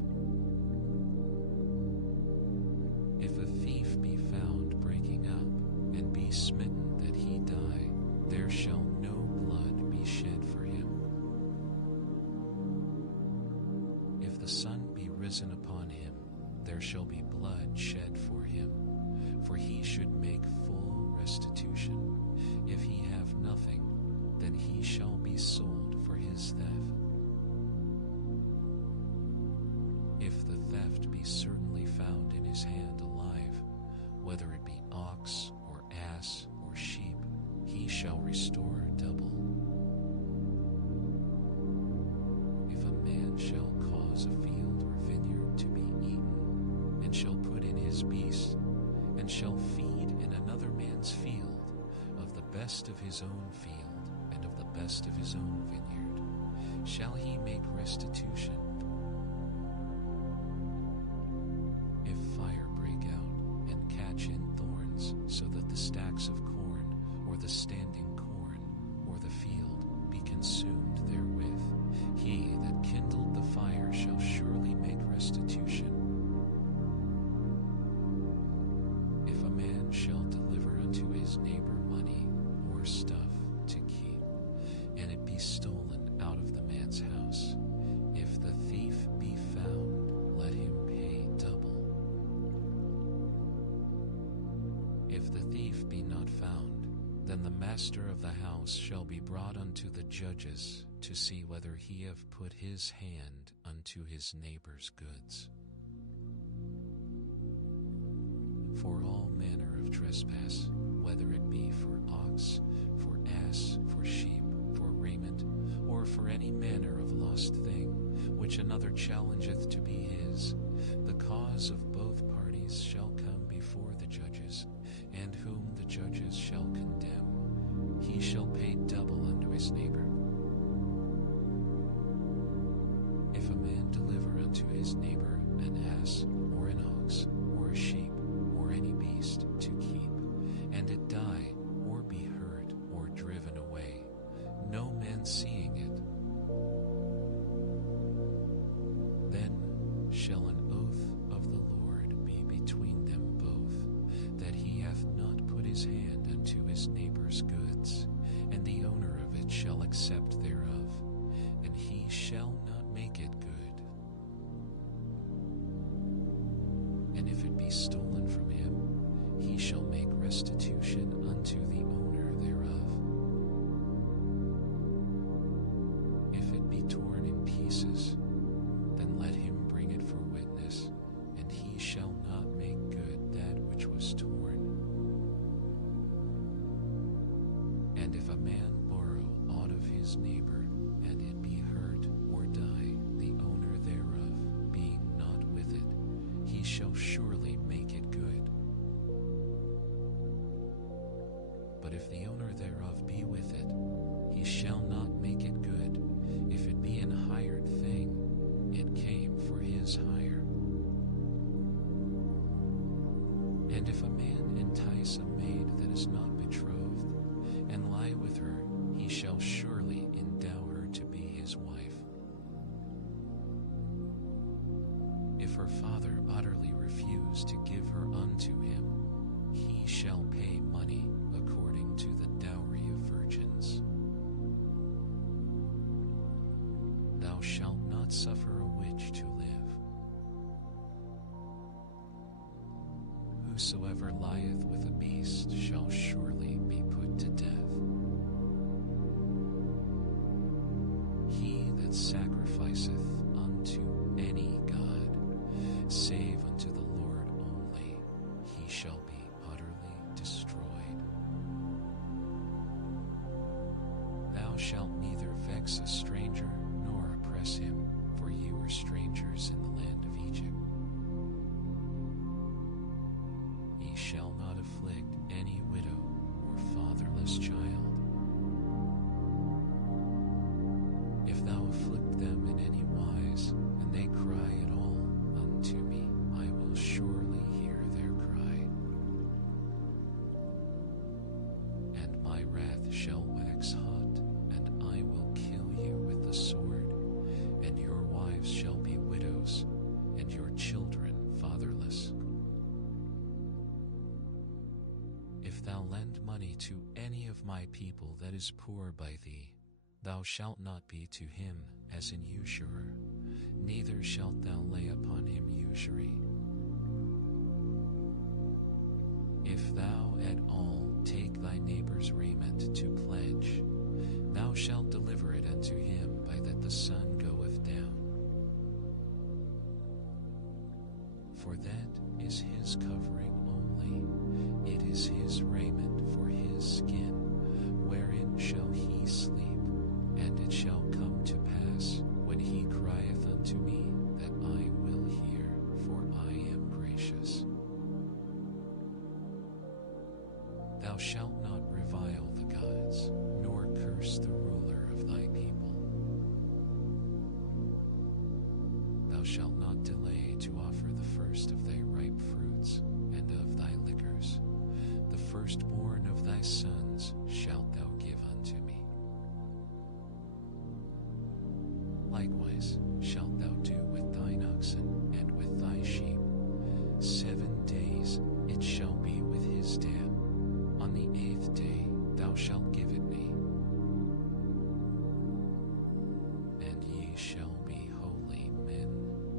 If a thief be found breaking up, and be smitten that he die, there shall no blood be shed for him. If the sun be risen upon him, there shall be blood shed for him, for he should make full restitution. If he have nothing, then he shall be sold for his theft. If the theft be certainly found in his hand alive, whether it be ox or ass or sheep, he shall restore double. If a man shall cause a field or vineyard to be eaten, and shall put in his beast, and shall feed in another man's field, of the best of his own field, and of the best of his own vineyard, shall he make restitution? If fire break out and catch in thorns, so that the stacks of corn, or the standing corn, or the field be consumed therewith, he that kindled the fire shall surely make restitution. If a man shall deliver unto his neighbor money or stuff to keep, and it be stolen out of the man's house, if the thief be found, let him pay double. If the thief be not found, then the master of the house shall be brought unto the judges, to see whether he have put his hand unto his neighbor's goods. For all manner of trespass, whether it be for ox, for ass, for sheep, for raiment, or for any manner of lost thing, which another challengeth to be his, the cause of both parties shall come before the judges, and whom the judges shall condemn, he shall pay double unto his neighbor. If a man deliver unto his neighbor an ass, or an ox, or a sheep, or any beast to keep, and it die, or be hurt, or driven away, no man seeing it, then shall an oath of the Lord be between them both, that he hath not put his hand unto his neighbor's goods, and the owner of it shall accept thereof, and he shall not make it good. And if it be stolen from him, he shall make restitution unto the owner thereof. If it be torn in pieces, then let him bring it for witness, and he shall not make good that which was torn. And if a man borrow aught of his neighbor, and it be hurt or die, the owner thereof being not with it, he shall surely make it good. But if the owner thereof be with it, he shall not make it good. If it be an hired thing, it came for his hire. And if a man entice a maid that is not betrothed, and lie with her, he shall surely endow her to be his wife. If her father utterly refuse to give her unto him, he shall pay money according to the dowry of virgins. Thou shalt not suffer a witch to live. Whosoever lieth with a beast shall surely be put to death. He that sacrificeth unto any god, save unto the Lord only, he shall be utterly destroyed. Thou shalt neither vex a stranger nor oppress him, for ye were strangers in the land of Egypt. Ye shall not afflict any widow or fatherless child. If thou to any of my people that is poor by thee, thou shalt not be to him as an usurer, neither shalt thou lay upon him usury. If thou at all take thy neighbor's raiment to pledge, thou shalt deliver it unto him by that the sun goeth down. For that is his covering only, it is his raiment for his skin, wherein shall he sleep. And it shall come to pass, when he crieth unto me, that I will hear, for I am gracious. Thou shalt not revile the gods, nor curse the ruler of thy people. Thou shalt not delay to offer the first of thy ripe fruits, and of thy liquors. The firstborn of thy sons shalt thou give unto me. Likewise shalt thou do with thine oxen and with thy sheep. 7 days it shall be with his dam. On the 8th day thou shalt give it me. And ye shall be holy men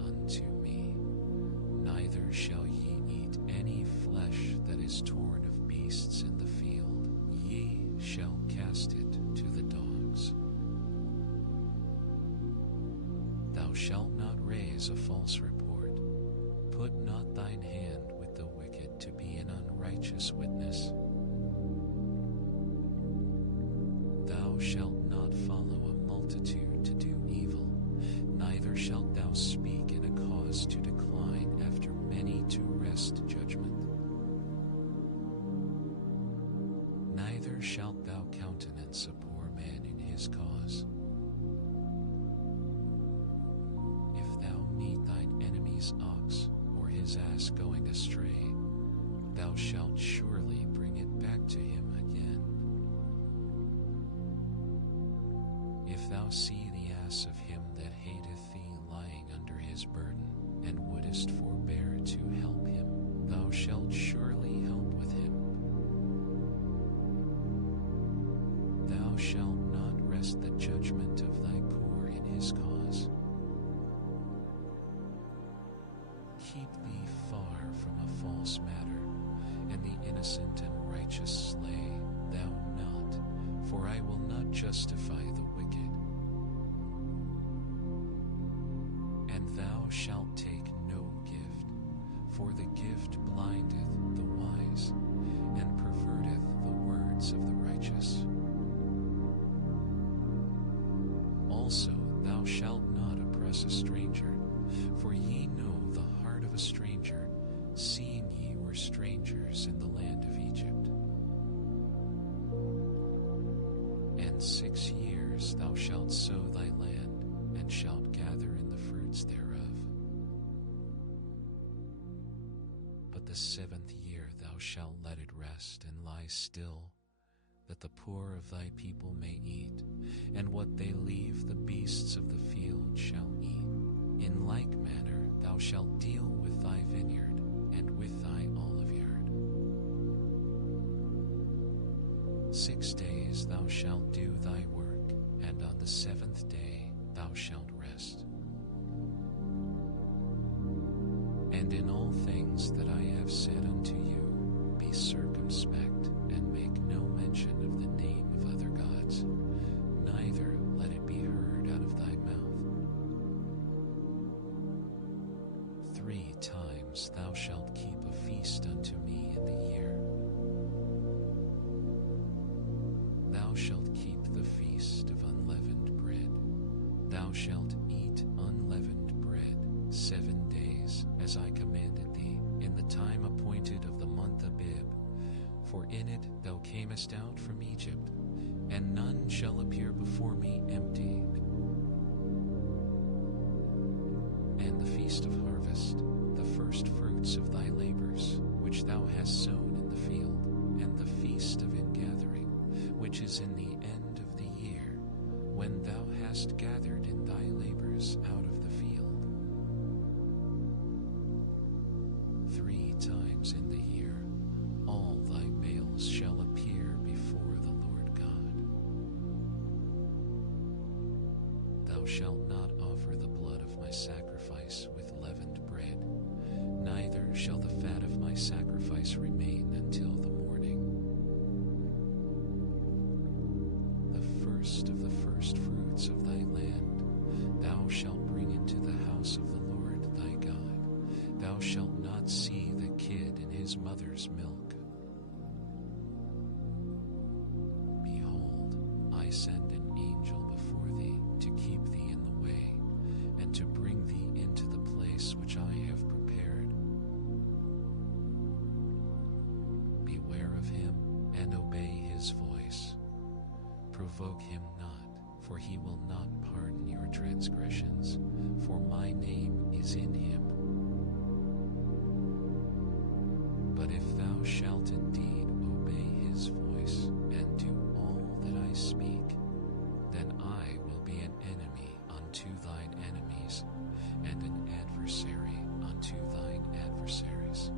unto me. Neither shall ye eat any flesh that is torn of beasts in the field. Ye shall cast it to the dogs. Thou shalt not raise a false report. Put not thine hand with the wicked to be an unrighteous witness. Thou shalt not follow a multitude to do evil, neither shalt thou speak in a cause to decline after many to wrest judgment. Neither shalt thou countenance a poor man in his cause. If thou meet thine enemy's ox or his ass going astray, thou shalt surely bring it back to him again. If thou see the ass of him that hateth thee lying under his burden, and wouldest forbear to help him, thou shalt surely help with him. Thou shalt not wrest the judgment of thy poor in his cause. Keep thee far from a false matter, and the innocent and righteous slay thou not, for I will not justify the wicked. And thou shalt take no gift, for the gift blindeth the wise, and perverteth the words of the righteous. Also thou shalt not oppress a stranger, for ye know the heart of a stranger, seeing ye were strangers in the land of Egypt. And 6 years thou shalt sow thy land, and shalt gather in the fruits thereof. But the 7th year thou shalt let it rest and lie still, that the poor of thy people may eat, and what they leave the beasts of the field shall eat. In like manner thou shalt deal with thy vineyard and with thy oliveyard. 6 days thou shalt do thy work, and on the 7th day thou shalt rest. And in all things that I have said unto you, be circumspect, and make no mention of the name of other gods, neither let it be heard out of thy mouth. 3 times thou shalt keep a feast unto me in the year. Thou shalt keep the feast of unleavened bread. Thou shalt eat unleavened bread 7 days, as I commanded thee, in the time appointed of the month Abib. For in it thou camest out from Egypt, and none shall appear before me empty. And the feast of harvest, the first fruits of thy labors, which thou hast sown in the field, and the feast of ingathering, which is in the end of the year, when thou hast gathered in thy labors out of the field. 3 times in the year all thy males shall appear before shalt not offer the blood of my sacrifice with leavened bread, neither shall the fat of my sacrifice remain until the morning. The first of the first fruits of thy land thou shalt bring into the house of the Lord thy God. Thou shalt not see the kid in his mother's milk. Behold, I send an angel before thee to keep thee in the way, and to bring thee into the place which I have prepared. Beware of him, and obey his voice. Provoke him not, for he will not pardon your transgressions, for my name is in him. But if thou shalt indeed obey his voice, and do all that I speak, then I will be an enemy unto thine enemies, and an adversary unto thine adversaries.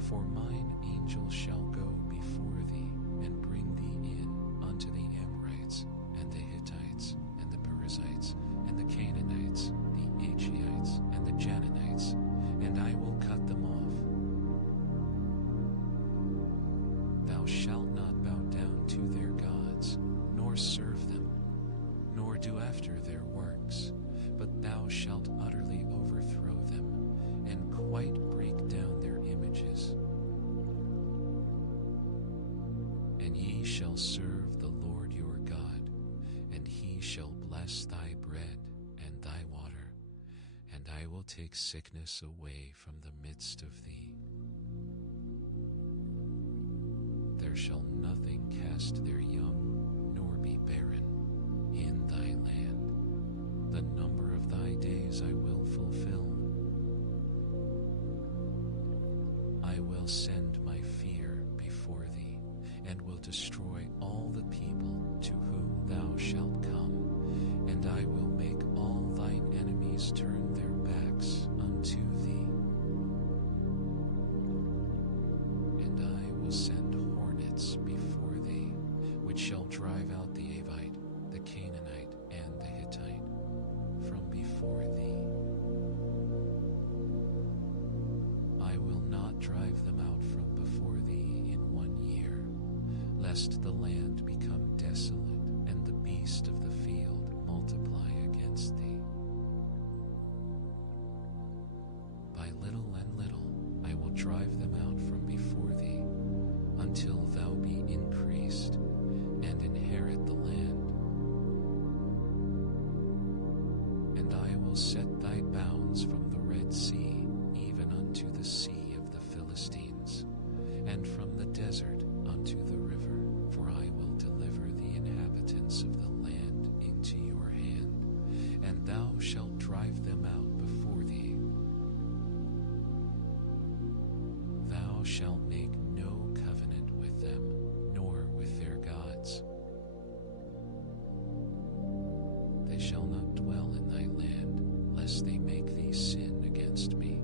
For mine angel shall go before thee, and bring thee in unto the Amorites, and the Hittites, and the Perizzites, and the Canaanites, the Ageites, and the Jananites, and I will cut them off. Thou shalt not bow down to their gods, nor serve them, nor do after their works, but thou shalt utterly overthrow them, and quite break down their images. And ye shall serve the Lord your God, and he shall bless thy bread and thy water, and I will take sickness away from the midst of thee. There shall nothing cast their young, nor be barren in thy land. The number of thy days I will fulfill. I will send my fear before thee, and will destroy all the people to whom thou shalt come, and I will make all thine enemies turn their backs unto thee. And I will send hornets before thee, which shall drive out the Avite, the Canaanite, and the Hittite from before thee. I will not drive them out from before thee in 1 year, lest the land become desolate, and the beast of the field multiply against thee. By little and little I will drive them out from before thee, until thou be increased, and inherit the land. And I will set thy bounds from the Red Sea, even unto the sea of the Philistines, and from the desert unto the river, for I will deliver the inhabitants of the land into your hand, and thou shalt drive them out before thee. Thou shalt make no covenant with them, nor with their gods. They shall not dwell in thy land, lest they make thee sin against me.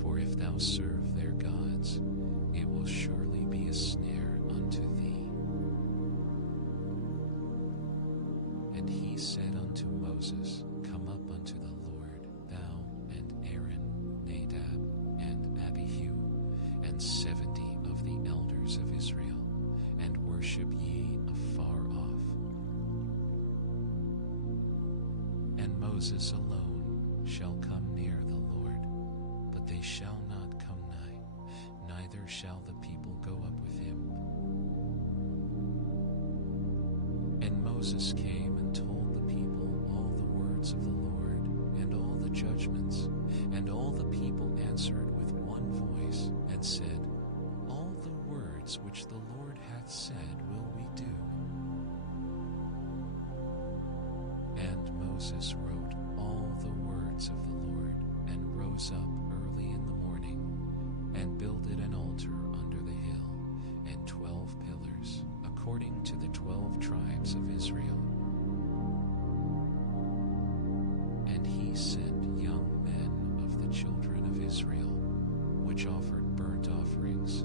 For if thou serve their gods, it will surely be a snare unto thee. And he said unto Moses, Come up unto the Lord, thou and Aaron, Nadab and Abihu, and 70 of the elders of Israel, and worship ye afar off. And Moses alone shall come near the Lord, but they shall not come nigh, neither shall the people go up with him. And Moses came and told the people all the words of the Lord, and all the judgments, and all the people answered with one voice, and said, All the words which the Lord hath said will we do. And Moses wrote all the words of the Lord, and rose up early in the morning, and builded an altar under the hill, and 12 pillars, according to the 12 tribes of Israel. And he sent young men of the children of Israel, which offered burnt offerings,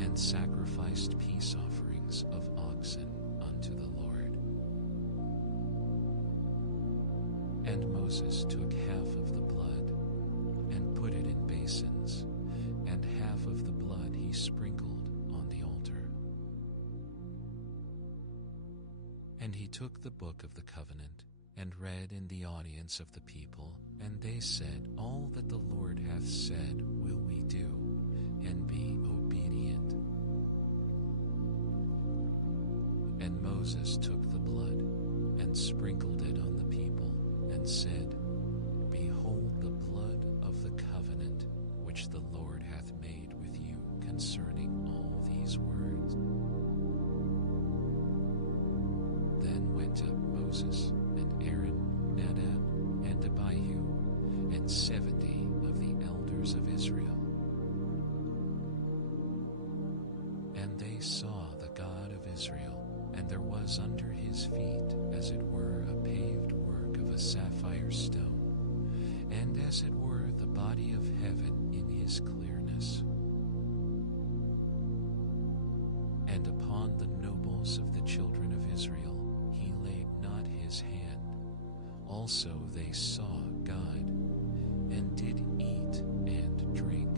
and sacrificed peace offerings of oxen unto the Lord. Moses took half of the blood and put it in basins, and half of the blood he sprinkled on the altar. And he took the book of the covenant and read in the audience of the people, and they said, All that the Lord hath said will we do, and be obedient. And Moses took the blood and sprinkled it on the people, and said, Behold the blood of the covenant which the Lord hath made with you concerning all these words. Then went up Moses and Aaron, Nadab, and Abihu, and 70 of the elders of Israel. And they saw the God of Israel, and there was under his feet, as it were, a paved work of a sapphire stone, and as it were the body of heaven in his clearness. And upon the nobles of the children of Israel he laid not his hand. Also they saw God, and did eat and drink.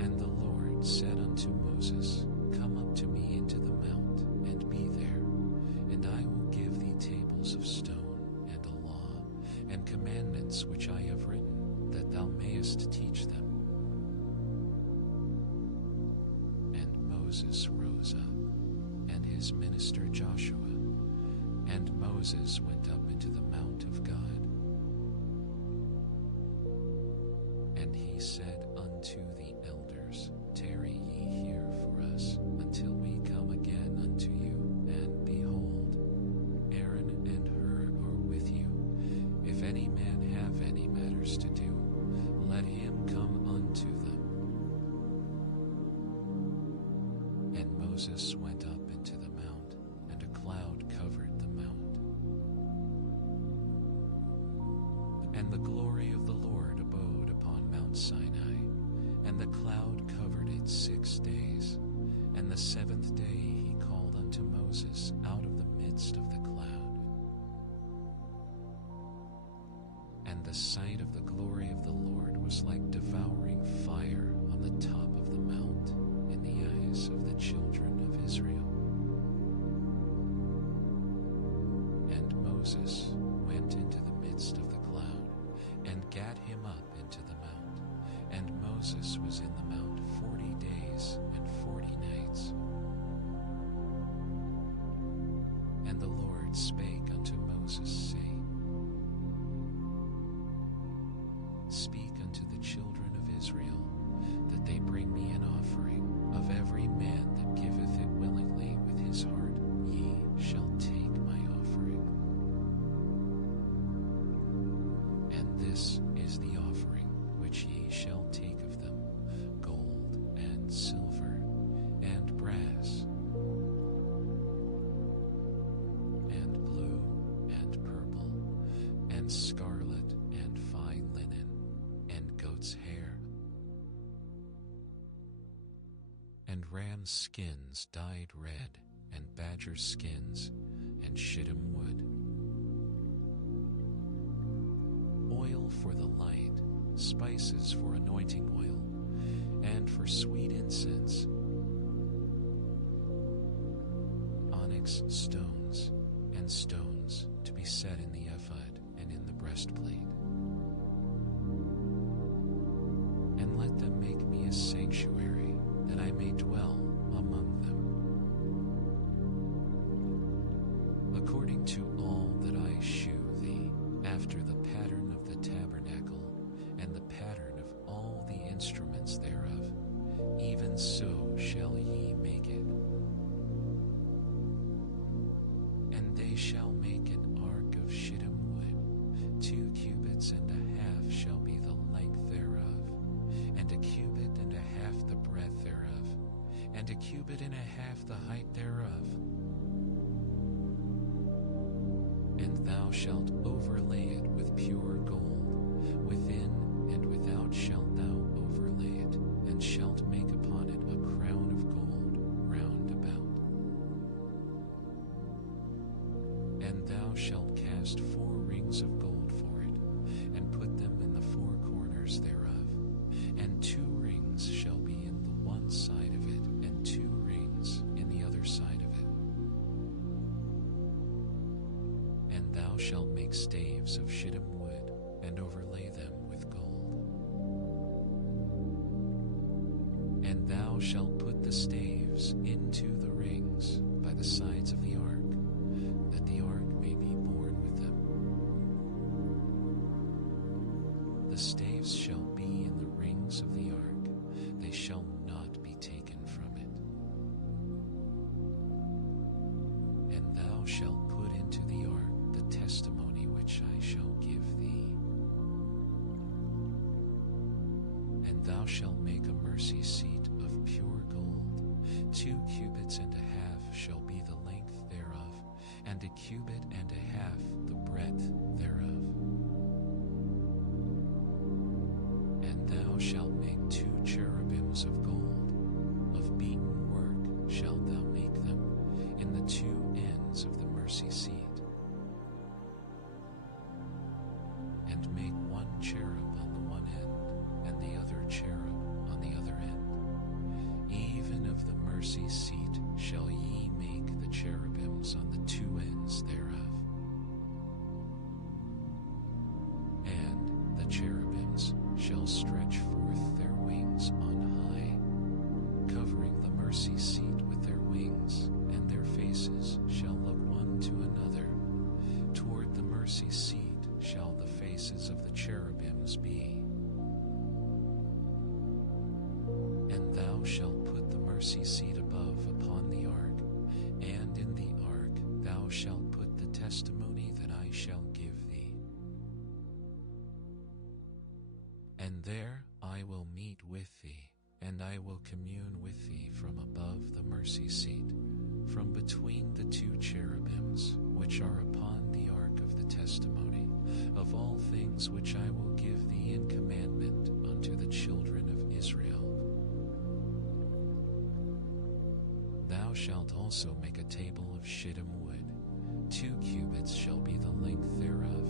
And the Lord said unto Moses, Come up to me into the mount, and be there, and I will give thee tables of stone, and a law, and commandments which I have written, that thou mayest teach them. And Moses rose up, and his minister Joshua, and Moses went up into the mount of God. And he said unto the elders, Tarry ye here for us, until we come again unto you. And behold, Aaron and Hur are with you. If any man have any matters to do, let him come unto them. And Moses went up into the mount, and a cloud covered the mount. And the glory of the Lord abode upon Mount Sinai, and the cloud covered it 6 days. And the 7th day he called unto Moses out of the midst of the cloud. And the sight of the glory of the Lord was like devouring fire on the top of the mount in the eyes of the children of Israel. And Moses went into the midst of the cloud, and gat him up into the mount. And Moses was in the mount 40 days and 40 nights. And the Lord spake unto Moses, saying, Speak unto the children of Israel, that they bring me an offering of every man that giveth it willingly with his heart. Ye shall take my offering. And this is the offering which ye shall take of them, gold and silver and brass, and blue and purple, and scarlet and fine linen, and goat's hair, and ram's skins dyed red, and badger skins, and shittim wood, oil for the light, spices for anointing oil, and for sweet incense, onyx stones, and stones to be set in the ephod and in the breastplate. And let them make me a sanctuary, that I may dwell among them, according to all that I shew thee, after the pattern of the tabernacle, and the pattern of all the instruments thereof, even so shall ye make it. And they shall make an ark of shittim wood, 2 cubits and a half shall be the length thereof, and 1 cubit and a half the breadth thereof, and 1 cubit and a half the height thereof. And thou shalt overlay it with pure gold, within and without shalt thou overlay it, and shalt make upon it a crown of gold round about. And thou shalt cast 4 rings of gold for it, and put them in the 4 corners thereof. And 2 rings shall be in the one side of it, and 2 rings in the other side of it. And thou shalt make staves of shittim wood, and overlay them with gold. And thou shalt put the staves into the rings by the sides of the ark, that the ark may be borne with them. The staves shall be in the rings of the ark, they shall not be taken from it. And thou shalt put into the ark the testimony which I shall give thee. And thou shalt make a mercy seat of pure gold. 2 cubits and a half shall be the length thereof, and 1 cubit and a half the breadth thereof. And thou shalt make 2 cherubims of gold. Of beaten work shalt thou make them in the 2 ends of the mercy seat. And make 1 cherub on the one end, and the other cherub on the other end. Even of the mercy seat shall ye make the cherubims on the 2 ends thereof. And the cherubims shall stretch forth their wings on high, covering the mercy seat with their wings, and their faces shall look one to another. Toward the mercy seat shall the faces of the cherubims be. And thou shalt put the mercy seat above upon the ark, and in the ark thou shalt put the testimony that I shall give thee. And there I will meet with thee, and I will commune with thee from above the mercy seat, from between the 2 cherubims which are upon the ark of the testimony, of all things which I will give thee in commandment unto the children of Israel. Thou shalt also make a table of shittim wood. 2 cubits shall be the length thereof,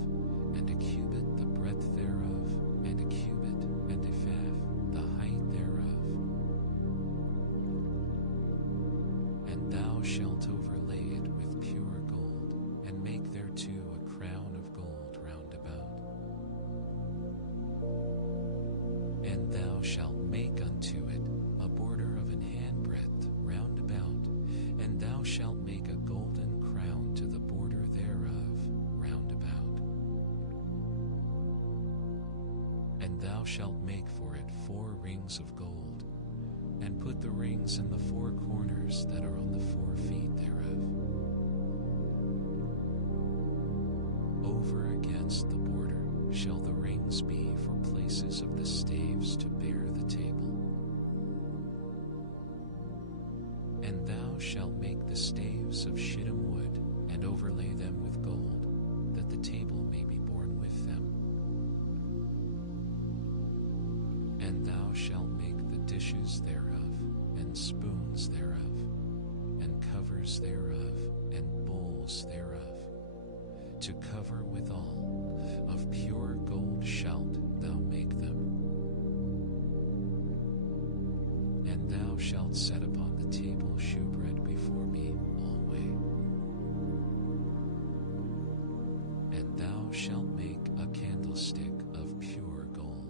and 1 cubit the breadth thereof, and 1 cubit and a half the height thereof. And thou shalt overlay it with pure gold, and make thereto a crown of gold round about. And thou shalt make unto it a border of an handbreadth round about, and thou shalt make a golden crown to the border thereof round about. And thou shalt make for it 4 rings of gold, and put the rings in the 4 corners that are on the 4 feet thereof. Over against the border shall the rings be for places of the staves to bear the table. And thou shalt make the staves of shittim wood, and overlay them with gold, that the table may be borne with them. And thou shalt make the dishes thereof, and spoons thereof, and covers thereof, and bowls thereof, to cover withal. Of pure gold shalt thou make them. And thou shalt set upon the table shewbread before me alway. And thou shalt make a candlestick of pure gold.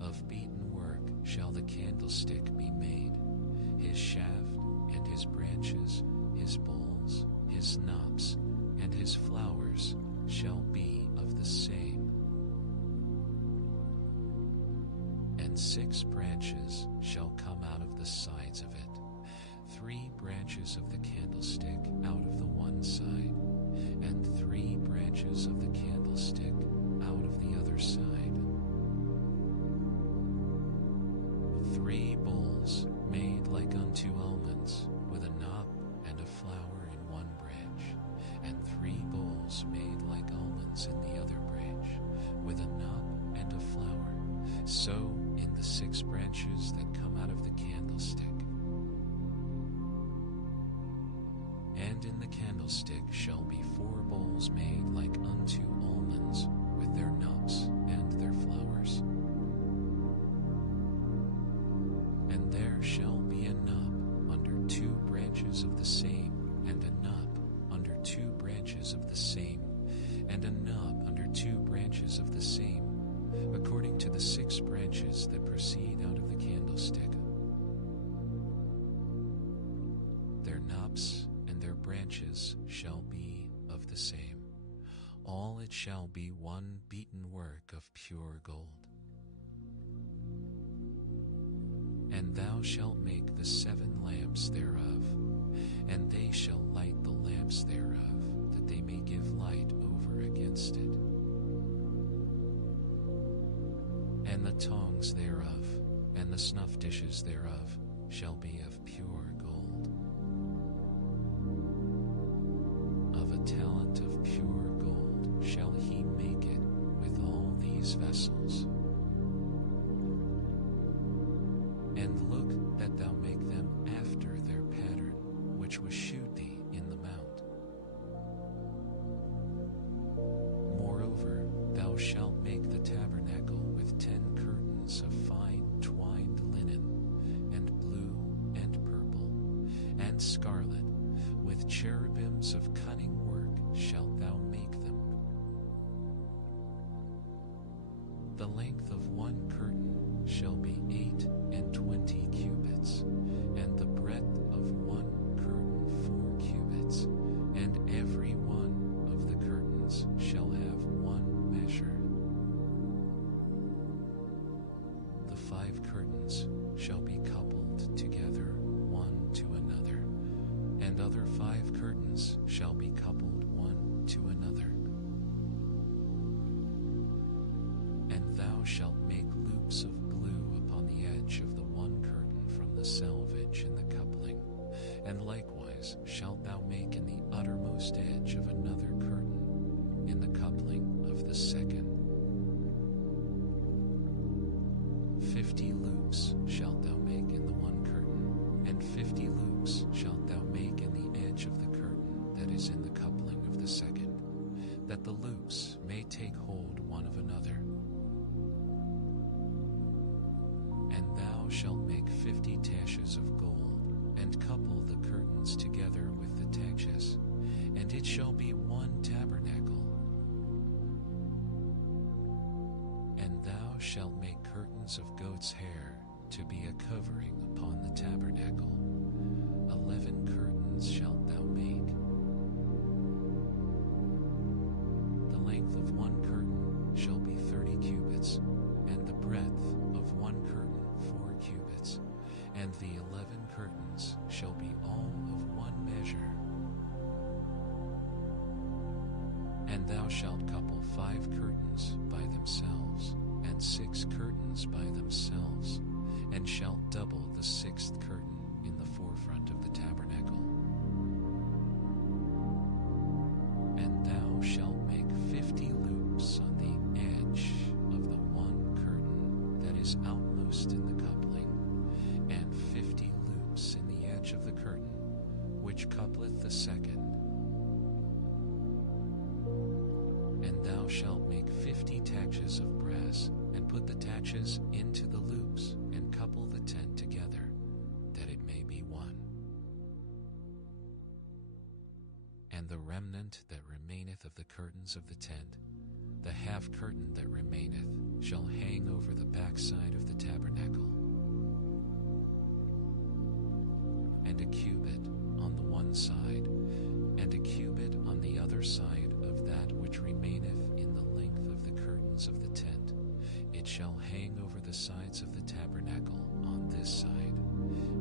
Of beaten work shall the candlestick be made. His shaft and his branches, his bowls, his knops, and his flowers shall be of the same. And 6 branches shall come out of the sides of it, 3 branches of the candlestick out of the one side, and 3 branches of the candlestick out of the other side. 3 bowls made like unto almonds, with a knot and a flower in one branch, and 3 bowls made like almonds in the other branch, with a knot and a flower. So in the 6 branches that come out of the candlestick. And And in the candlestick shall be 4 bowls made like unto almonds, with their knops and their flowers. And there shall be a knob under 2 branches of the same, and a knob under 2 branches of the same, and a knob under 2 branches of the same, according to the 6 branches that proceed out of the candlestick. Their knops and their branches shall be of the same. All it shall be one beaten work of pure gold. And thou shalt make the 7 lamps thereof, and they shall light the lamps thereof, that they may give light over against it. And the tongs thereof, and the snuff dishes thereof, shall be of pure gold. Of a talent of pure gold shall he make it with all these vessels. And look that thou make them after their pattern, which was shewed thee in the mount. Moreover, thou shalt make the tabernacle with 10 curtains of fine twined linen, and blue and purple, and scarlet, with cherubims of cunning work shalt thou make them. The length of one curtain shall be 28 cubits, and the breadth of one curtain 4 cubits, and every one of the curtains shall have one measure. The 5 curtains shall be coupled together one to another, and other 5 curtains shall be coupled one to another. And thou shalt make loops of blue upon the edge of the one curtain from the selvage in the coupling, and likewise shalt thou make in the uttermost edge of another curtain in the coupling of the second. 50 loops shalt thou make in the one curtain, and 50 loops shalt thou make in the edge of the curtain that is in the coupling of the second, that the loops may take hold one of another. And thou shalt make 50 taches of gold, and couple the curtains together with the taches, and it shall be one tabernacle. And thou shalt make curtains of goat's hair to be a covering upon the tabernacle. 11 curtains shalt thou make. The length of one curtain shall be 30 cubits, and the breadth of one curtain 4 cubits, and the 11 curtains shall be all of one measure. And thou shalt couple 5 curtains by themselves, and 6 curtains by themselves, and shalt double the 6th curtain in the forefront of the tabernacle. And thou shalt make 50 loops on the edge of the one curtain that is outmost in the coupling, and 50 loops in the edge of the curtain which coupleth the second. And thou shalt make 50 taches of brass, and put the taches into the loops, and couple the tent together, that it may be one. And the remnant that remaineth of the curtains of the tent, the half curtain that remaineth, shall hang over the backside of the tabernacle. And a cubit on the one side, and a cubit on the other side of that which remaineth in the length of the curtains of the tent, it shall hang over the sides of the tabernacle on this side,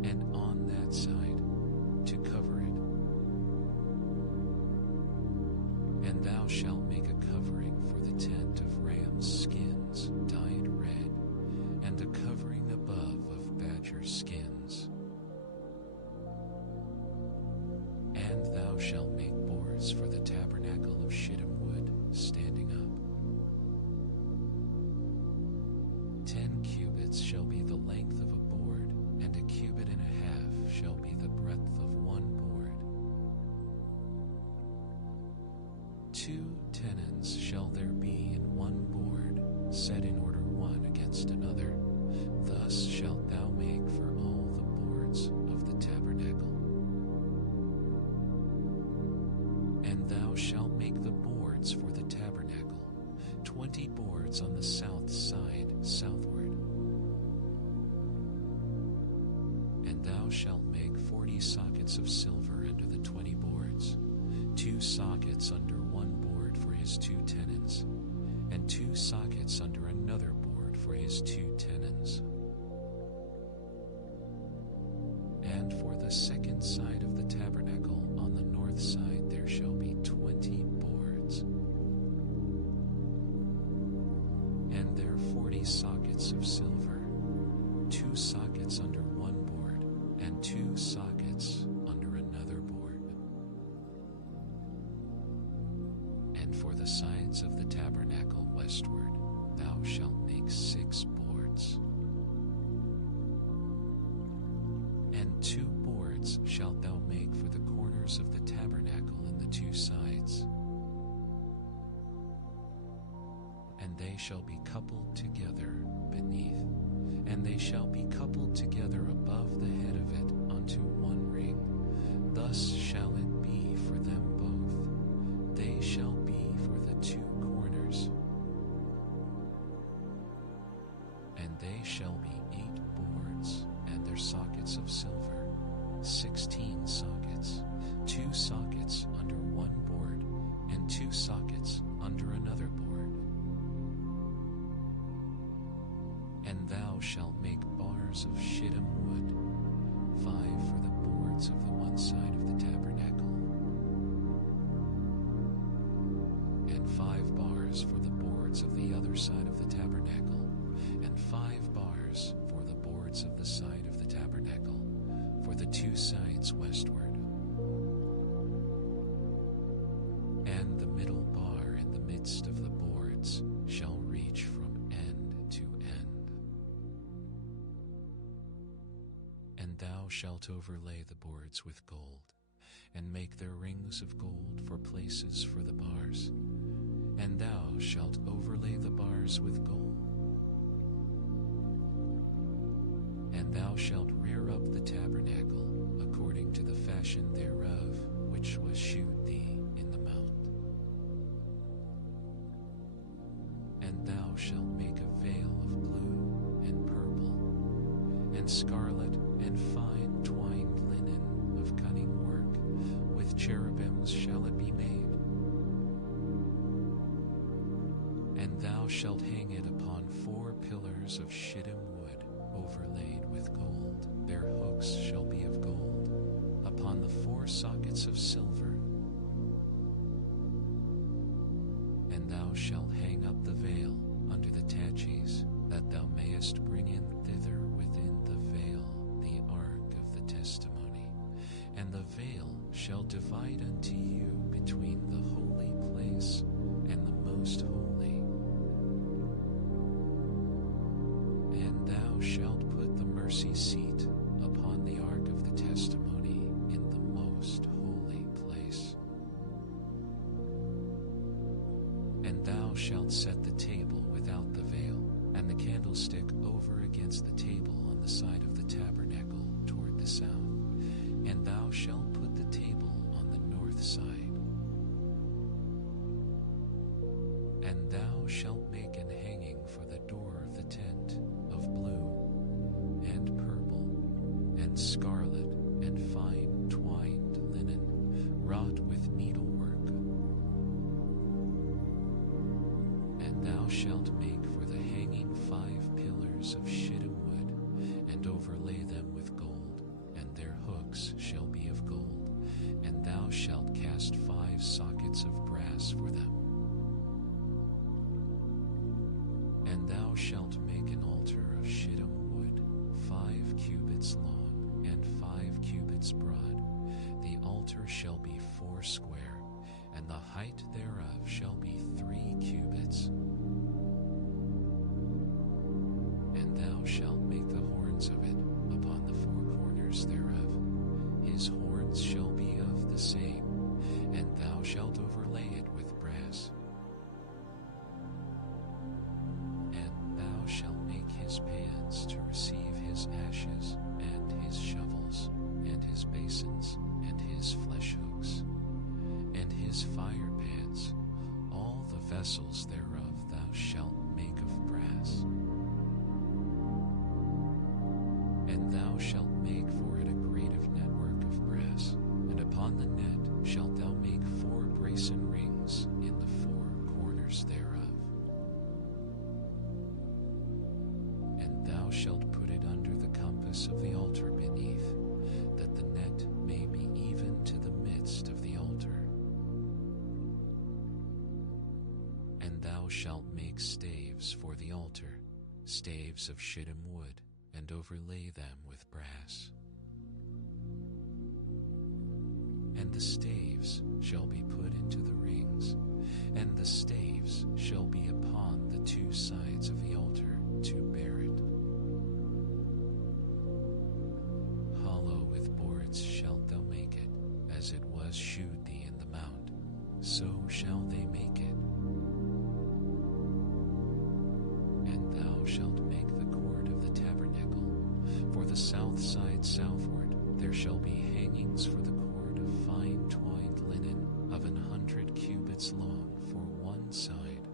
and on that side, to cover it. And thou shalt make a covering for the tent of ram's skins dyed red, and a covering above of badger skins. And thou shalt make boards for the tabernacle of shittim wood standing up. 10 cubits shall be the length of a board, and a cubit and a half shall be the breadth of one board. 2 tenons shall there be in one board, set in order one against another. Thus shalt thou make for all the boards of the tabernacle. And thou shalt make the boards for the tabernacle, 20 boards on the south side southward. And thou shalt make 40 sockets of silver under the 20 boards, 2 sockets under one board for his 2 tenons, and 2 sockets under another board for his 2 tenons. And for the second side of the tabernacle on the north side there shall be 20 boards, and there 40 sockets of silver, 2 sockets under one board, and 2 sockets under another board. And for the sides of the tabernacle westward thou shalt make 6 boards. And 2 boards shalt thou make for the corners of the tabernacle in the 2 sides. And they shall be coupled together beneath, and they shall be coupled together above the head of it unto one ring. Thus shall it be for them both. They shall be for the 2 corners. And they shall be 8 boards, and their sockets of silver, 16 sockets, 2 sockets under one board, and 2 sockets under another board. And thou shalt make bars of shittim wood, 5 for the boards of the one side of the tabernacle, and 5 bars for the boards of the other side of the tabernacle, and 5 bars for the boards of the side of the tabernacle, for the 2 sides westward. And the middle bar in the midst of the boards shall reach from end to end. And thou shalt overlay the boards with gold, and make their rings of gold for places for the bars. And thou shalt overlay the bars with gold. And thou shalt rear up the tabernacle according to the fashion thereof, which was shewed thee in the mount. And thou shalt make a veil of blue and purple, and scarlet, and fine twined linen of cunning work, with cherubims shall it be made. And thou shalt hang it upon 4 pillars of shittim wood, overlaid with gold. Their hooks shall be of gold, upon the 4 sockets of silver. And thou shalt hang up the veil under the taches, that thou mayest bring in thither within the veil the ark of the testimony. And the veil shall divide unto you between the holy place and the most holy. And thou shalt put the mercy seat upon the ark of the testimony in the most holy place. And thou shalt set the table without the veil, and the candlestick over against the table on the side of the tabernacle toward the south. And thou shalt put the table on the north side. And thou shalt make an hanging for the door of the tent of blue and purple and scarlet and fine twined linen, wrought with needlework. And thou shalt make for the hanging 5 pillars of shittim wood, and overlay them with gold, and their hooks shall be of gold. And thou shalt cast 5 sockets of brass for them. And thou shalt make an altar of shittim wood, 5 cubits long, and 5 cubits broad. The altar shall be 4 square, and the height thereof shall be 3 cubits. And thou shalt make the horns of it upon the 4 corners thereof. His horns shall be of the same, and thou shalt overlay it with brass. brushes, and his shovels, and his basins, and his flesh hooks, and his fire pans. All the vessels thereof thou shalt make of brass. And thou shalt make for it a grative network of brass, and upon the net shalt thou make 4 brasen rings in the 4 corners thereof. And thou shalt put it under the compass of the altar beneath, that the net may be even to the midst of the altar. And thou shalt make staves for the altar, staves of shittim wood, and overlay them with brass. And the staves shall be put into the rings, and the staves shall be upon the 2 sides of the altar to bear it. Hollow with boards shalt thou make it, as it was shewed thee in the mount, so shall they make it. And thou shalt make the cord of the tabernacle. For the south side southward there shall be hangings for the cord of fine twined linen of 100 cubits long for one side.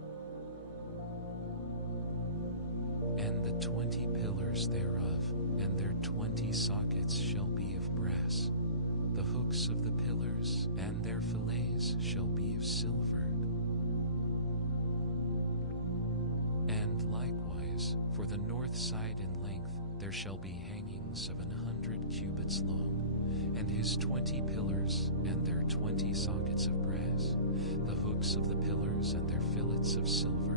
And the 20 pillars thereof, and their 20 sockets shall be of brass. The hooks of the pillars and their fillets shall be of silver. And likewise, for the north side in length there shall be hangings of 100 cubits long, and his 20 pillars and their 20 sockets of brass, the hooks of the pillars and their fillets of silver.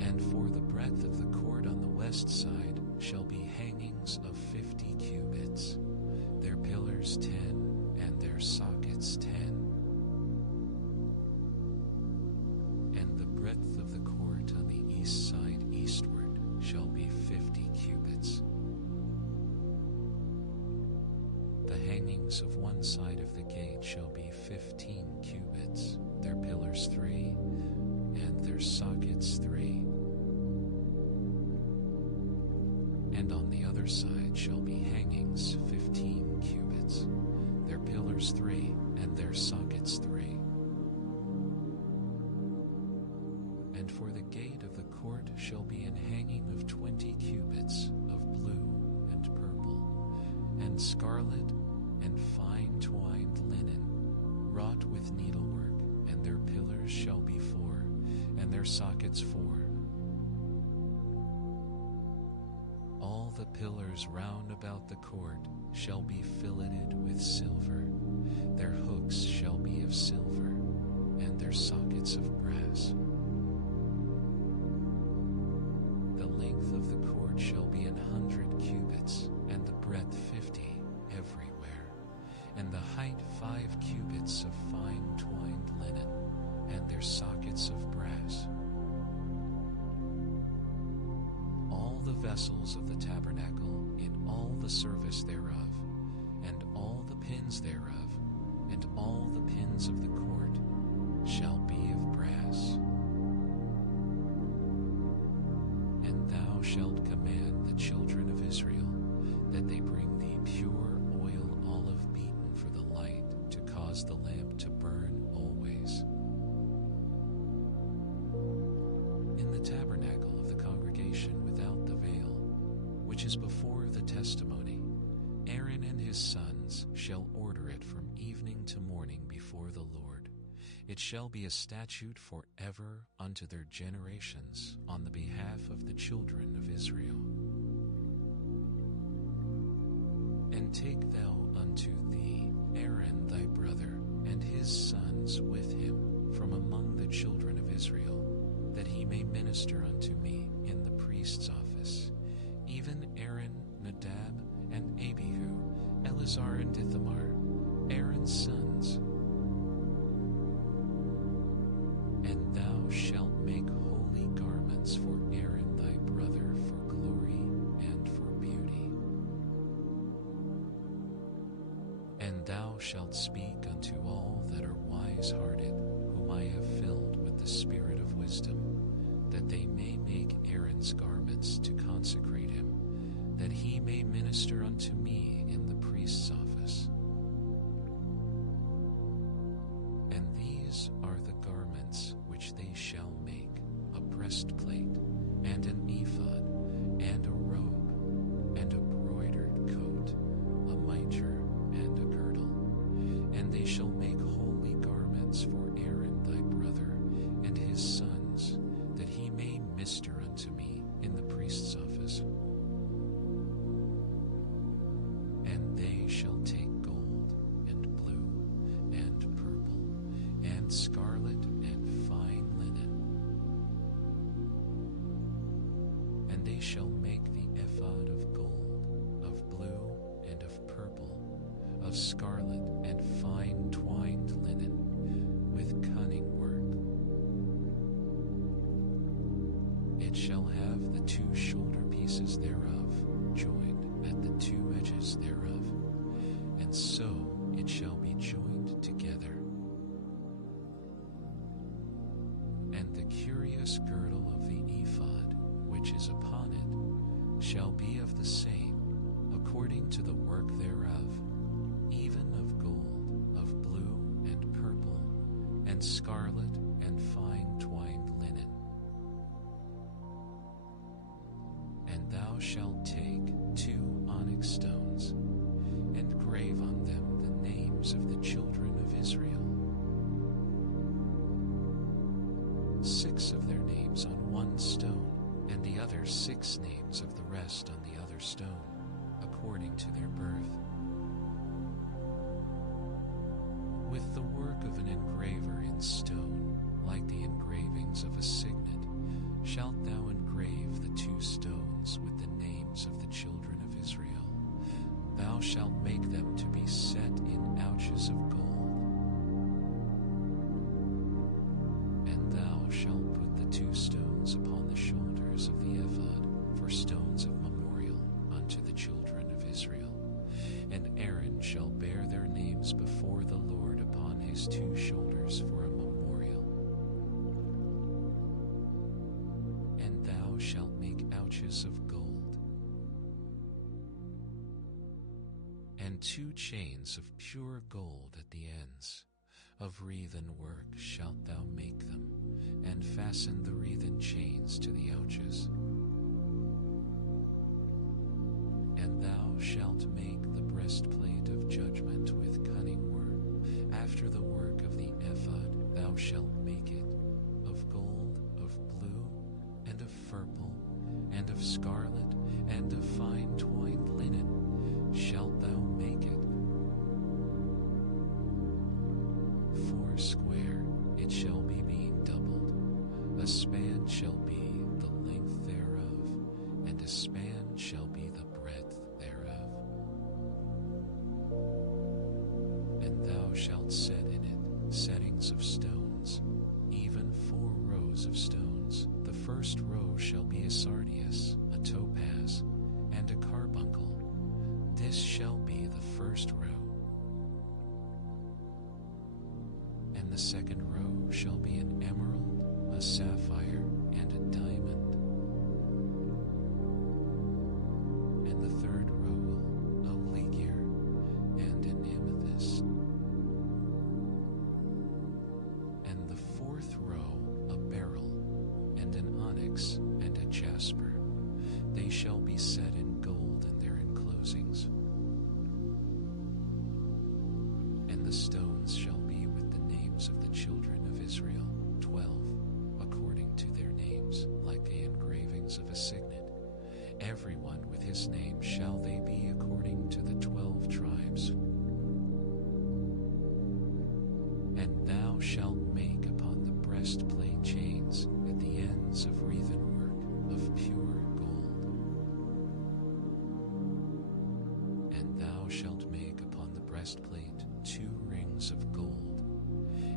And for the breadth of the cord on the west side shall be hangings of 50 cubits, their pillars 10, and their sockets 10. And the breadth of the court on the east side eastward shall be 50 cubits. The hangings of one side of the gate shall be 15 cubits, their pillars 3, and their sockets 3. And on the other side shall be hangings 15 cubits, their pillars 3, and their sockets 3. And for the gate of the court shall be an hanging of 20 cubits of blue and purple, and scarlet, and fine twined linen, wrought with needlework, and their pillars shall be 4, and their sockets 4. All the pillars round about the court shall be filleted with silver, their hooks shall be of silver, and their sockets of brass. The length of the court shall be 100 cubits, and the breadth 50 everywhere, and the height 5 cubits of fine twined linen, and their sockets of brass. All the vessels of the tabernacle in all the service thereof, and all the pins thereof, and all the pins of the court shall be of brass. And thou shalt command the children of Israel that they bring thee pure oil olive beaten for the light, to cause the lamp to burn always. In the tabernacle of the congregation without the veil, which is before the testimony, Aaron and his sons shall order it from evening to morning before the Lord. It shall be a statute forever unto their generations on the behalf of the children of Israel. And take thou unto thee Aaron thy brother, and his sons with him, from among the children of Israel, that he may minister unto me in the priest's office, even Aaron, Nadab, and Abihu, Eleazar and Ithamar, Aaron's sons. And thou shalt make holy garments for Aaron thy brother, for glory and for beauty. And thou shalt speak unto all that are wise-hearted, whom I have filled with the spirit of wisdom, that they may make Aaron's garments to consecrate him, that he may minister unto me in the priest's office. And these are the garments which they shall make: a breastplate, and an ephod, and a robe, and a broidered coat, a mitre, and a girdle. And they shall make holy garments for Aaron thy brother, and his sons, that he may minister unto me in the priest's office. And they shall take gold, and blue, and purple, and scarlet, and fine linen. And they shall make the ephod of gold, of blue, and of purple, of scarlet, and fine twined linen, with cunning work. It shall have the two shoulder pieces thereof joined at the two edges thereof, and so it shall be joined together. And the curious girdle of the ephod, which is upon it, shall be of the same, according to the work thereof, even of gold, of blue, and purple, and scarlet, and fine twined linen. And thou shalt take 2 onyx stones, and grave on them the names of the children of Israel, 6 of their names on one stone, and the other 6 names of the rest on the other stone, according to their birth. With the work of an engraver in stone, like the engravings of a signet, shalt thou engrave the 2 stones with the names of the children of Israel. Thou shalt make them to be set in ouches of gold. And thou shalt put the 2 stones upon the shoulders of the ephod for stones of memorial unto the children of Israel. And Aaron shall bear their names before the Lord upon his 2 shoulders for a memorial. And thou shalt make ouches of gold. And 2 chains of pure gold at the ends. Of wreathen work shalt thou make them, and fasten the wreathen chains to the ouches. And thou shalt make the breastplate of judgment with cunning work. After the work of the ephod thou shalt make it, of gold, of blue, and of purple, and of scarlet, and of fine twined linen shalt thou make it. 4 square it shall be being doubled. A span shall be the length thereof, and a span shall be the breadth thereof. And thou shalt set in it settings of stones, even 4 rows of stones. The first row shall be a sardius, a topaz, and a carbuncle. This shall be the first row. And the second row shall be an emerald, a sapphire, and a diamond. And the third row a ligure, and an amethyst. And the 4th row a beryl, and an onyx, and a jasper. They shall be set in gold in their enclosings. And the stones shall be with the names of the children of Israel, 12, according to their names, like the engravings of a signet. Every one with his name shall they be according to the 12 tribes. And thou shalt make upon the breastplate chains at the ends of wreathen work of pure gold. And thou shalt make upon the breastplate 2 rings of gold,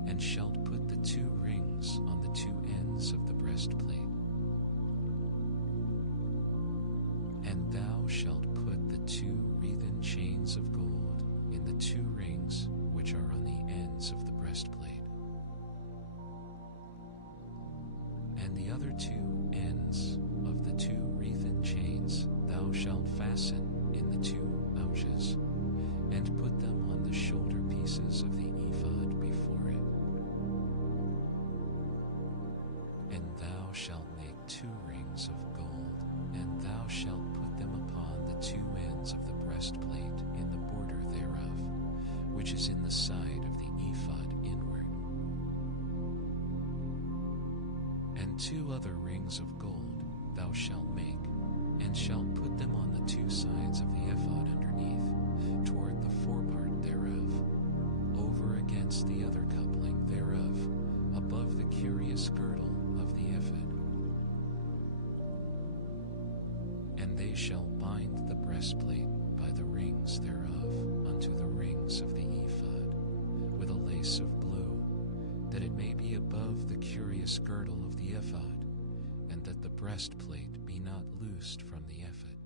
and shalt put the 2 rings on the 2 ends of the breastplate. And thou shalt put the 2 wreathen chains of gold in the 2 rings which are on the ends of the breastplate. And the other 2 which is in the side of the ephod inward. And 2 other rings of gold thou shalt make, and shalt put them on the 2 sides of the ephod underneath, toward the forepart thereof, over against the other coupling thereof, above the curious girdle of the ephod. And they shall bind the breastplate by the rings thereof unto the rings of the ephod, with a lace of blue, that it may be above the curious girdle of the ephod, and that the breastplate be not loosed from the ephod.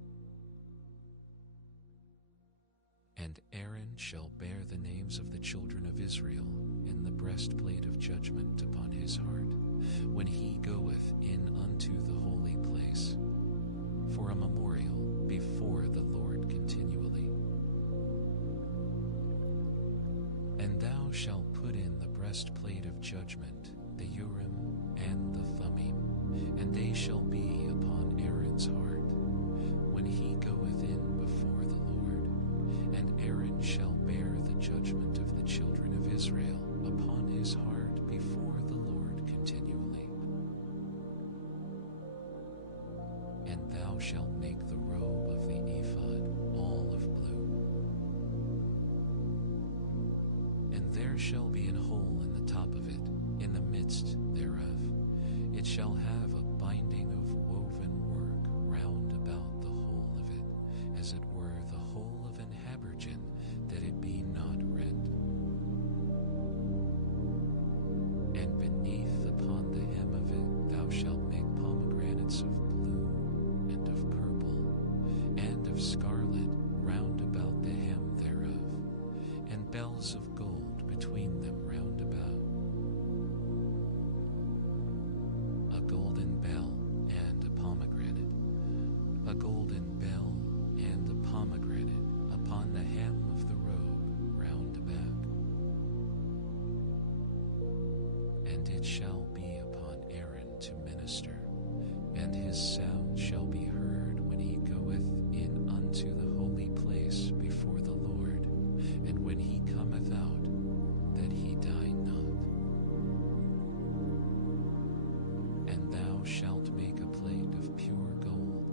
And Aaron shall bear the names of the children of Israel in the breastplate of judgment upon his heart, when he goeth in unto the holy place, for a memorial before the Lord continually. And thou shalt put in the breastplate of judgment, the Urim and the Thummim, and they shall be upon Aaron's heart, when he goeth in before the Lord. And Aaron shall bear the judgment of the children of Israel upon his heart before the Lord continually. And thou shalt make the robe of the ephod all of blue. And there shall be an hole in the top of it, in the midst thereof. It shall have a binding of woven work round about the whole of it, as it were the whole of an habergeon, that it be not rent. And beneath upon the hem of it thou shalt make pomegranates of blue and of purple and of scarlet round about the hem thereof, and bells of gold between them round about. A golden bell and a pomegranate, a golden bell and a pomegranate upon the hem of the robe round about. And it shall be upon Aaron to minister, and his sound shall be heard when he goeth in unto the holy place before the Lord, and when he cometh out, that he die not. And thou shalt make a plate of pure gold,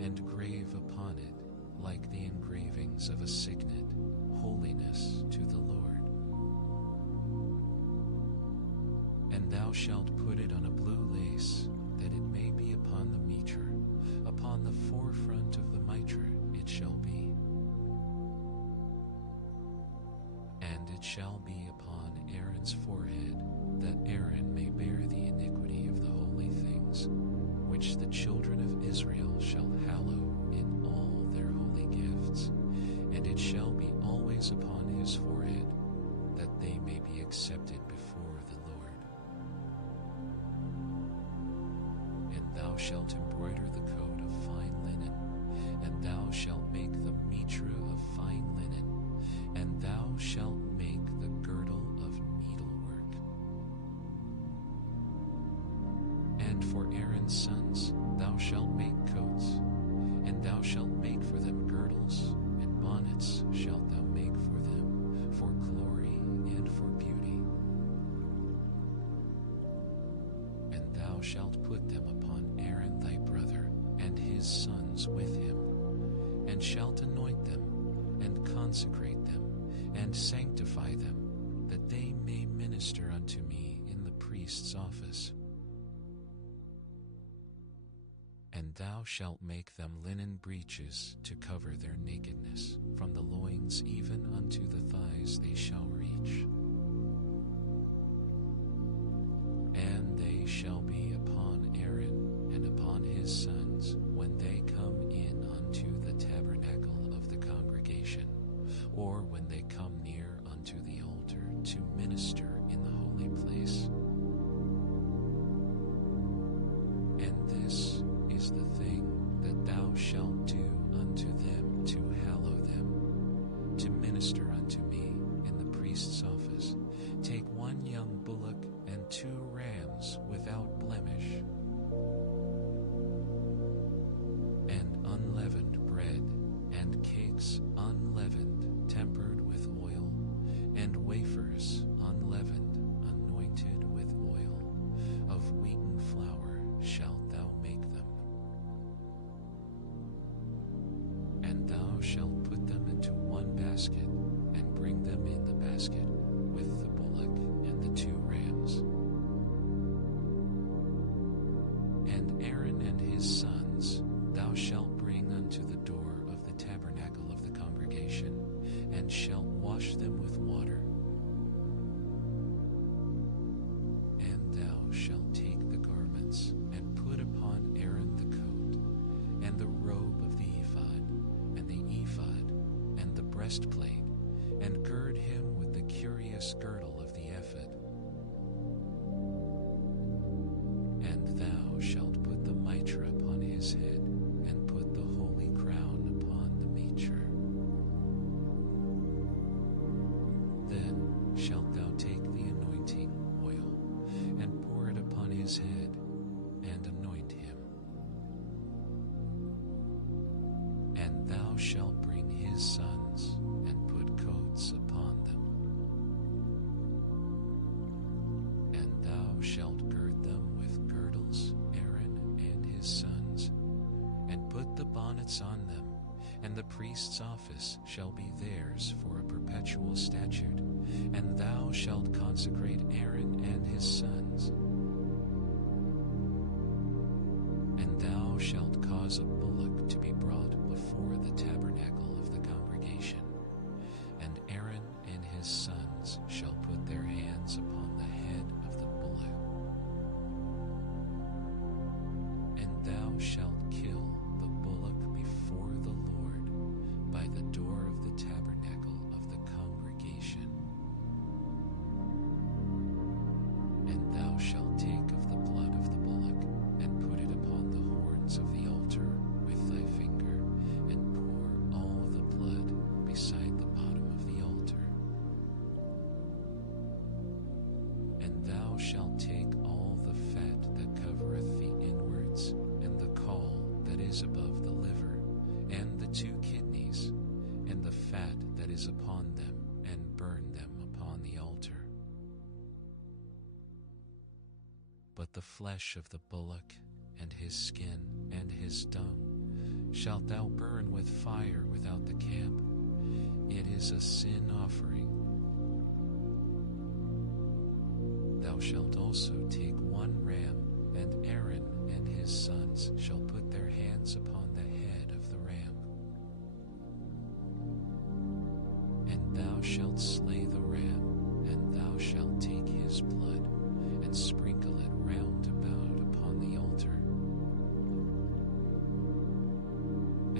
and grave upon it, like the engravings of a signet, holiness to the Lord. And thou shalt put it on a blue lace, that it may be upon the mitre, upon the forefront of the mitre it shall be. And it shall be upon Aaron's forehead, that Aaron may bear the iniquity of the holy things, which the children of Israel shall hallow in all their holy gifts. And it shall be always upon his forehead, that they may be accepted before the Lord. And thou shalt embroider the coat of fine linen, and thou shalt make the mitre of fine linen, and thou shalt make the girdle of needlework. And for Aaron's sons thou shalt make coats, and thou shalt make for them girdles, and bonnets shalt thou make for them, for glory and for beauty. And thou shalt put them upon Aaron thy brother, and his sons with him, and shalt anoint them, and consecrate them, and sanctify them, that they may minister unto me in the priest's office. And thou shalt make them linen breeches to cover their nakedness, from the loins even unto the thighs they shall reach. And they shall be upon Aaron and upon his sons when they come in unto the tabernacle of the congregation, or when they come near unto the altar to minister in the holy place. And this is the thing that thou shalt do unto them to hallow them, to minister unto me in the priest's office. Take 1 young bullock and 2 rams without blemish, and unleavened bread, and cakes unleavened, tempered with oil, shalt put them into one basket, and bring them in the basket with the bullock and the 2 rams. And Aaron and his sons thou shalt bring unto the door of the tabernacle of the congregation, and shalt wash them with water. And thou shalt take the garments, and put upon Aaron the coat, and the robe of the ephod, and the breastplate, and gird him with the curious girdle of the ephod. And thou shalt put the mitre upon his head, and put the holy crown upon the mitre. Then shalt thou take the anointing oil, and pour it upon his head, and anoint him. And thou shalt bring his sons, and put coats upon them. And thou shalt gird them with girdles, Aaron and his sons, and put the bonnets on them, and the priest's office shall be theirs for a perpetual statute, and thou shalt consecrate Aaron and his sons. And thou shalt cause a bullock to be brought before the tabernacle of the congregation, and Aaron and his sons shall put their hands upon the head of the bullock. And thou shalt kill the bullock before the Lord by the door of the tabernacle of the congregation. And thou shalt take of the blood of the bullock, and put it upon the horns of the altar with thy finger, and pour all the blood beside the bottom of the altar. And thou shalt take all the fat that covereth the inwards, and the caul that is above the liver, and the 2 kidneys, and the fat that is upon them, and burn them upon the altar. But the flesh of the bullock, and his skin, and his dung, shalt thou burn with fire without the camp. It is a sin offering. Thou shalt also take 1 ram, and Aaron and his sons shall put their hands upon the head of the ram. And thou shalt slay the ram, and thou shalt take his blood, and sprinkle it round about upon the altar.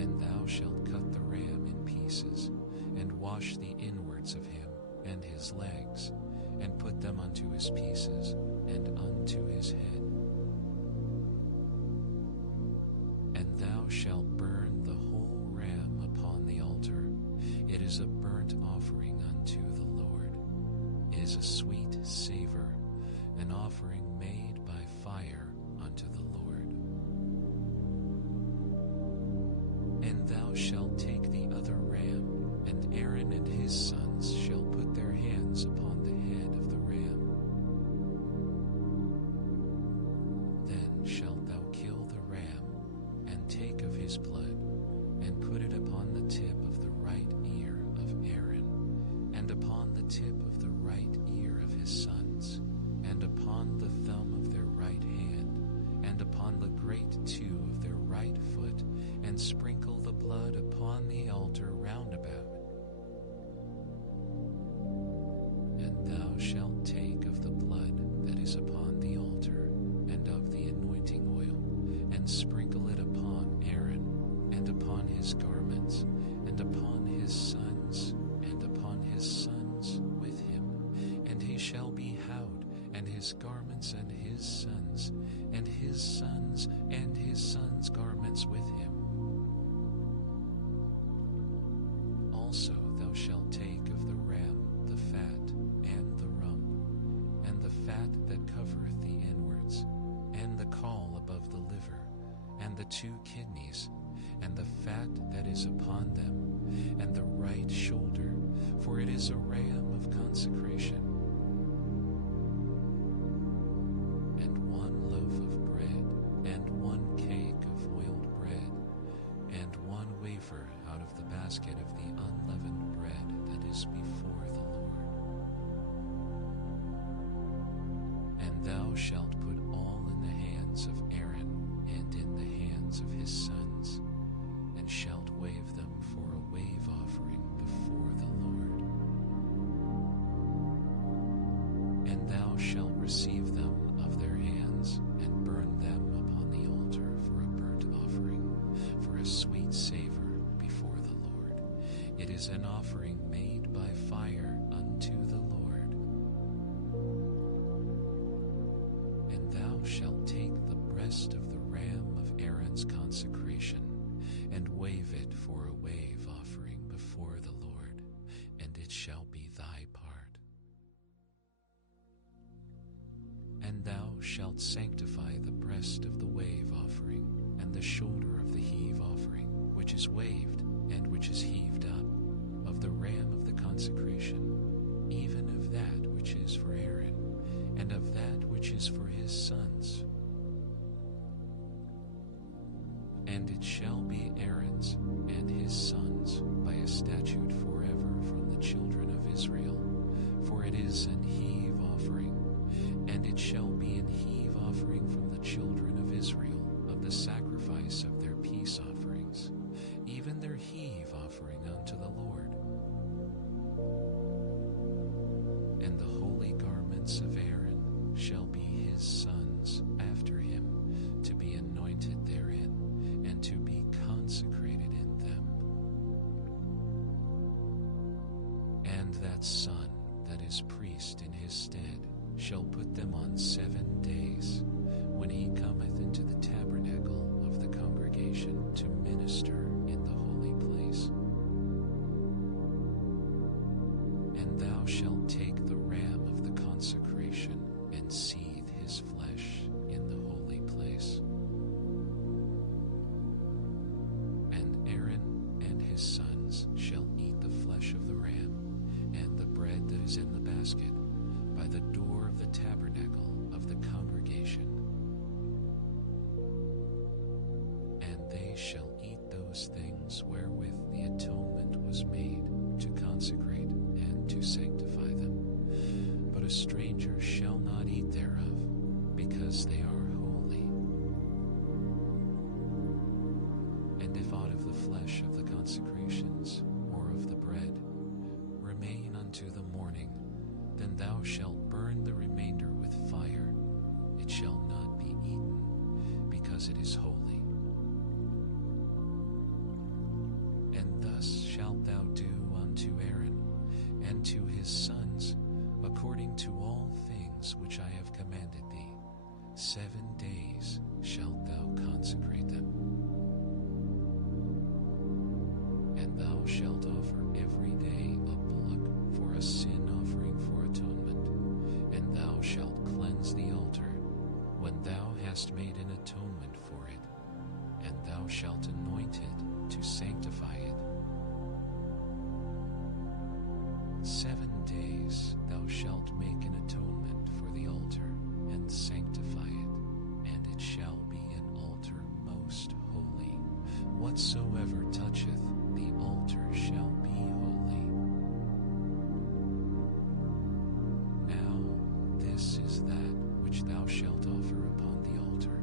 And thou shalt cut the ram in pieces, and wash the inwards of him and his legs, and put them unto his pieces, and unto his head. And thou shalt burn the whole ram upon the altar. It is a burnt offering unto the Lord. It is a sweet savor, an offering made by fire unto the Lord. And thou shalt take the other ram, and Aaron and his sons shall put their hands upon the head of the ram. Then shalt thou kill the ram, and take of his blood, and put it upon the tip of the right ear of Aaron, and upon the tip of the right ear of his sons, and upon the thumb of their right hand, and upon the great toe of their right foot, and sprinkle the blood upon the altar round about. And thou shalt take of the blood that is upon the altar, and of the anointing oil, and sprinkle it upon Aaron, and upon his garments, and upon his sons, and upon his sons with him. And he shall be howled, and his garments, and his sons, and his sons, and his sons' garments with him. Also thou shalt take of the ram the fat, and the rump, and the fat that covereth the inwards, and the caul above the liver, and the 2 kidneys, and the fat that is upon them, and the right shoulder, for it is a ram of consecration. And 1 loaf of bread, and 1 cake of oiled bread, and 1 wafer out of the basket shalt put all in the hands of Aaron and in the hands of his sons, and shalt wave them for a wave offering before the Lord. And thou shalt receive them of their hands, and burn them upon the altar for a burnt offering, for a sweet savor before the Lord. It is an offering made by fire unto the Lord. And thou shalt take the breast of the ram of Aaron's consecration, and wave it for a wave offering before the Lord, and it shall be thy part. And thou shalt sanctify the breast of the wave offering, and the shoulder of the heave offering, which is waved and which is heaved up, of the ram of the consecration, even of that which is for Aaron, and of that which is for his sons. And it shall be Aaron's and his sons by a statute forever from the children of Israel, for it is an heave offering. And it shall be an heave offering from the children of Israel of the sacrifice of their peace offerings, even their heave offering unto the Lord. And the holy garments of Aaron shall be his sons after him, to be anointed therein, and to be consecrated in them. And that son that is priest in his stead shall put them on 7 days, when he cometh into the tabernacle of the congregation to minister in the holy place. And thou shalt take the ram of the consecration, and seethe his flesh in the holy place. And Aaron and his sons shall eat the flesh of the ram, and the bread that is in the basket, by the door of the tabernacle of the congregation. And they shall eat those things wherewith the atonement was made, to consecrate and to sanctify them. But a stranger shall not eat thereof, because they are holy. And if aught of the flesh of the consecrations, or of the bread, remain unto the morning, then thou shalt burn the remainder with fire. It shall not be eaten, because it is holy. And thus shalt thou do unto Aaron and to his sons, according to all things which I have commanded thee. 7 days shalt thou consecrate them. And thou shalt offer every day a bullock for a sin offering for atonement, and thou shalt cleanse the altar when thou hast made an atonement for it, and thou shalt anoint it to sanctify it. 7 days thou shalt make an atonement for the altar, and sanctify it, and it shall be an altar most holy. Whatsoever toucheth the altar shall be holy. Now this is that which thou shalt offer upon the altar: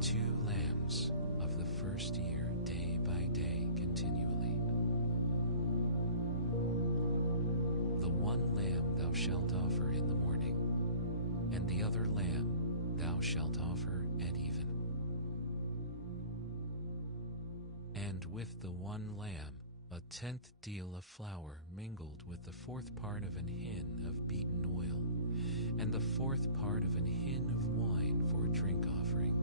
2 lambs of the first year, day by day, continually. The one lamb thou shalt offer in the morning, and the other lamb thou shalt offer at even. And with the one lamb 1/10 deal of flour mingled with the 4th part of an hin of beaten oil, and the 4th part of an hin of wine for drink offering.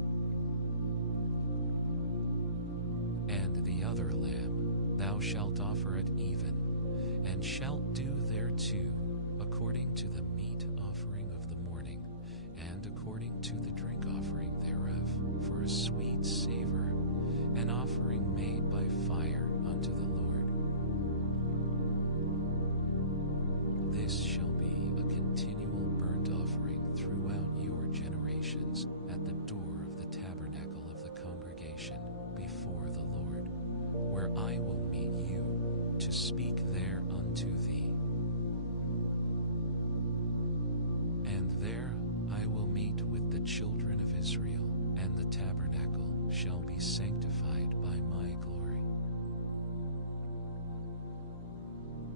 And the other lamb thou shalt offer at even, and shalt do thereto according to the meat offering of the morning, and according to the drink offering thereof, for a sweet savor, an offering made by fire unto the Lord. This shall be a continual burnt offering throughout your generations at the door of the tabernacle of the congregation before the Lord, where I will meet you to speak there unto thee. And there I will meet the children of Israel and the tabernacle shall be sanctified by my glory.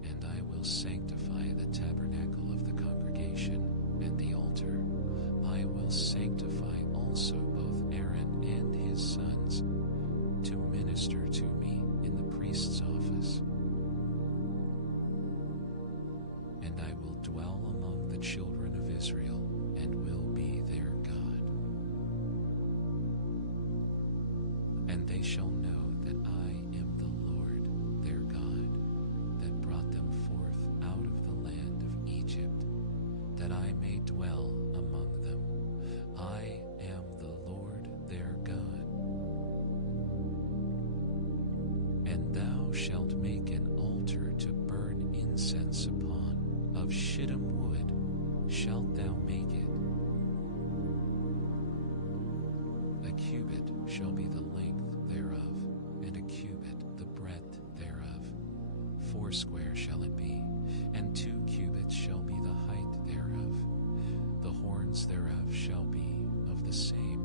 And I will sanctify the tabernacle of the congregation and the altar. I will sanctify also both Aaron and his sons to minister to me in the priest's office. And I will dwell among the children of Israel and will be their God. And they shall know that I am the Lord their God, that brought them forth out of the land of Egypt, that I may dwell among them. I am the Lord their God. And thou shalt make an altar to burn incense upon. Of shittim wood shalt thou make it. A cubit shall be the length thereof, and a cubit the breadth thereof. 40 shall it be, and 2 cubits shall be the height thereof. The horns thereof shall be of the same.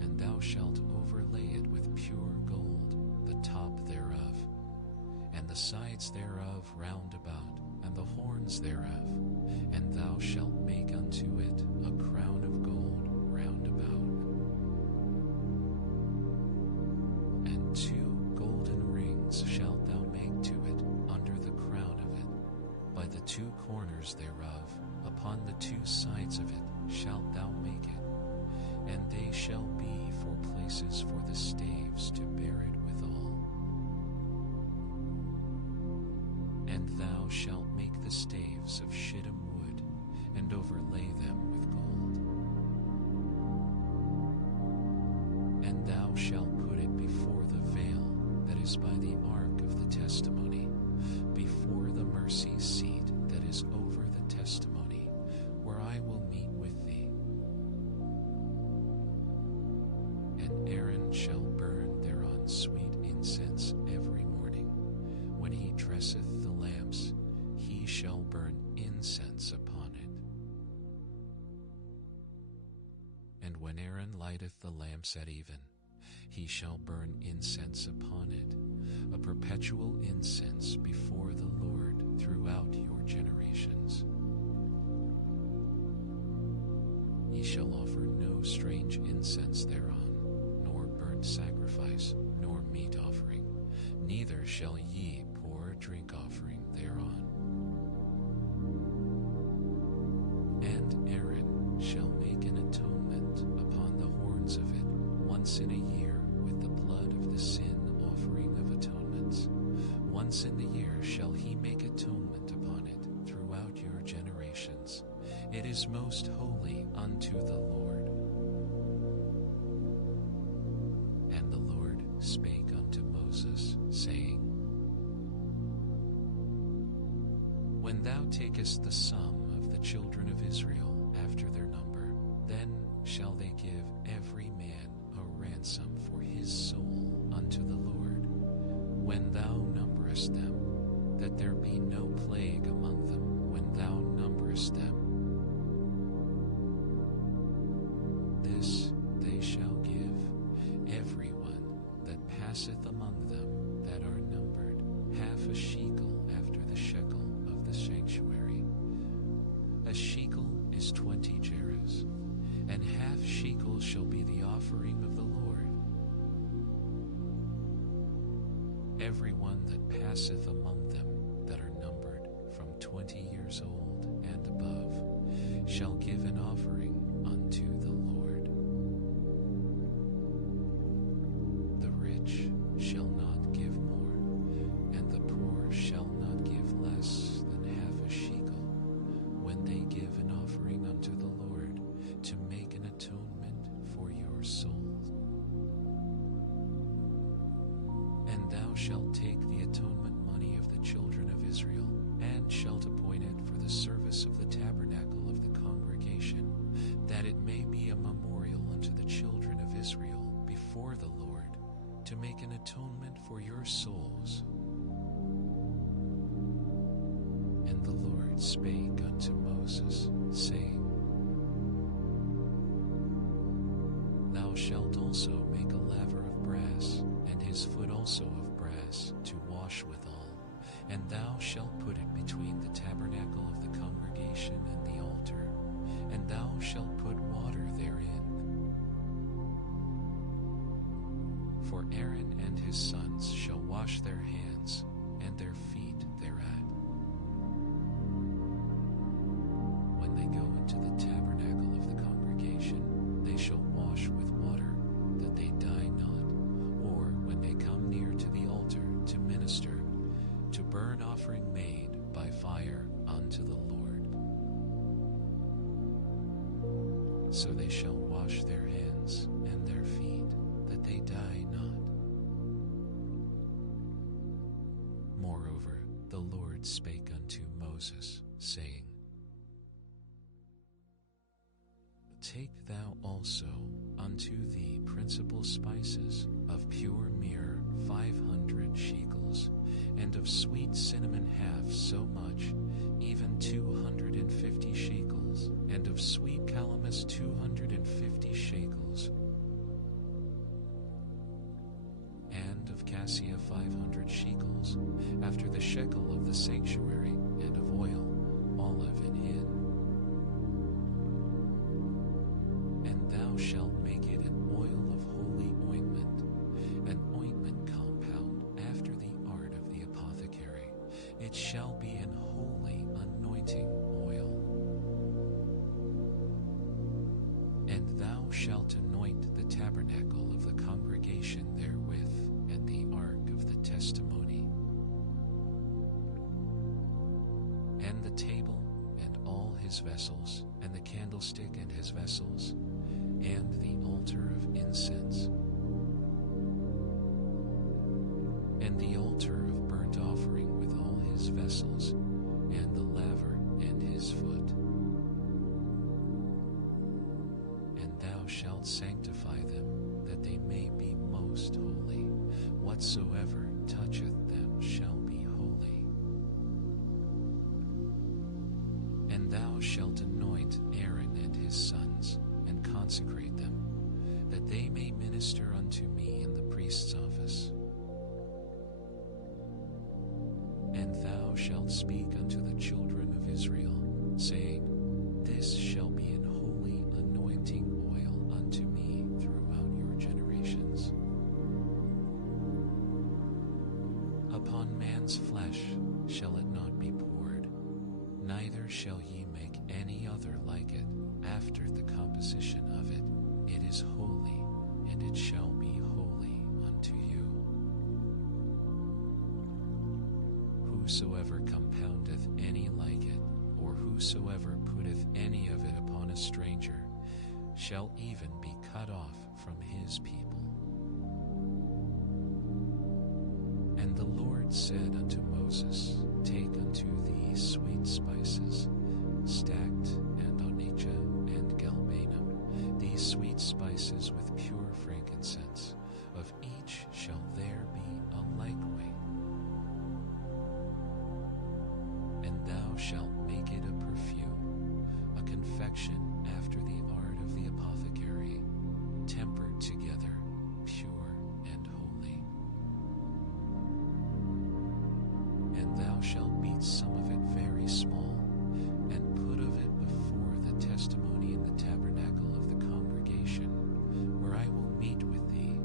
And thou shalt overlay it with pure gold, the top thereof, and the sides thereof round about, and the horns thereof. And thou shalt make unto it a crown of gold round about. And 2 golden rings shalt thou make to it under the crown of it. By the 2 corners thereof, upon the 2 sides of it, shalt thou make it. And they shall be for places for the staves to bear it withal. And thou shalt make the staves of shittim wood, and overlay them with gold. And thou shalt put it before the veil that is by the ark of the testimony, before the mercy seat that is over the testimony, where I will meet with thee. And Aaron shall burn thereon sweet incense every morning. When he dresseth the lamps, he shall burn incense upon it. And when Aaron lighteth the lamps at even, he shall burn incense upon it, a perpetual incense before the Lord throughout your generations. Ye shall offer no strange incense thereon, nor burnt sacrifice, nor meat offering, neither shall ye pour drink offering thereon. And Aaron shall make an atonement upon the horns of it once in a year with the blood of the sin offering of atonements. Once in the year shall he make atonement upon it throughout your generations. It is most holy unto the Lord. And the Lord spake unto Moses, saying, When thou takest the sum of the children of Israel after their number, then shall they give every man a ransom for his soul unto the Lord, when thou numberest them, that there be no plague among them when thou numberest them. This they shall give every one that passeth among them that are numbered, half a shekel after the shekel of the sanctuary. A shekel is 20 gerahs, and half shekel shall be the offering of the Lord. Every one that passeth among them that are numbered from 20 years old and above shall give an offering unto the Lord. The rich shall not give more, and the poor shall not give less than half a shekel, when they give an offering unto the Lord to make an atonement for your souls. And thou shalt take the atonement money of the children of Israel, and shalt appoint it for the service of the tabernacle of the congregation, that it may be a memorial unto the children of Israel before the Lord, to make an atonement for your souls. And the Lord spake unto Moses, Moses, saying, Thou shalt also make a laver of brass, and his foot also of brass, to wash withal, and thou shalt put it between the tabernacle of the congregation and the altar, and thou shalt put water therein. For Aaron and his sons shall wash their hands and their feet thereat. When they go into the tabernacle of the congregation, they shall wash with water, that they die not, or when they come near to the altar to minister, to burn offering made by fire unto the Lord. So they shall wash their hands and their feet, that they die not. Moreover, the Lord spake unto Moses, saying, Take thou also unto thee principal spices of pure myrrh 500 shekels, and of sweet cinnamon half so much, even 250 shekels, and of sweet calamus 250 shekels, and of cassia 500 shekels, after the shekel of the sanctuary, and of oil, olive and hin. And thou shalt make it an oil of holy ointment, an ointment compound after the art of the apothecary. It shall be an holy anointing oil. And thou shalt anoint the tabernacle of the congregation therewith, and the ark of the testimony, and the table and all his vessels, and the candlestick and his vessels, and the altar of incense, and the altar of burnt offering with all his vessels, and the laver and his foot. And thou shalt sanctify them, that they may be most holy. Whatsoever toucheth them shall be holy. And thou shalt anoint Aaron and his sons, and consecrate them, that they may minister unto me in the priest's office. And thou shalt speak unto the children of Israel, saying, This shall be an holy anointing oil unto me throughout your generations. Upon man's flesh shall it not be poured, neither shall ye make any other like it after the composition of it. It is holy, and it shall be holy unto you. Whosoever compoundeth any like it, or whosoever putteth any of it upon a stranger, shall even be cut off from his people. And the Lord said unto Moses, Take unto thee sweet spices, stacked, and onycha, and galbanum, these sweet spices with pure frankincense. Of each shall there be a like weight. And thou shalt make it a perfume, a confection after the art of the apothecary, tempered together, pure and holy. And thou shalt beat some of it very small, and put of it before the testimony in the tabernacle of the congregation, where I will meet with thee.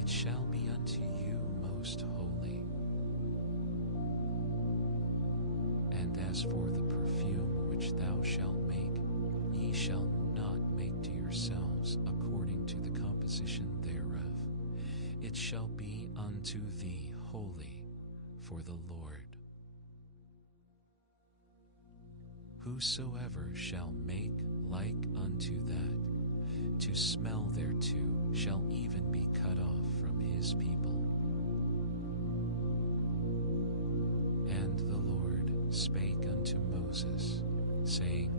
It shall be unto you most holy. And as for the perfume which thou shalt make, ye shall not make to yourselves according to the composition thereof. It shall be unto thee holy for the Lord. Whosoever shall make like unto that, to smell thereto, shall even be cut off from his people. And the Lord spake unto Moses, saying,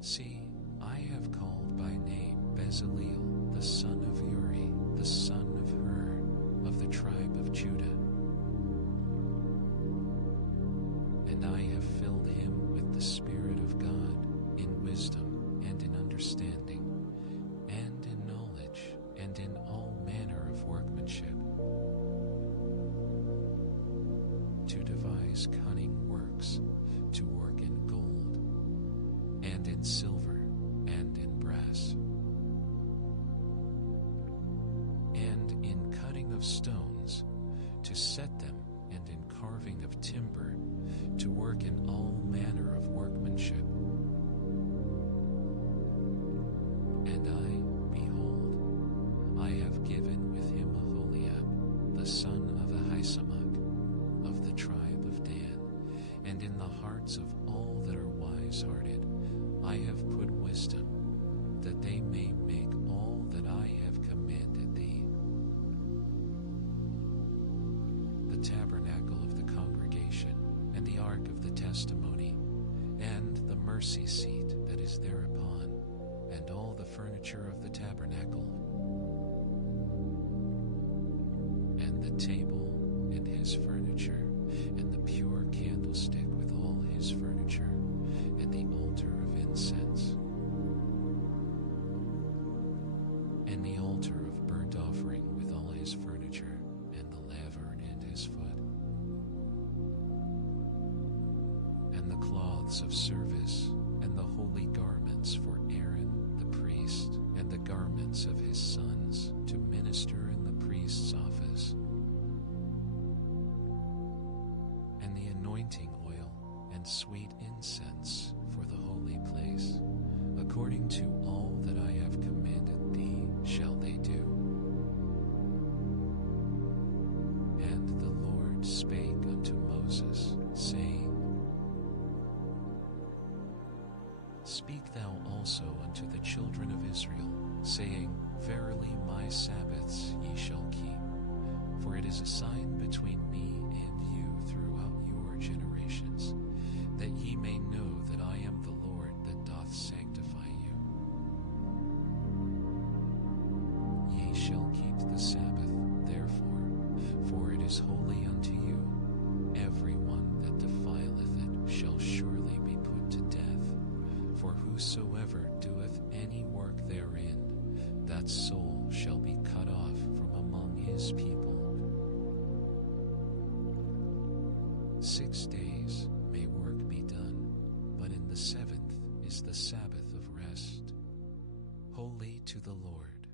See, I have called by name Bezaleel, the son of Uri, the son of Hur, of the tribe of Judah. And I to devise cunning works, to work in gold, and in silver, and in brass, and in cutting of stones, to set them, and in carving of timber, to work in all manner of workmanship. And I, behold, I have given with him Aholiab, the son of Ahisamach, of the tribe of Dan, and in the hearts of all that are wise-hearted I have put wisdom, that they may make all that I have commanded thee. The tabernacle of the congregation, and the ark of the testimony, and the mercy seat that is thereupon, and all the furniture of the tabernacle, and the table and his furniture, and the pure candlestick with all his furniture, and the altar of incense, and the altar of burnt offering with all his furniture, and the laver and his foot, and the cloths of service, and the holy garments for Aaron the priest, and the garments of his sons to minister in the priest's office, and the anointing oil and sweet incense for the holy place, according to all that I have commanded thee shall they do. And the Lord spake unto Moses, saying, Speak thou also unto the children of Israel, saying, Verily my Sabbaths ye shall keep, for it is a sign between me and you throughout your generations, that ye may know that I am the Lord that doth sanctify you. Ye shall keep the Sabbath, therefore, for it is holy unto you. Every one that defileth it shall surely be put to death. For whosoever doeth any work therein, that soul shall be cut off from among his people. 6 days may work be done, but in the 7th is the Sabbath of rest, holy to the Lord.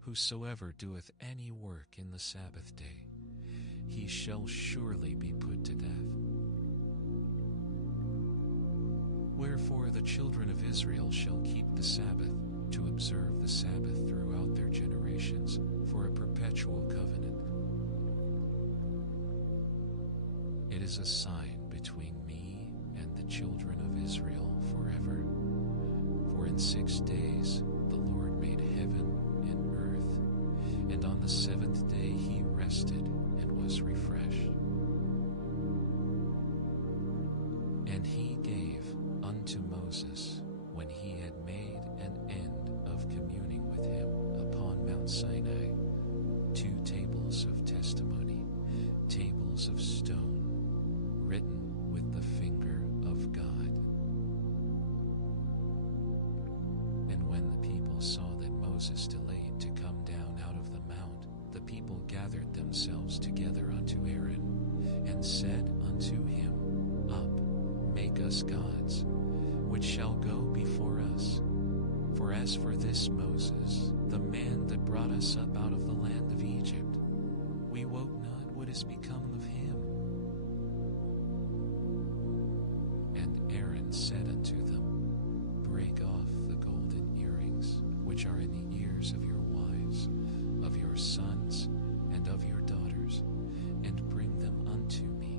Whosoever doeth any work in the Sabbath day, he shall surely be put to death. Wherefore the children of Israel shall keep the Sabbath, to observe the Sabbath throughout their generations, for a perpetual covenant. It is a sign between me and the children of Israel forever. For in 6 days the Lord made heaven and earth, and on the 7th day he rested and was refreshed. And he gave unto Moses, when he had made an end of communing with him upon Mount Sinai, 2 tables of testimony, tables of stone, written with the finger of God. And when the people saw that Moses delayed to come down out of the mount, the people gathered themselves together unto Aaron, and said unto him, Up, make us gods, which shall go before us. For as for this Moses, the man that brought us up out of the land of Egypt, we wot not what is become of him. And Aaron said unto them, Break off the golden earrings, which are in the ears of your wives, of your sons, and of your daughters, and bring them unto me.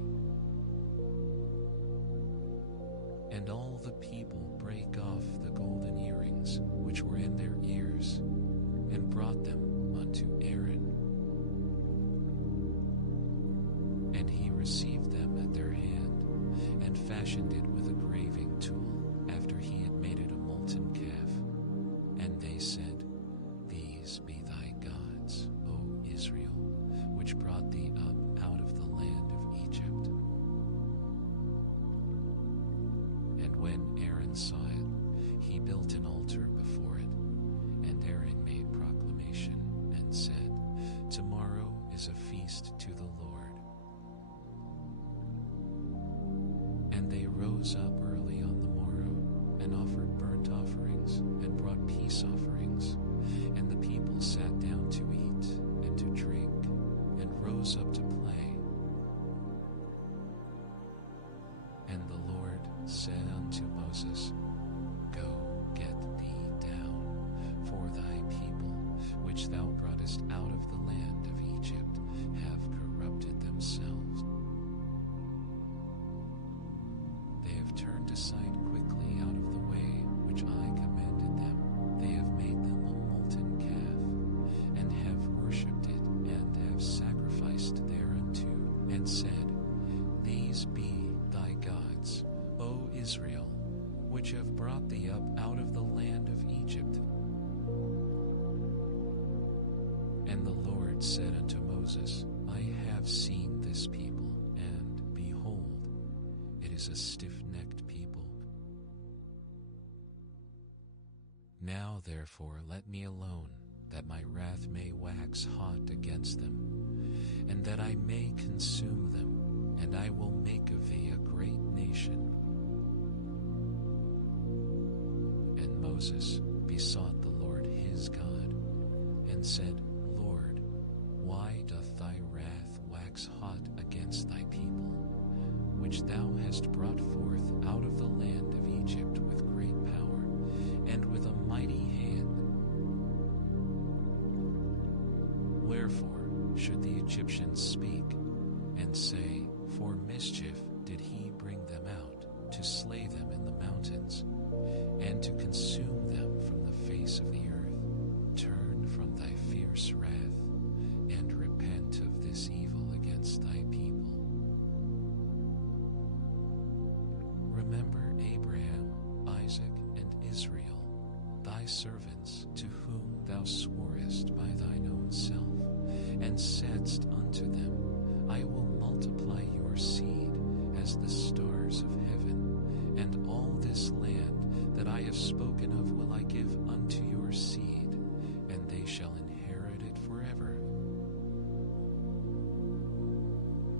And all the people brake off the golden earrings which were in their ears, and brought them unto Aaron. And he received them at their hand, and fashioned it with a graving tool, after he had made it a molten calf. And they said, These be thy gods, O Israel, which brought thee up out of the land of Egypt. And when Aaron saw it, he built an altar before it. And Aaron made proclamation, and said, Tomorrow is a feast to the Lord. rose up early on the morrow, and offered burnt offerings, and brought peace offerings. And the people sat down to eat and to drink, and rose up to play. And the Lord said unto Moses, Go, get thee down, for thy people, which thou broughtest out of the land of Egypt, have corrupted themselves. They have turned aside quickly out of the way which I commanded them. They have made them a molten calf, and have worshipped it, and have sacrificed thereunto, and said, These be thy gods, O Israel, which have brought thee up out of the land of Egypt. And the Lord said unto Moses, I have seen this people, and behold, it is a stiff-necked people. Now therefore let me alone, that my wrath may wax hot against them, and that I may consume them, and I will make of thee a great nation. And Moses besought the Lord his God, and said, Lord, why doth thy wrath wax hot against thy people, which thou hast brought forth out of the land of Egypt with great power, and with a mighty hand? Wherefore should the Egyptians speak, and say, For mischief did he bring them out, to slay them in the mountains, and to consume them from the face of the earth? Turn from thy fierce wrath, and repent of this evil against thy people. Remember Abraham, Isaac, and Israel, thy servants, to whom thou sworest by thine own self, and saidst unto them, I will multiply your seed as the stars of heaven, and all this land that I have spoken of will I give unto your seed, and they shall inherit it forever.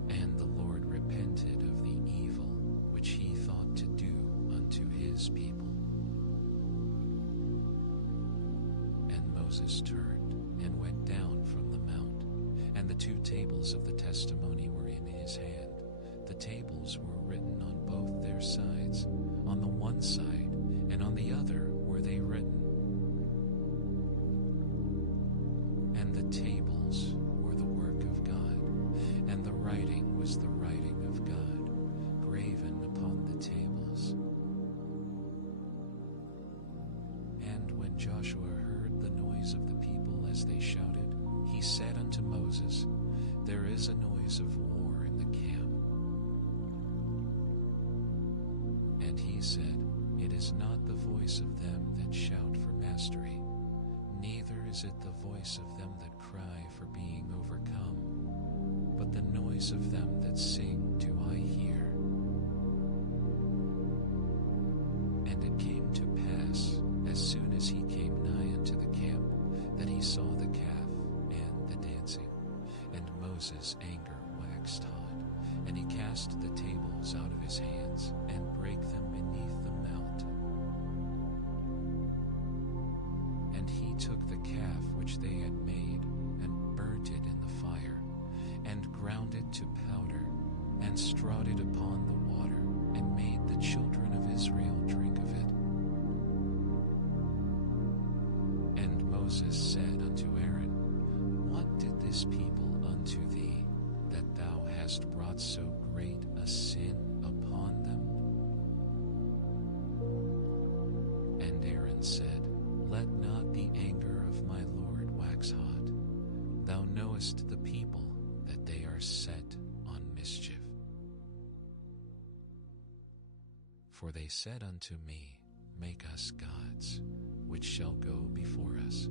And the Lord repented of the evil which he thought to do unto his people. And Moses turned and went down from the mount, and the 2 tables of the testimony were in his hand. The tables were written on both their sides, on the one side, and on the other were they written. And the tables were the work of God, and the writing was the writing of God, graven upon the tables. And when Joshua heard the noise of the people as they shouted, he said unto Moses, There is a noise of war in the camp. And he said, It is not the voice of them that shout for mastery, neither is it the voice of them that cry for being overcome, but the noise of them that sing do I hear. And it came to pass, as soon as he came nigh unto the camp, that he saw the calf and the dancing, and Moses' anger waxed hot, and he cast the tables out of his hands, and brake them beneath the mount. And he took the calf which they had made, and burnt it in the fire, and ground it to powder, and strawed it upon the water, and made the children of Israel drink of it. And Moses said unto Aaron, What did this people unto thee, that thou hast brought so great a sin upon them? And Aaron said, Let not the anger of my Lord wax hot. Thou knowest the people, that they are set on mischief. For they said unto me, Make us gods, which shall go before us.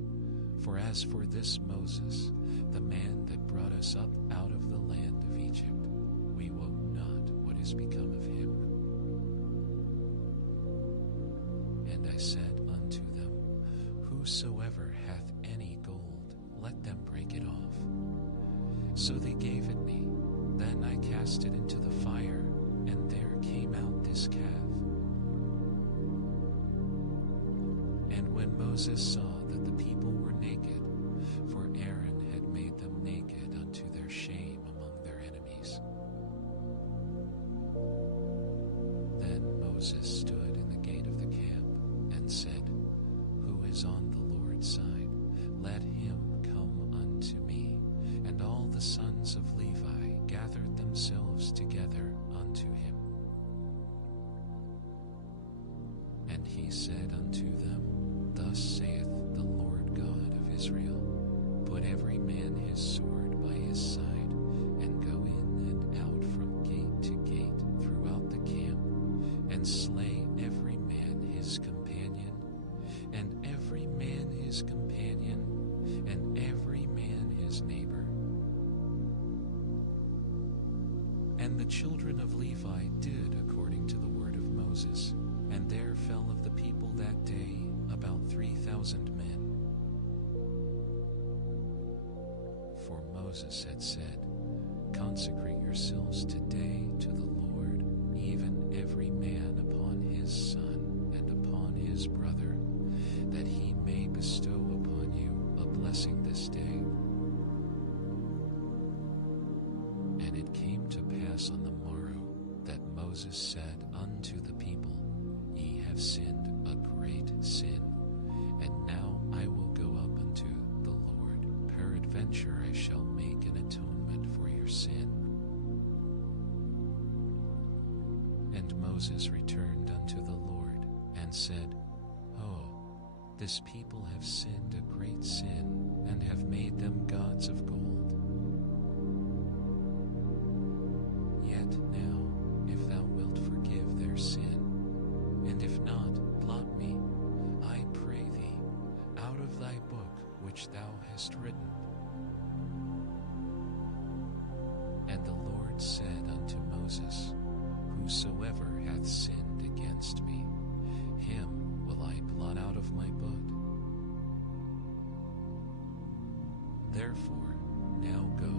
For as for this Moses, the man that brought us up out of the land of Egypt, we wot not what is become of him. And I said unto them, Whosoever hath any gold, let them break it off. So they gave it me. Then I cast it into the fire, and there came out his calf. And when Moses saw that the people were naked, for Aaron had made them naked unto their shame among their enemies, then Moses stood in the gate of the camp and said, Who is on the Lord's side? Let him come unto me. And all the sons of Levi gathered themselves together unto him. And he said unto them, Thus saith the Lord God of Israel, Put every man his sword by his side, and go in and out from gate to gate throughout the camp, and slay every man his companion, and every man his companion, and every man his neighbor. And the children of Levi did according to the word of Moses, and there fell of the people that day about 3,000 men. For Moses had said, Consecrate yourselves today to the Lord, even every man upon his son and upon his brother, that he may bestow upon you a blessing this day. And it came to pass on the morrow that Moses said unto the people, Ye have sinned a great sin, and now I will go up unto the Lord. Peradventure I shall make an atonement for your sin. And Moses returned unto the Lord, and said, This people have sinned a great sin, and have made them gods of gold. Yet now, if thou wilt forgive their sin, and if not, blot me, I pray thee, out of thy book which thou hast written. And the Lord said unto Moses, Whosoever hath sinned against me, him will I blot out of my book. Therefore, now go,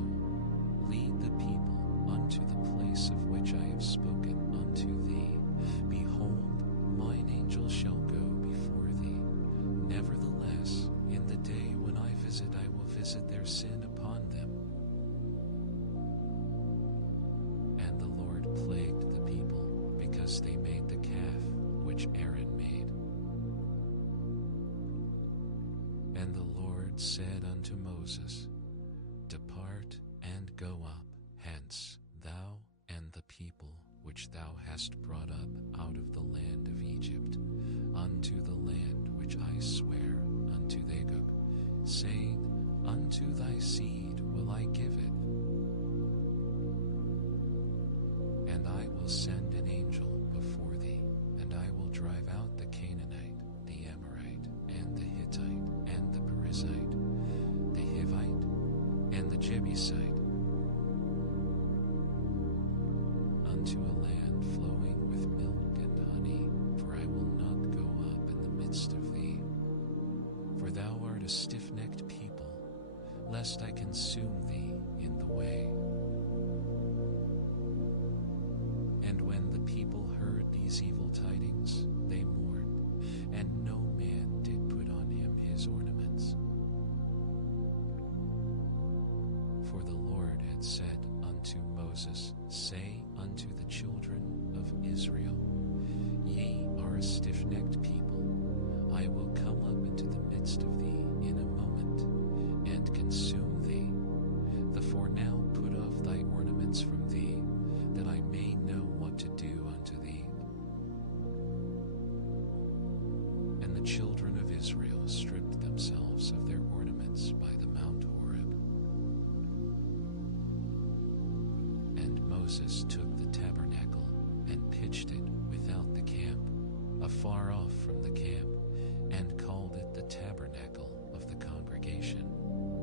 lead the people unto the place of which I have spoken unto thee. Behold, mine angel shall go before thee. Nevertheless, in the day when I visit, I will visit their sin upon them. And the Lord plagued the people, because they made the calf which Aaron made. And the Lord said unto Moses, Depart and go up hence, thou and the people which thou hast brought up out of the land of Egypt, unto the land which I swear unto Jacob, saying, Unto thy seed will I give it. And I will send an angel before thee, and I will drive out the Canaanite, the Amorite, and the Hittite, and the Perizzite, the Hivite, and the Jebusite, unto a land flowing with milk and honey, for I will not go up in the midst of thee. For thou art a stiff-necked people, lest I consume thee in the way. And when the people heard these evil tidings, they mourned, and no man did put on him his ornaments. For the Lord had said unto Moses, Say unto the children of Israel, Ye are a stiff-necked people. I will come up into the midst of thee in a moment, and consume thee. Therefore now put off thy ornaments from thee, that I may know what to do unto thee. And the children of Israel stripped themselves of their ornaments by the Mount Horeb. And Moses took the tabernacle and pitched it without the camp, afar off from the camp, and called it the tabernacle of the congregation.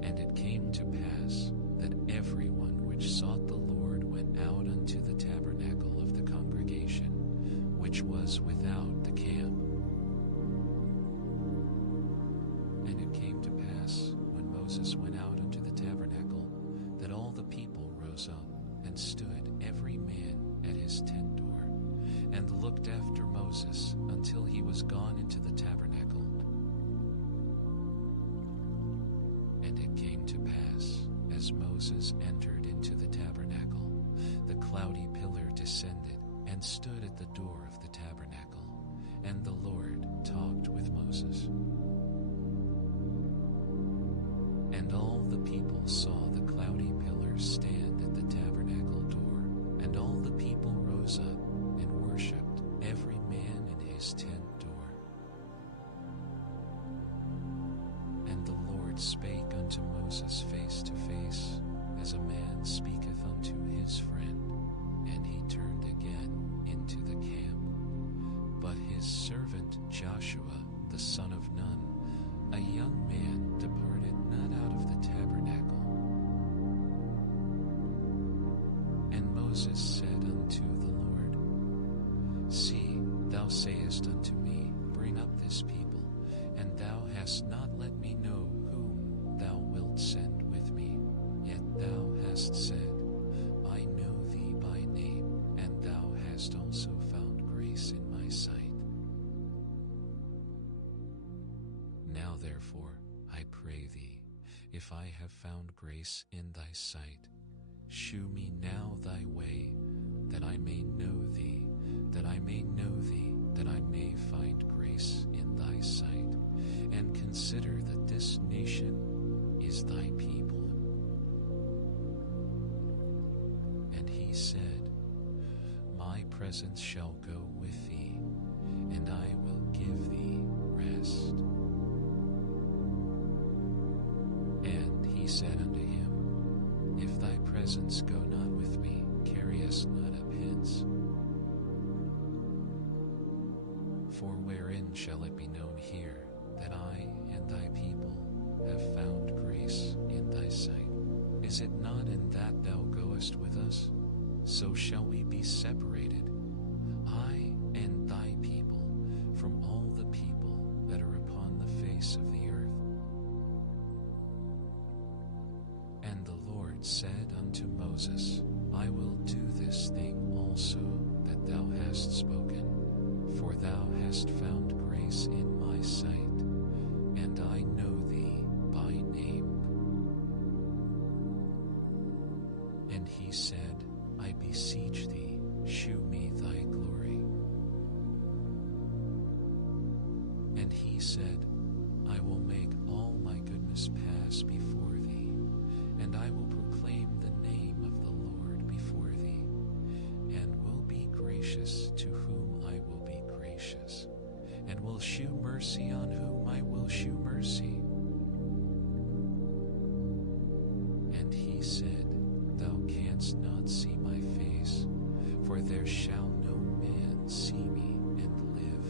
And it came to pass that everyone which sought the Lord went out unto the tabernacle of the congregation, which was without the camp. And it came to pass, when Moses went out unto the tabernacle, that all the people rose up and stood every man at his tent door. And the looked after Moses until he was gone into the tabernacle. And it came to pass, as Moses entered into the tabernacle, the cloudy pillar descended and stood at the door of the tabernacle, and the Lord talked with Moses. And all the people saw the cloudy pillar stand at the tabernacle door, and all the people rose up and worshipped, every man in his tent door. And the Lord spake unto Moses face to face, as a man speaketh unto his friend, and he turned again into the camp. But his servant Joshua, the son of Nun, a young man, departed not out of the tabernacle. And Moses said unto the Lord, See, thou sayest unto me, Bring up this people, and thou hast not let me know whom thou wilt send with me. Yet thou hast said, I know thee by name, and thou hast also found grace in my sight. Now therefore, I pray thee, if I have found grace in thy sight, shew me now thy way, that I may know thee, that I may know thee, that I may find grace in thy sight, and consider that this nation is thy people. And he said, My presence shall go with thee, and I will give thee rest. And he said unto him, If thy presence go not with me, carry us not up hence. For wherein shall it be known here that I and thy people have found grace in thy sight? Is it not in that thou goest with us? So shall we be separated, I and thy people, from all the people that are upon the face of the earth. And the Lord said unto Moses, I will do this thing also that thou hast spoken, for thou hast found grace in my sight, and I know thee by name. And he said, I beseech thee, shew me thy glory. And he said, I will make all my goodness pass before thee, and I will proclaim the name of the Lord before thee, and will be gracious to whom I will be gracious, and will shew mercy on whom I will shew mercy. And he said, Thou canst not see my face, for there shall no man see me and live.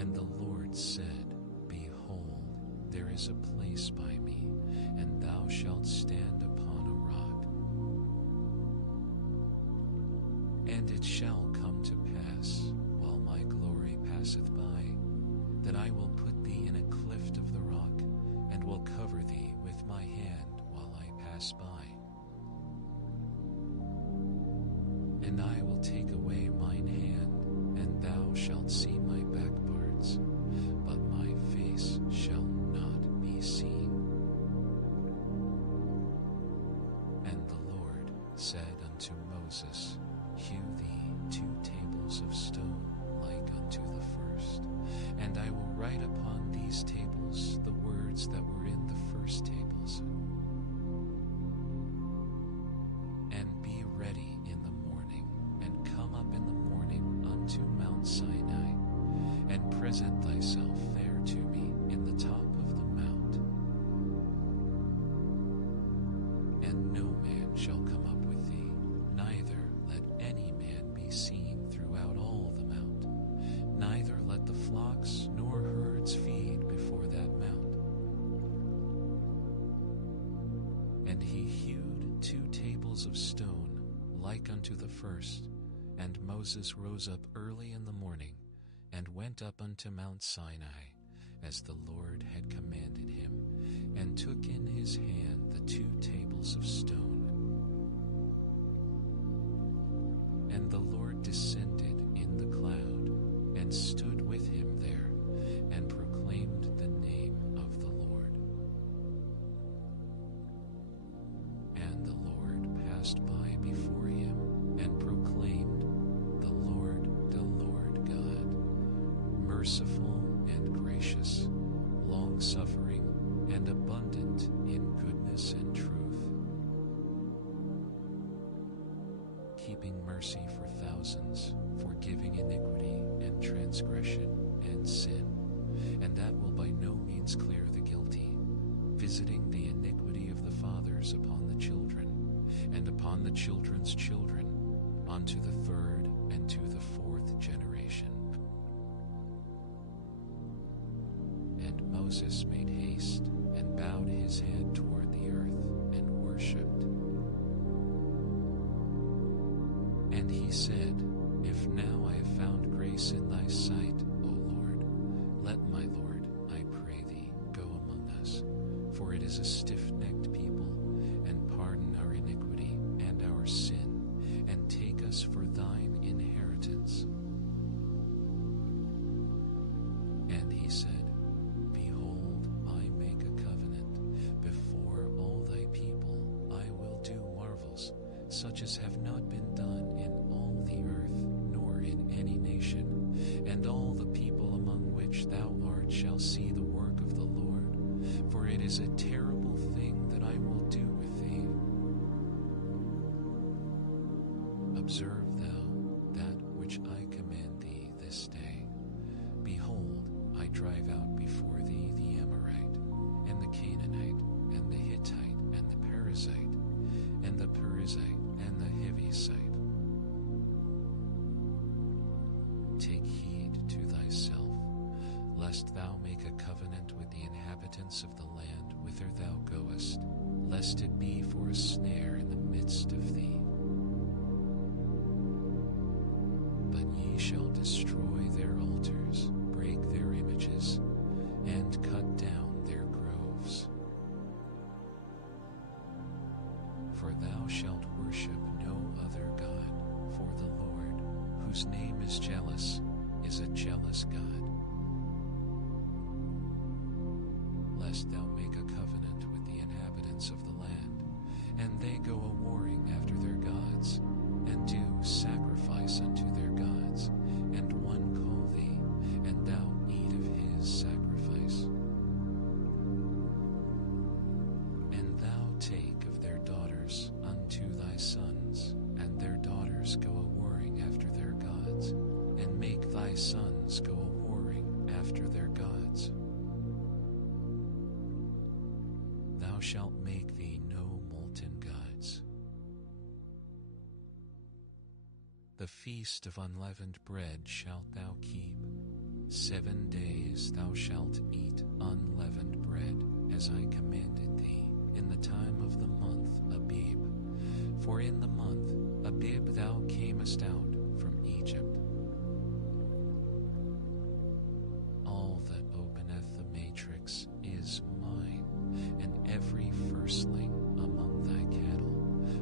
And the Lord said, Behold, there is a place by me, and thou shalt stand upon a rock. And it shall come to pass, while my glory passeth by, that I will put thee in a cleft of the rock, and will cover thee with my hand while I pass by. And I will take away mine hand, and thou shalt see my backparts, but my face shall not be seen. And the Lord said unto Moses, Hew thee 2 tables of stone like unto the first, and I will write upon these tables the words that were in the first tables. And be ready in the morning, and come up in the morning unto Mount Sinai, and present thyself there to me in the top of the mount. And no man shall come up with thee, neither let any man be seen throughout all the mount, neither let the flocks nor herds feed before that mount. And he hewed 2 tables of stone like unto the first, and Moses rose up early in the morning, and went up unto Mount Sinai, as the Lord had commanded him, and took in his hand the 2 tables of stone. long-suffering, and abundant in goodness and truth, keeping mercy for thousands, forgiving iniquity and transgression and sin, and that will by no means clear the guilty, visiting the iniquity of the fathers upon the children, and upon the children's children, unto the third and to the fourth generation. And Moses made haste, and bowed his head toward the earth, and worshipped. And he said, If now I have found grace in thy sight, O Lord, let my Lord, I pray thee, go among us. For it is a stiff-necked people, and pardon our iniquity and our sin, and take us for thine inheritance. And he said, Behold, I make a covenant before all thy people. I will do marvels, such as have not been done in all the earth, nor in any nation. And all the people among which thou art shall see the work of the Lord, for it is a terrible thing that I will do with thee. Observe thou that which I command thee this day. Behold, I drive out before thee the Amorite, and the Canaanite, and the Hittite, and the Perizzite, and the Perizzite, and the Hivesite. Take heed to thyself, lest thou make a covenant with the inhabitants of the land whither thou goest, lest it be for a snare in the midst of thee. But ye shall destroy their altars, break their images, and cut down their groves. For thou shalt worship no other God, for the Lord, whose name is jealous, is a jealous God. Lest thou make a covenant with the inhabitants of the land, and they go a-warring after their gods, and do sacrifice unto their gods, and one call thee, and thou eat of his sacrifice. And thou take of their daughters unto thy sons, and their daughters go a-warring after their gods, and make thy sons go a-warring after their gods. Thou shalt make thee no molten gods. The feast of unleavened bread shalt thou keep. 7 days thou shalt eat unleavened bread, as I commanded thee, in the time of the month Abib. For in the month Abib thou camest out from Egypt. All that openeth the matrix is mine, and every firstling among thy cattle,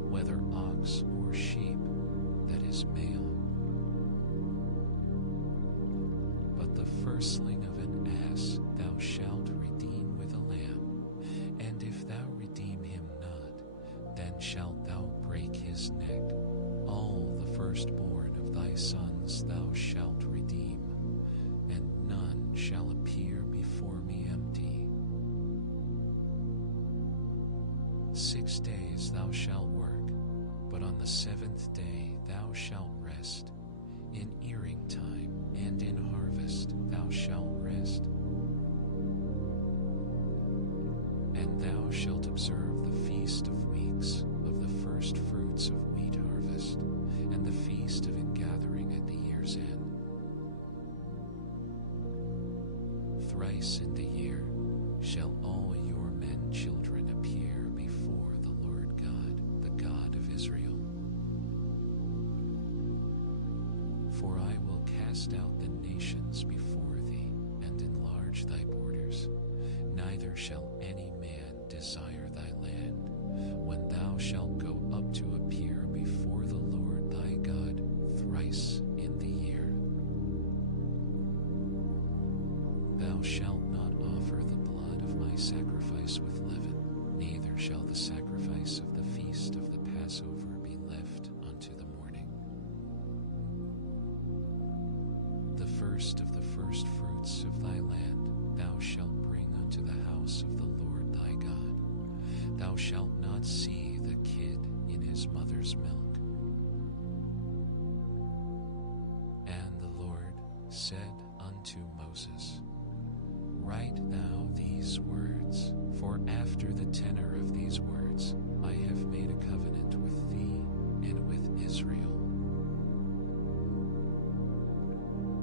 whether ox or sheep, that is male. But the firstling of an ass thou shalt redeem with a lamb, and if thou redeem him not, then shalt thou break his neck. All the firstborn of thy sons thou shalt redeem, and none shall appear before me empty. 6 days thou shalt work, but on the 7th day thou shalt rest. In earing time and in harvest thou shalt rest. And thou shalt observe the feast of weeks, of the first fruits of wheat harvest, and the feast of ingathering at the year's end. Thrice in the year shall all your men children appear before the Lord God, the God of Israel. For I will cast out the nations before thee, and enlarge thy borders. Neither shall any man desire thy land, when thou shalt go up to appear before the Lord thy God thrice in the year. Thou shalt not offer the blood of my sacrifice with leaven, neither shall the sacrifice of the feast of the Passover be left unto the morning. The first of the first fruits of thy land thou shalt bring unto the house of the Lord thy God. Thou shalt not see the kid in his mother's milk. And the Lord said unto Moses, Write thou these words, for after the tenor of these words I have made a covenant with thee and with Israel.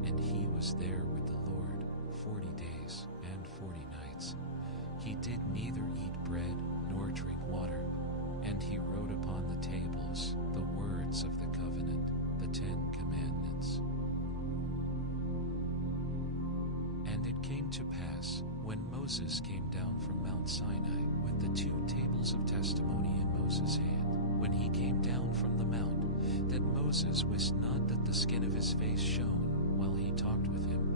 And he was there with the Lord 40 days and 40 nights. He did neither eat bread nor drink water, and he wrote upon the tables the words of the covenant, the 10 Commandments. And it came to pass, when Moses came down from Mount Sinai with the 2 tables of testimony in Moses' hand, when he came down from the mount, that Moses wist not that the skin of his face shone while he talked with him.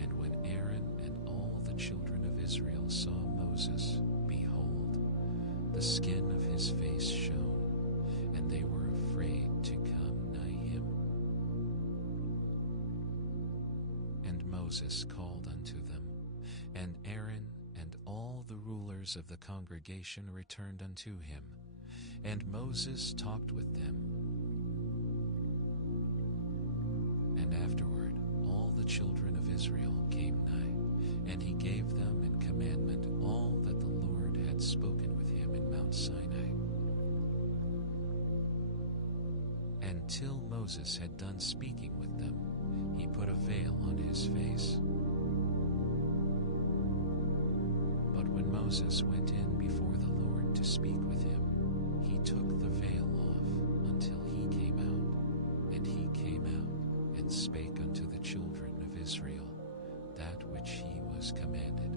And when Aaron and all the children of Israel saw Moses, behold, the skin of his face shone, and they were afraid to come nigh him. And Moses called unto them, and Aaron and all the rulers of the congregation returned unto him, and Moses talked with them. And afterward all the children of Israel came nigh, and he gave them in commandment all that the Lord had spoken with him in Mount Sinai. And till Moses had done speaking with them, he put a veil on his face. But when Moses went in before the Lord to speak with him, he took the veil off until he came out, and he came out and spake unto the children of Israel that which he was commanded.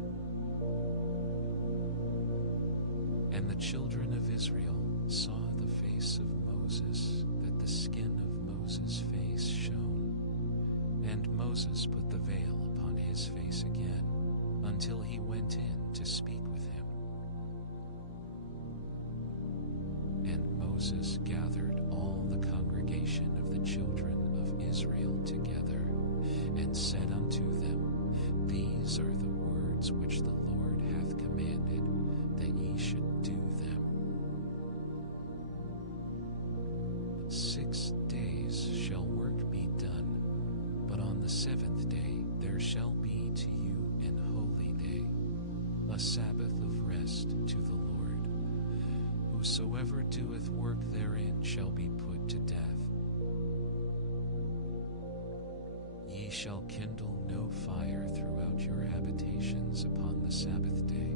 And the children of Israel saw the face of Moses, that the skin of Moses' face shone. And Moses put the veil upon his face again, until he went in to speak with him. And Moses gathered all the congregation of the children of Israel together, and said unto them, These are the words which the Lord hath commanded, that ye should do them. 6 days shall work be done, but on the 7th day there shall be to you an holy day, a Sabbath of rest to the Lord. Whosoever doeth work therein shall be put to death. Ye shall kindle no fire throughout your habitations upon the Sabbath day.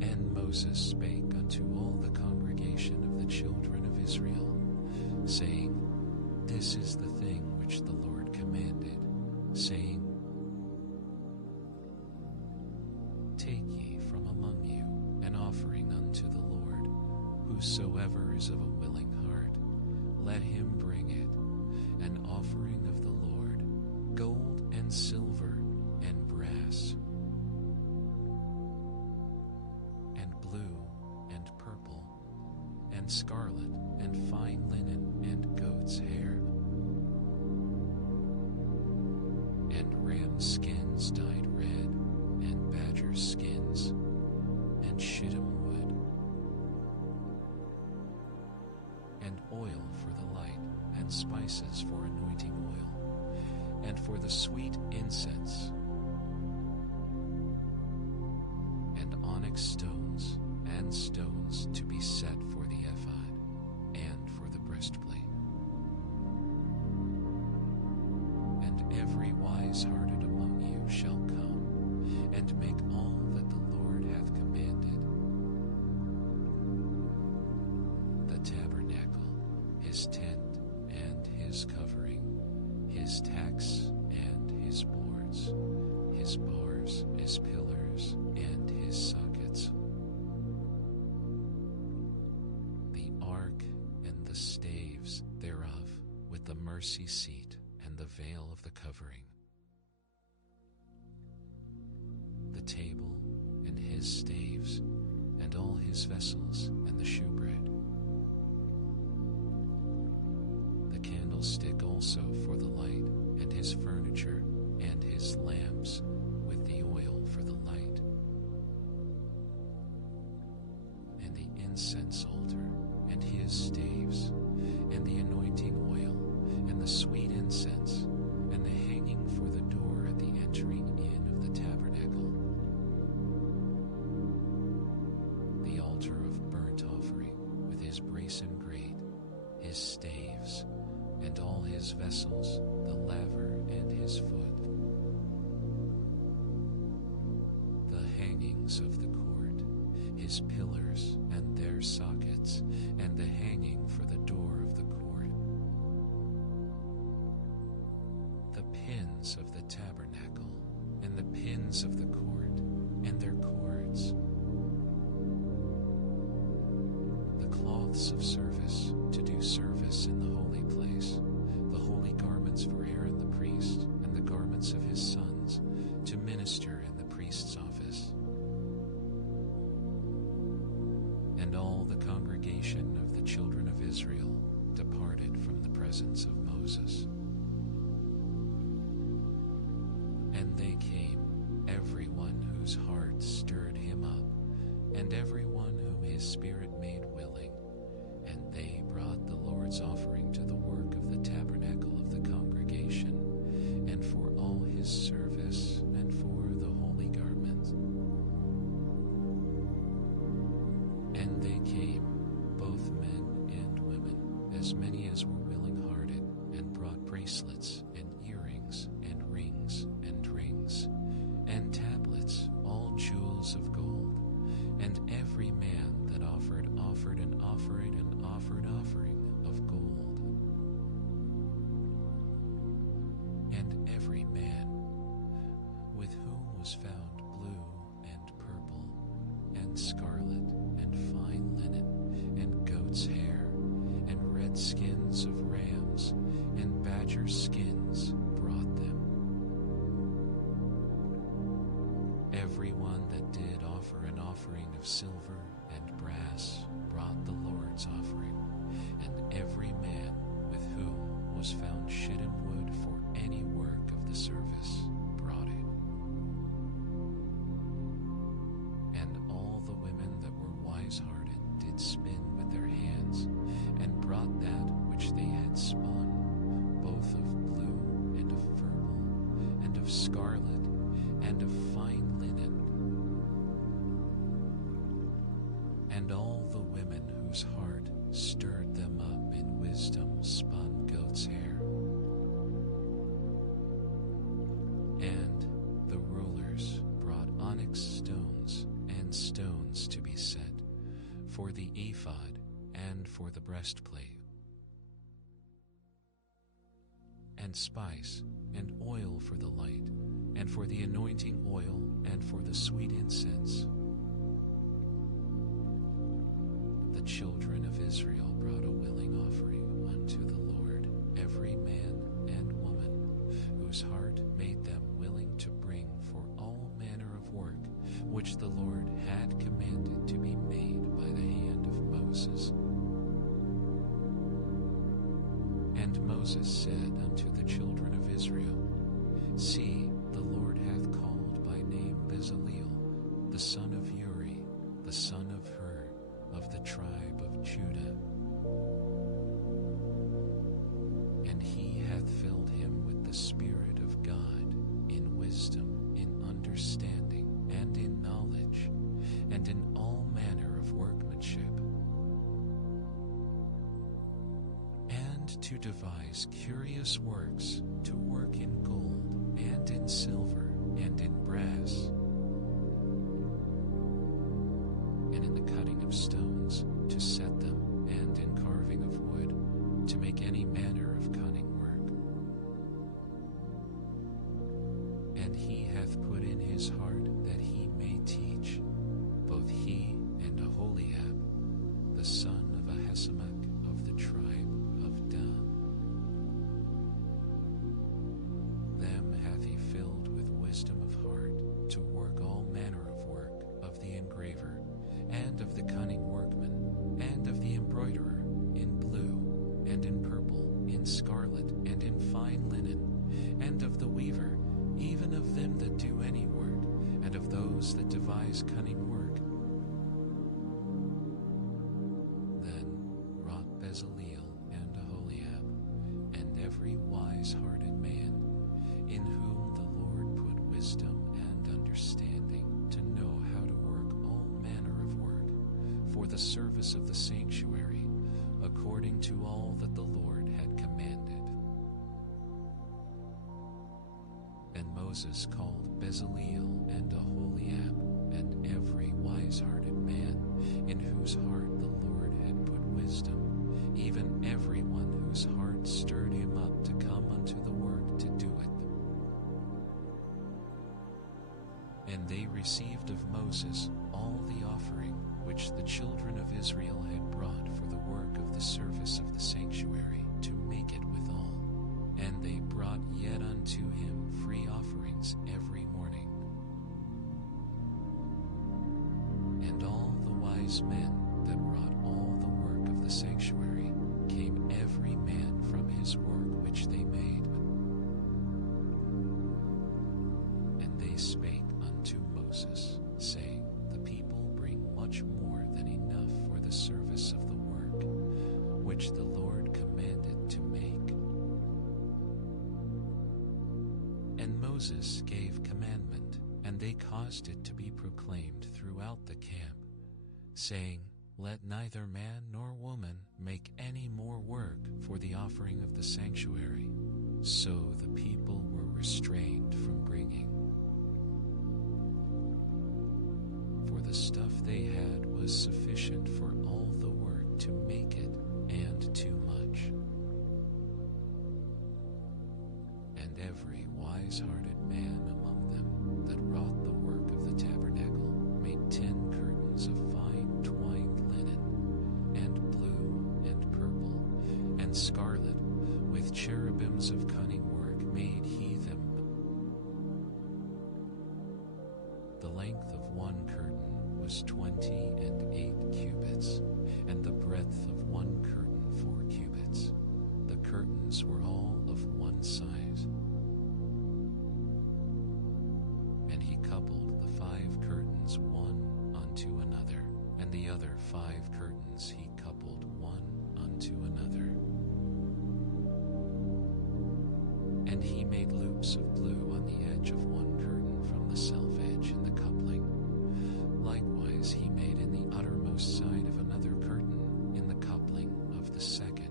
And Moses spake unto all the congregation of the children of Israel, saying, This is the thing which the Lord commanded, saying, Take ye from among you an offering unto the Lord. Whosoever is of a willing heart, let him bring it, an offering of the Lord, gold and silver and brass, and blue and purple, and scarlet and fine linen and goat's hair, and ram skins dyed red, and badger skins, and shittim wood, and oil for the light, and spices for anointing oil, and for the sweet incense, and onyx stones, and stones to be set for the ephod, and for the breastplate. And every wise-hearted among you shall come, and make all that the Lord hath commanded. The tabernacle, his tent, and his covering, his tacks, and his boards, his bars, his pillars, and his sockets, the ark and the staves thereof, with the mercy seat and the veil of the covering, the table and his staves, and all his vessels, and the shewbread, the candlestick also for the light, and his furniture, incense altar, and his staves, and the anointing oil, and the sweet incense, and the hanging for the door at the entering in of the tabernacle, the altar of burnt offering with his brazen grate, his staves, and all his vessels, the laver and his foot, the hangings of the court, his pillars and their sockets, and the hanging for the door of the court, the pins of the tabernacle, and the pins of the court, and their cords, the cloths of service to do service in the holy place, the holy garments for Aaron the priest, and the garments of his sons to minister in the priest's office. And all the congregation of the children of Israel departed from the presence of Moses. And they came, everyone whose heart stirred him up, and everyone whom his spirit made willing, and they brought the Lord's offering to the work of the tabernacle of the congregation, and for all his service, and for the holy garment. And they came, both men and women, as many as were willing-hearted, and brought bracelets, and earrings, and rings, and tablets, all jewels of gold. And every man that offered an offering of gold. And every man with whom was found blue and purple, and scarlet, and fine linen, and goat's hair, and red skins of rams, and badger skins, brought them. Every one that did offer an offering of silver and brass brought the Lord's offering, and every man with whom was found shittim wood for any work of the service brought it. And all the women that were wise-hearted did spin with their hands, and brought that which they had spun, both of blue and of purple, and of scarlet, and of fine linen. And all the women whose heart stirred them up in wisdom spun goat's hair. And the rulers brought onyx stones and stones to be set for the ephod and for the breastplate, and spice and oil for the light, and for the anointing oil, and for the sweet incense. The children of Israel brought a willing offering unto the Lord, every man and woman, whose heart made them willing to bring for all manner of work, which the Lord had commanded to be made by the hand of Moses. And Moses said unto the children of Israel, See, the Lord hath called by name Bezaleel, the son of Uri, the son of Hur, of the tribe of Judah. And he hath filled him with the Spirit of God, in wisdom, in understanding, and in knowledge, and in all manner of workmanship, and to devise curious works, to work in gold, and in silver, and in brass, and in the cutting of stones, to set them, and in carving of wood, to make any manner of cunning work. And he hath put in his heart that he may teach, both he and Aholiab, the son of Ahisamach of the tribe of Dan. Them hath he filled with wisdom of heart, to work all manner of work of the engraver, and of the cunning workman, and of the embroiderer, in blue, and in purple, in scarlet, and in fine linen, and of the weaver, even of them that do any work, and of those that devise cunning work. Bezaleel and Aholiab, and every wise-hearted man, in whom the Lord put wisdom and understanding to know how to work all manner of work for the service of the sanctuary, according to all that the Lord had commanded. And Moses called Bezaleel and Aholiab, and every wise-hearted man, in whose heart the Lord had put wisdom, even every one whose heart stirred him up to come unto the work to do it. And they received of Moses all the offering which the children of Israel had brought for the work of the service of the sanctuary, to make it withal. And they brought yet unto him free offerings every morning. And all the wise men that wrought all the work of the sanctuary came every man from his work which they made. And they spake unto Moses, saying, The people bring much more than enough for the service of the work which the Lord commanded to make. And Moses gave commandment, and they caused it to be proclaimed throughout the camp, saying, Let neither man nor woman make any more work for the offering of the sanctuary. So the people were restrained from bringing. For the stuff they had was sufficient for all the work to make it, and too much. And every wise-hearted man among them that wrought the work of the tabernacle made 10 curtains of fine twined linen, and blue, and purple, and scarlet, with cherubims of cunning work made he them. The length of one curtain was 28 cubits, and the breadth of one curtain 4 cubits. The curtains were all of one size. And he coupled the 5 curtains one unto another, and the other 5 curtains he coupled one unto another. And he made loops of blue on the edge of one curtain from the self-edge in the coupling. Likewise he made in the uttermost side of another curtain in the coupling of the second.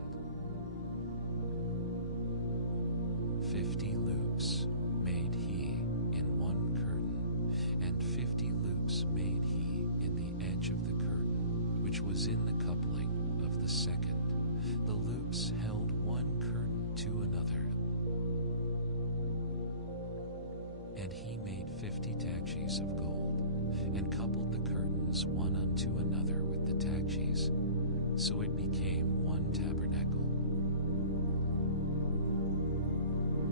50 loops made he in one curtain, and 50 loops made he in the edge of the curtain, which was in the coupling of the second. The loops held one curtain to another. And he made 50 taches of gold, and coupled the curtains one unto another with the taches, so it became one tabernacle.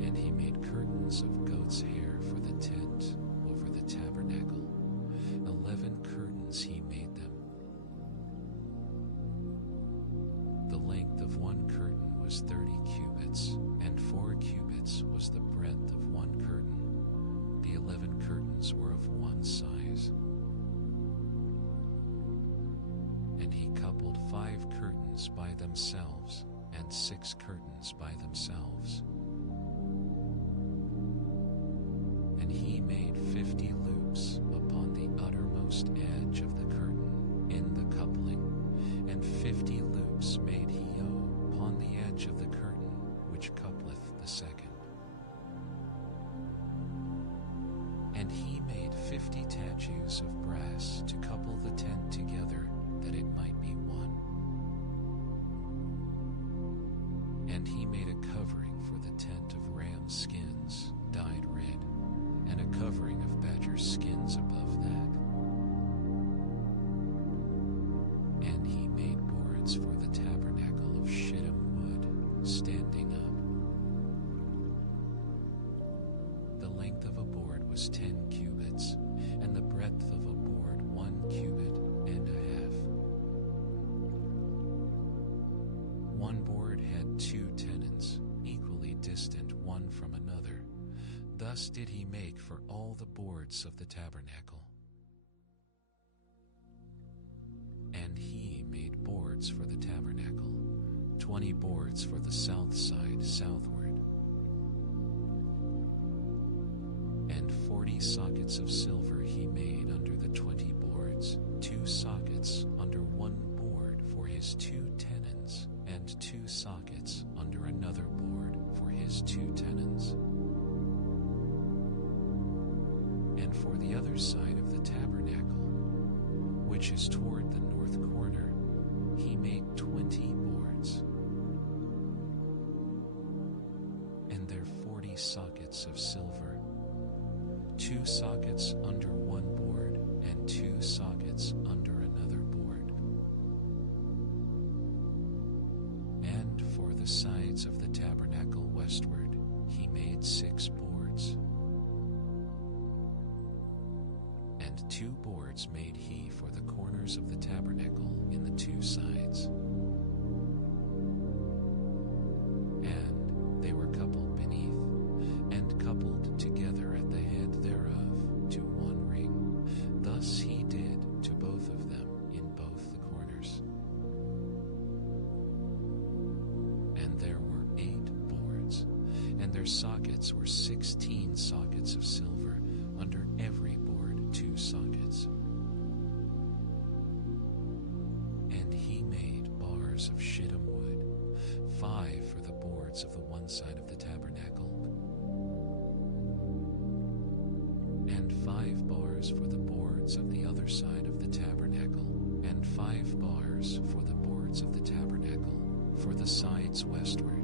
And he made curtains of goat's hair for the tent over the tabernacle. 11 curtains he made them. The length of one curtain was 30 cubits, and 4 cubits was the breadth of one curtain. The 11 curtains were of one size. And he coupled 5 curtains by themselves, and 6 curtains by themselves. And he made 50 loops upon the uttermost edge of the curtain in the coupling, and 50 loops made he upon the edge of the curtain which coupleth the second. And he made 50 taches of brass to couple the tent together, that it might be one. And he made a covering for the tent of ram skins, dyed red, and a covering of badger skins above that. And he made boards for the tabernacle of shittim wood, standing up. The length of a board was 10 cubits, and the breadth of a board 1 cubit and a half. One board had 2 tenons, equally distant one from another. Thus did he make for all the boards of the tabernacle. And he made boards for the tabernacle, 20 boards for the south side southward, and 40 sockets of silver he made under the 20 boards, 2 sockets under one board for his 2 tenons, and 2 sockets under another board for his 2 tenons. And for the other side of the tabernacle, which is toward the north corner, he made 20 boards, and their 40 sockets of silver, 2 sockets under one board, and 2 sockets under another board. And for the sides of the tabernacle westward, he made 6 boards. And 2 boards made he for the corners of the tabernacle in the 2 sides. And they were coupled beneath, and coupled together at the head thereof to one ring. Thus he did to both of them in both the corners. And there were 8 boards, and their sockets were 16 sockets of silver, under every board 2 sockets. And he made bars of shittim wood, 5 for the boards of the one side of the tabernacle, and 5 bars for the boards of the other side of the tabernacle, and 5 bars for the boards of the tabernacle, for the sides westward.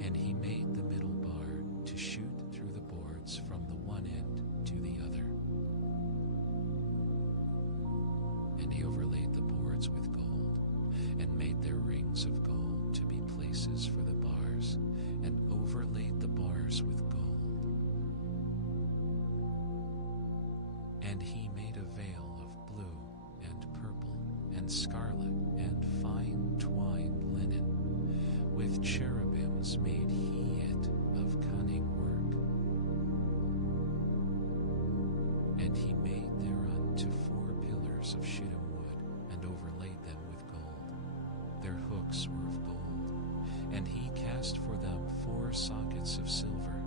And he made the middle bar to shoot through the boards from the one end to the other. And he overlaid the boards with gold, and made their rings of gold to be places for the bars, and overlaid the bars with gold. And he made a veil of blue and purple and scarlet and fine twined linen. With cherubims made he it of cunning work. And he made thereunto 4 pillars of shittim wood, and overlaid them with gold. Their hooks were of gold, and he cast for them 4 sockets of silver.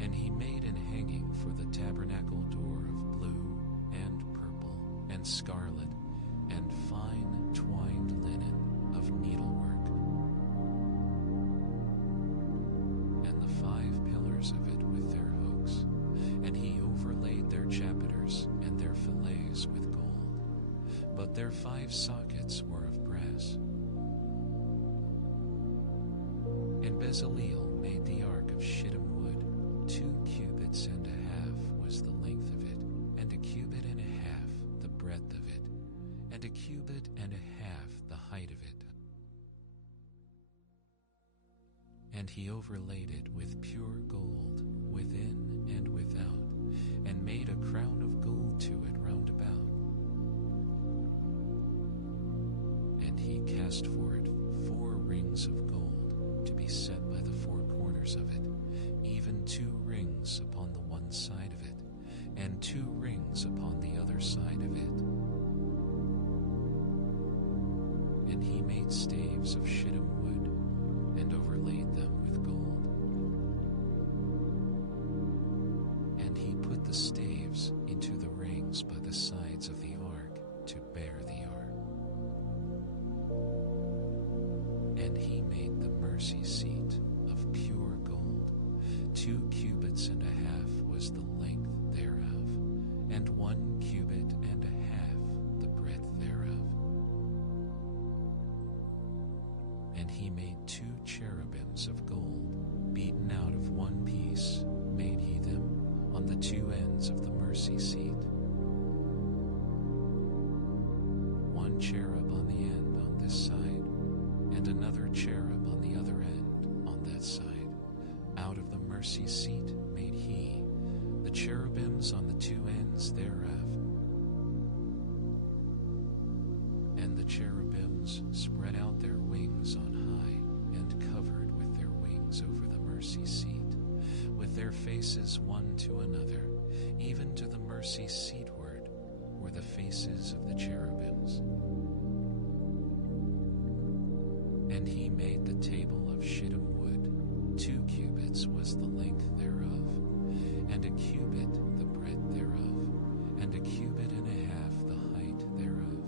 And he made an hanging for the tabernacle door of blue and purple and scarlet and fine twined linen of needlework. And the 5 pillars of it with their hooks, and he overlaid their chapiters and their fillets with gold, but their 5 sockets were of brass. And Bezaleel made the ark of shittim wood. 2 cubits and a half was the length of it, and a cubit and a half the breadth of it, and a cubit and a half the height of it. And he overlaid it with pure gold, within and without, and made a crown of gold to it round about. And he cast for it 4 rings of gold, to be set by the 4 corners of it, even 2 rings upon the one side of it, and 2 rings upon the other side of it. And he made staves of shittim wood, and overlaid them with gold. And he put the staves into the rings by the sides of the ark to bear the ark. And he made the mercy seat of pure gold. 2 cubits and a half was the length thereof, and 1 cubit and a half the breadth thereof. And he made 2 cherubims of gold, beaten out of one piece, made he them on the 2 ends of the mercy seat. 1 cherub on the end on this side, and another cherub on the other end on that side. Out of the mercy seat made he the cherubims on the 2 ends thereof. And the cherubims spread out their wings on high, and covered with their wings over the mercy seat, with their faces one to another, even to the mercy seatward were the faces of the cherubims. And he made the table of shittim wood. 2 cubits was the length thereof, and a cubit the breadth thereof, and a cubit and a half the height thereof.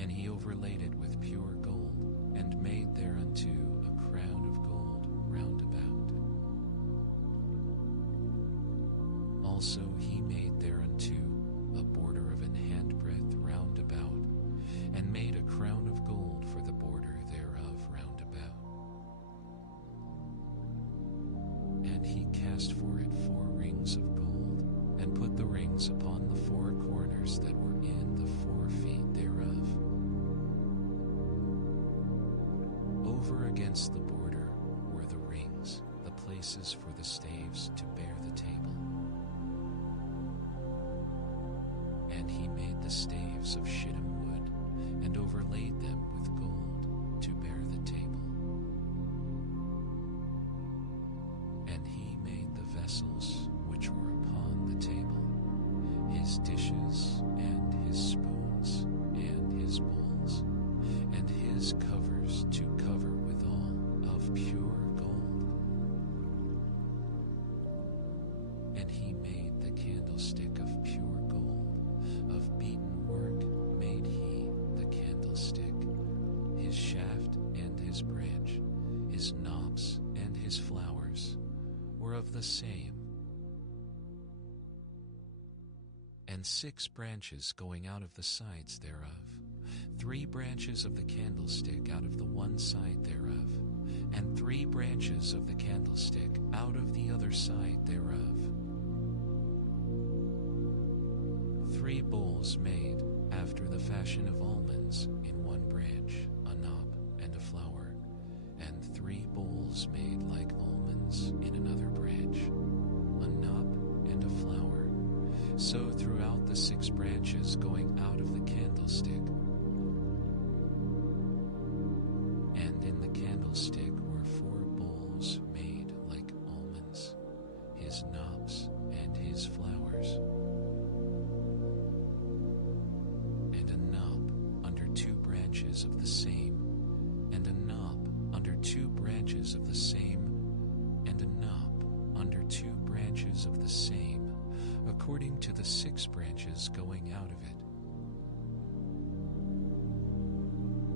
And he overlaid it with pure gold, and made thereunto a crown of gold round about. Also he made thereunto a border of an handbreadth round about, and made a crown of gold for the border thereof round about. And he cast for it 4 rings of gold, and put the rings upon the 4 corners that were in the 4 feet thereof. Over against the border were the rings, the places for the staves to bear the table. And he made the staves of shittim wood, and overlaid them with gold to bear the table. And he made the vessels which were upon the table, his dishes and his spoons and his bowls, and his covers to cover withal of pure gold. And he made the candlestick of pure gold, of beaten work made he the candlestick. His shaft and his branch, his knobs and his flowers were of the same. And 6 branches going out of the sides thereof, 3 branches of the candlestick out of the one side thereof, and 3 branches of the candlestick out of the other side thereof. 3 bowls made after the fashion of almonds in one branch, a knob and a flower, and 3 bowls made like almonds in another branch, a knob and a flower. So throughout the 6 branches going out of the candlestick. And in the candlestick were 4 bowls made like almonds, his knobs and his flowers. And a knob under 2 branches of the same, and a knob under 2 branches of the same, and a knob under 2 branches of the same, according to the 6 branches going out of it.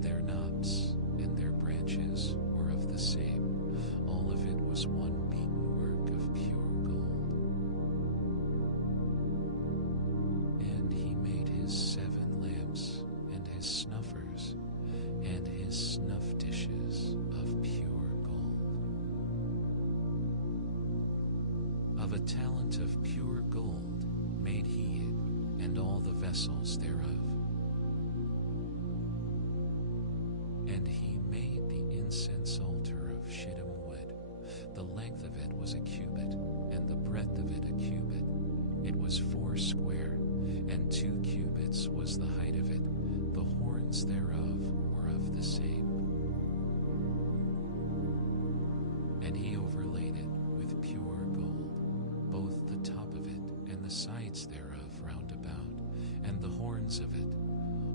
Their knobs and their branches were of the same. All of it was one beaten work of pure gold. And he made his 7 lamps, and his snuffers, and his snuff dishes of pure gold. Of a talent of pure gold made he it, and all the vessels thereof. And he made the incense altar of shittim wood. The length of it was a cubit, and the breadth of it a cubit. It was 4 square, and 2 cubits was the height of it. The horns thereof were of the same. And he overlaid it with pure gold, both the top of it and the sides thereof round about, and the horns of it.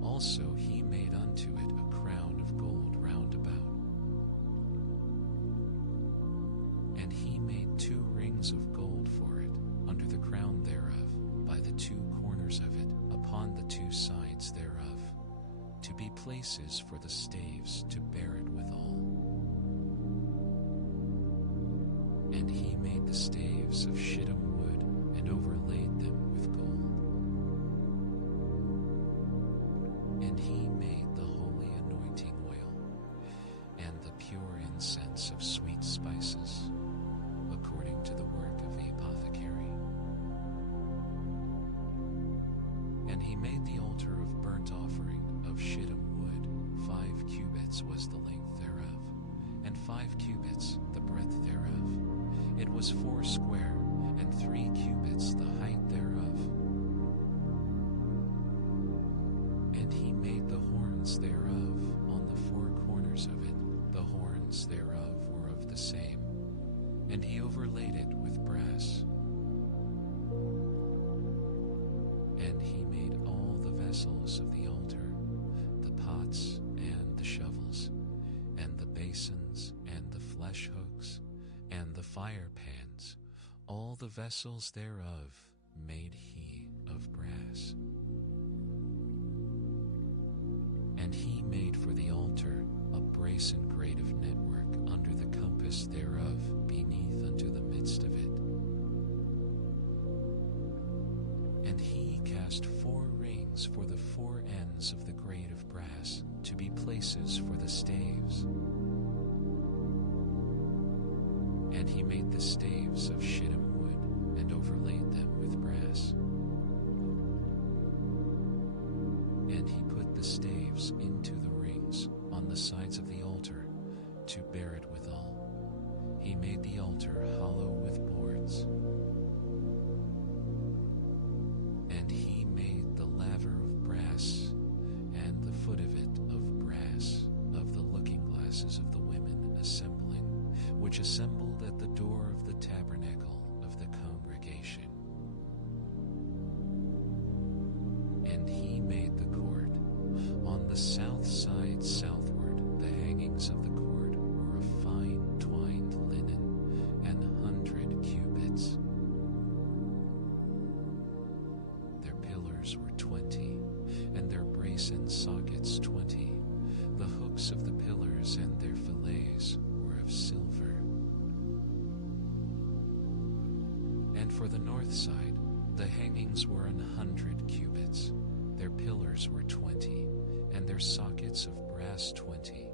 Also he made unto it a crown of gold round about. And he made 2 rings of gold for it, under the crown thereof, by the 2 corners of it, upon the 2 sides thereof, to be places for the staves to bear it withal. And he made the staves of shittim wood, and overlaid them with gold. And he made the holy anointing oil, and the pure incense of sweet spices, according to the work of the apothecary. And he made the altar of burnt offering of shittim wood. 5 cubits was the length thereof, and 5 cubits the breadth thereof. It was 4 square, and 3 cubits the height thereof. And he made the horns thereof on the 4 corners of it. The horns thereof were of the same. And he overlaid it with brass. vessels of the altar, the pots and the shovels, and the basins and the flesh hooks, and the fire pans, all the vessels thereof made he of brass. And he made for the altar a brasen grate of network under the compass thereof beneath unto the midst of it. And he cast 4 rings for the 4 ends of the grate of brass, to be places for the staves. And he made the staves of shittim wood, and overlaid them with brass. And he put the staves into the rings on the sides of the altar, to bear it withal. He made the altar hollow with boards. And he made the laver of brass, and the foot of it of brass, of the looking glasses of the women assembling, which assembled at the door of the tabernacle of the congregation. And he made the court. On the south side southward, the hangings of the court were of fine twined linen, 100 cubits. Their pillars were 20, and their brazen sockets 20. The hooks of the pillars and their fillets were of silver. And for the north side, the hangings were 100 cubits. Their pillars were 20, and their sockets of brass 20.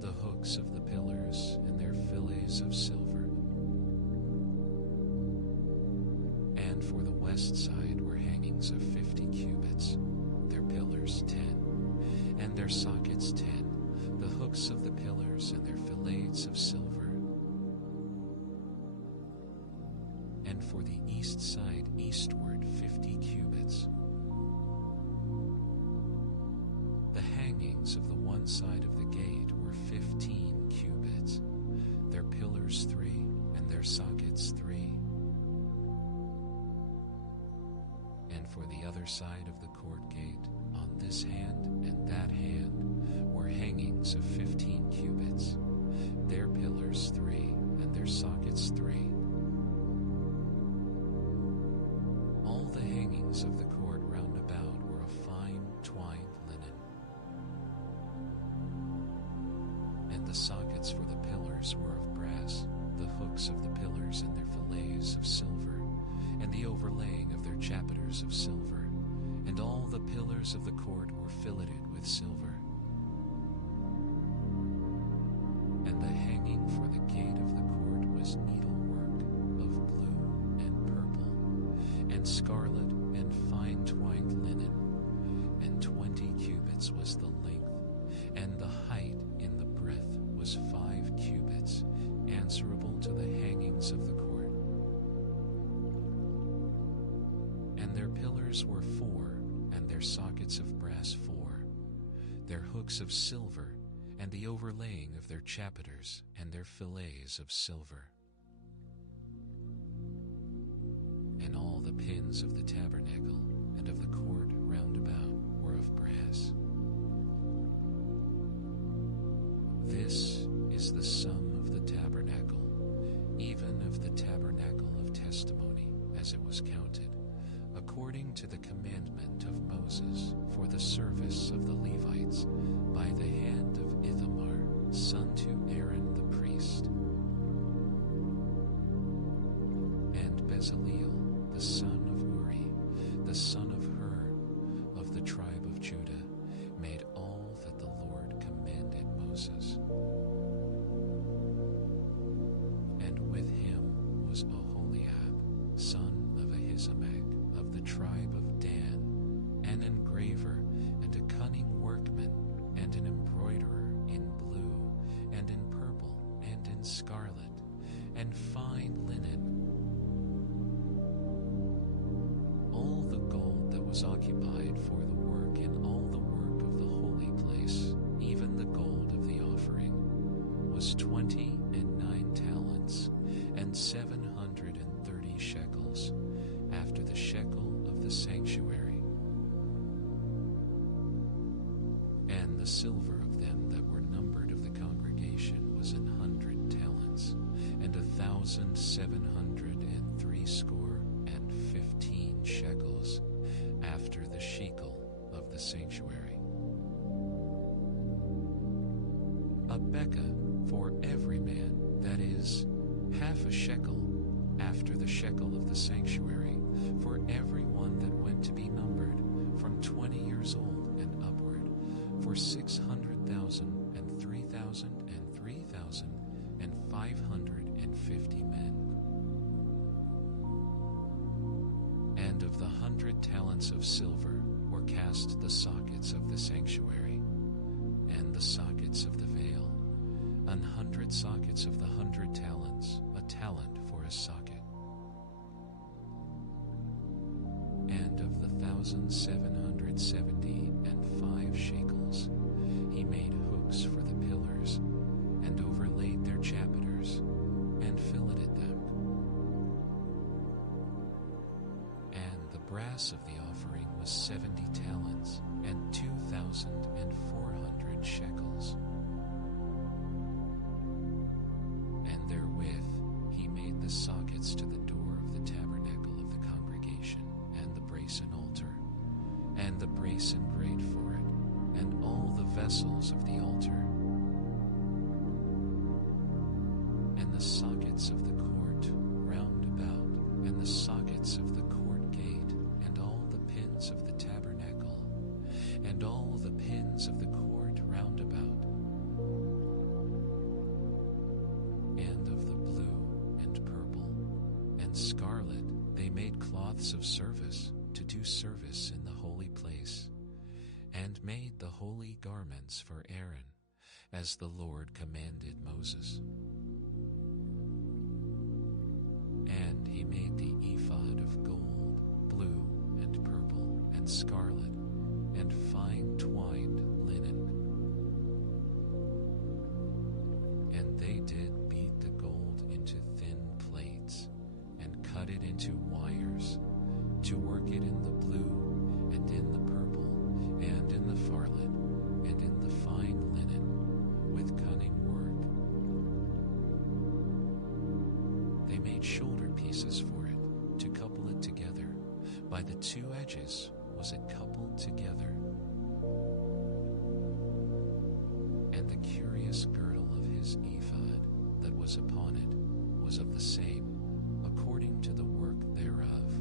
The hooks of the pillars and their fillets of silver. And for the west side were hangings of 50 cubits, their pillars 10, and their sockets 10, the hooks of the pillars and their fillets of silver. And for the east side eastward 50 cubits. The hangings of the one side of the gate were 15 cubits, their pillars 3, and their sockets 3. And for the other side of the court gate, on this hand and that hand, were hangings of 15 cubits, their pillars 3, and their sockets 3. All the hangings of the court round about were of fine twined linen. And the sockets for the pillars were of brass, the hooks of the pillars and their fillets of silver, and the overlaying of their chapiters of silver, and all the pillars of the court were filleted with silver. And the hanging for the gate of the court was needlework of blue and purple, and scarlet and fine twined linen, and 20 cubits was the length, and the height in the breadth was 5 cubits, answerable to the hangings of the court. And their pillars were 4, and their sockets of brass 4, their hooks of silver, and the overlaying of their chapiters and their fillets of silver. And all the pins of the tabernacle and of the court round about were of brass. This is the sum of the tabernacle, even of the tabernacle of testimony, as it was counted, according to the commandment of Moses for the service of the Levites, by the hand of Ithamar, son to Aaron the priest. And Bezaleel, the son of Uri, the son of Hur, of the tribe of Judah, made all that the Lord commanded Moses. And with him was Oholiab, son of Ahisamach, of the tribe of Dan, an engraver and a cunning workman, and an embroiderer in blue, and in purple, and in scarlet, and fine linen. All the gold that was occupied for the work and all the work of the holy place, even the gold of the offering, was 29 talents, and 730 shekels, after the shekel of the sanctuary. silver of them that were numbered of the congregation was 100 talents, and 1,760 shekels, after the shekel of the sanctuary. A bekah for every man, that is, half a shekel, after the shekel of the sanctuary, for every one that went to be numbered, from 20 years old and upward, for 600,000 and 3,000 and 3,000 and 550 men. And of the 100 talents of silver were cast the sockets of the sanctuary, and the sockets of the veil, 100 sockets of the 100 talents, a talent for a socket. And of the 1,775 shekels, he made hooks for the pillars, and overlaid their chapiters, and filleted them. And the brass of the offering was 70 talents, and 2,400 shekels. And therewith he made the sockets to the door of the tabernacle of the congregation, and the brasen altar, and the brasen grate for it, and all the vessels of the altar, and the sockets of the court round about, and the sockets of the court gate, and all the pins of the tabernacle, and all the pins of the court round about, and of the blue and purple and scarlet they made cloths of service, to do service in the holy place, and made the holy garments for Aaron, as the Lord commanded Moses. And he made the ephod of gold, blue and purple and scarlet, and fine twined linen. And they did beat the gold into thin plates, and cut it into wires, to work it in the blue, and in the purple, and in the scarlet, and in the fine linen, with cunning work. They made shoulder pieces for it, to couple it together. By the two edges was it coupled together. And the curious girdle of his ephod that was upon it was of the same, according to the work thereof,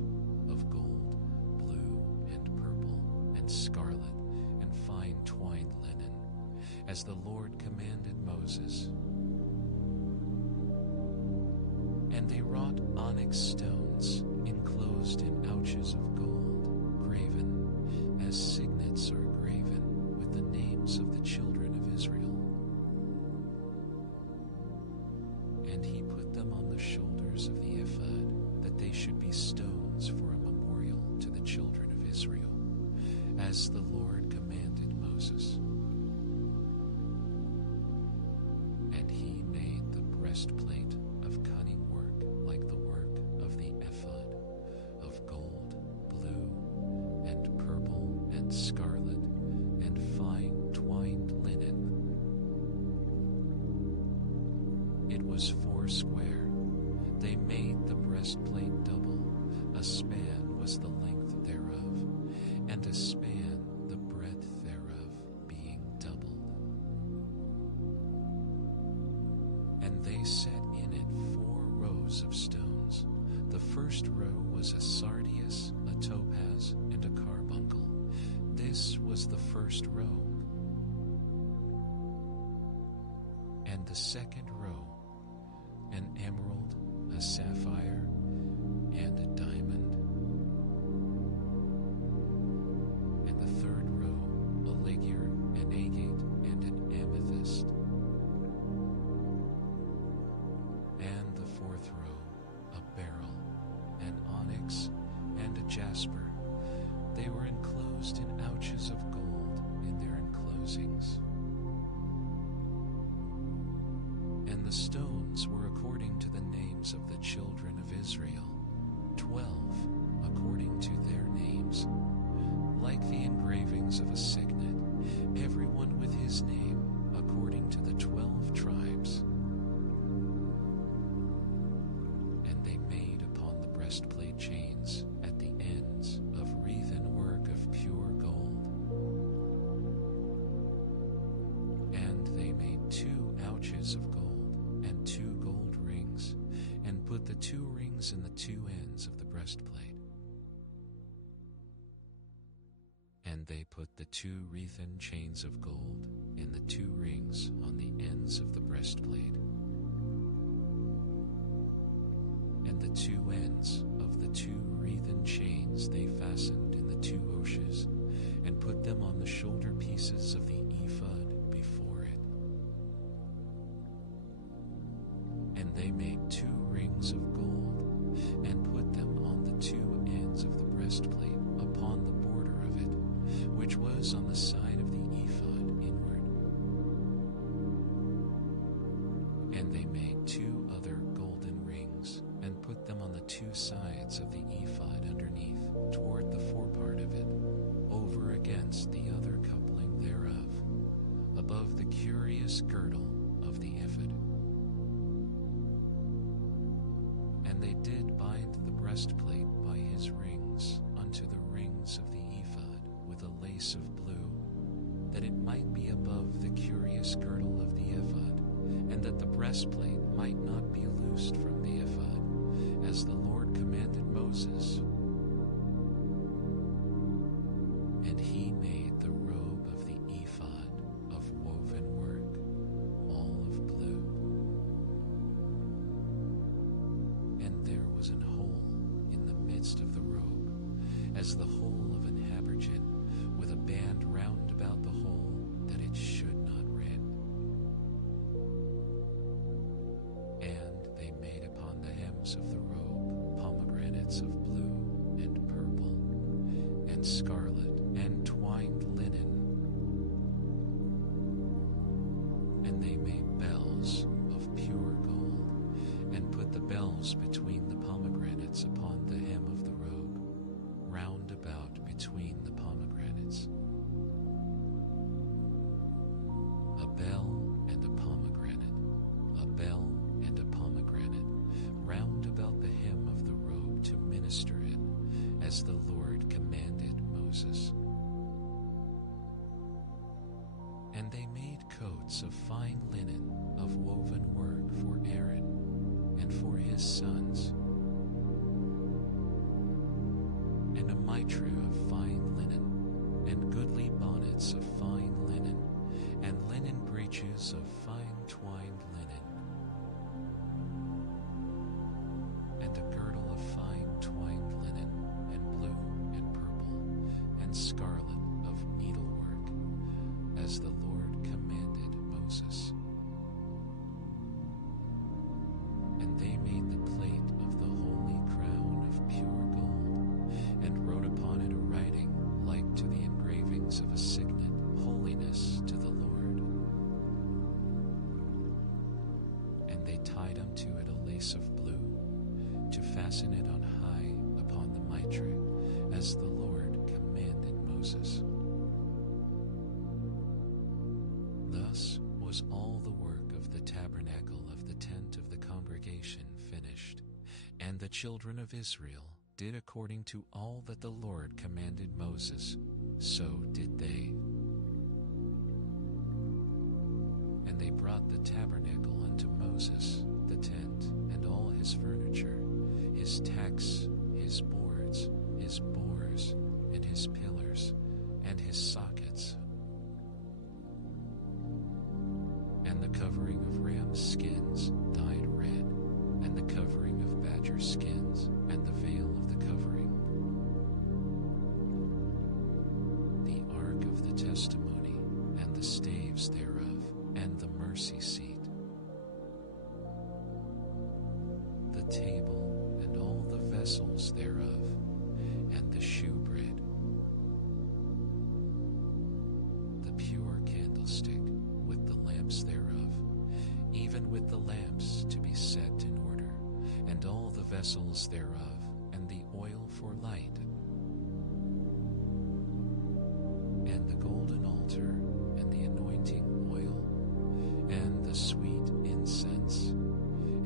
of gold, blue, and purple, and scarlet, and fine twined linen, as the Lord commanded Moses. And they wrought onyx stones, enclosed in ouches of gold, graven, as signets are graven, with the names of the children of Israel. And he put them on the shoulders of the ephod, that they should be stones for a memorial to the children of Israel, as the Lord commanded Moses. And he made the breastplate of cunning work, like the work of the ephod, of gold, blue, and purple, and scarlet, and fine twined linen. It was 4 square. They made the breastplate double. A span was the length thereof, and a span the breadth thereof, being doubled. And they set in it 4 rows of stones. The first row was a sardius, a topaz, and a carbuncle. This was the first row. And the second row, an emerald, a sapphire, and a diamond. And the third row, a ligure, an agate, and an amethyst. And the fourth row, a beryl, an onyx, and a jasper. They were enclosed in ouches of gold in their enclosings. And the stones were according to the names of the children of Israel, 12 according to their names, like the engravings of a signet, every one with his And they made upon the breastplate chains at the ends of wreathen work of pure gold. And they made 2 ouches of gold and 2 gold rings, and put the 2 rings in the 2 ends of the breastplate. And they put the 2 wreathen chains of gold in the 2 rings on the ends of the breastplate. And the 2 ends of the 2 wreathen chains they fastened in the 2 ouches, and put them on the shoulder pieces of the ephod before it. And they made 2 rings of gold, and put them on the 2 ends of the breastplate upon the border of it, which was on the side of the ephod inward. And they made 2 other golden rings, and put them on the 2 sides of the ephod underneath, toward the forepart of it, over against the other coupling thereof, above the curious girdle of the ephod. And they did bind the breastplate by his rings unto the rings of the ephod with a lace of blue, that it might be above the curious girdle of the ephod, and that the breastplate might not be loosed from the ephod, as the Lord commanded Moses. And he made the robe of the ephod of woven work, all of blue. And there was an hole in the midst of the robe, as the hole of an habergeon, with a band round about the hole, that it should not rend. And they made upon the hems of the robe pomegranates of blue and purple and scarlet and twined linen. And they made bells of pure gold, and put the bells between the pomegranates upon the hem of the robe, round about between the pomegranates. A bell and a pomegranate, a bell and a pomegranate, round about the hem of the robe to minister it, as the Lord commanded Moses. And they made coats of fine linen of woven work for Aaron and for his sons, and a mitre of fine linen, and goodly bonnets of fine linen, and linen breeches of fine twined linen, and a girdle of fine twined linen, and blue and purple, and scarlet of needlework, as the Lord commanded Moses. And they made the plate of the holy crown of pure gold, and wrote upon it a writing like to the engravings of a signet, holiness to the Lord. And they tied unto it a lace of blue, to fasten it on high upon the mitre, as the Lord commanded Moses. Thus was all the work of the tabernacle of the tent of the congregation finished, and the children of Israel did according to all that the Lord commanded Moses, so did they. And they brought the tabernacle unto Moses, the tent, and all his furniture, his tacks, his boards, his bores, and his pillars, and his sockets, and the covering of ram skins dyed red, and the covering of badger skins, and the veil of the covering, the ark of the testimony, and the staves thereof, and the mercy seat, the table, and all the vessels thereof, and the shewbread, the pure candlestick, with the lamps thereof, even with the lamps to be set in order, and all the vessels thereof, and the oil for light, and the golden altar, and the anointing oil, and the sweet incense,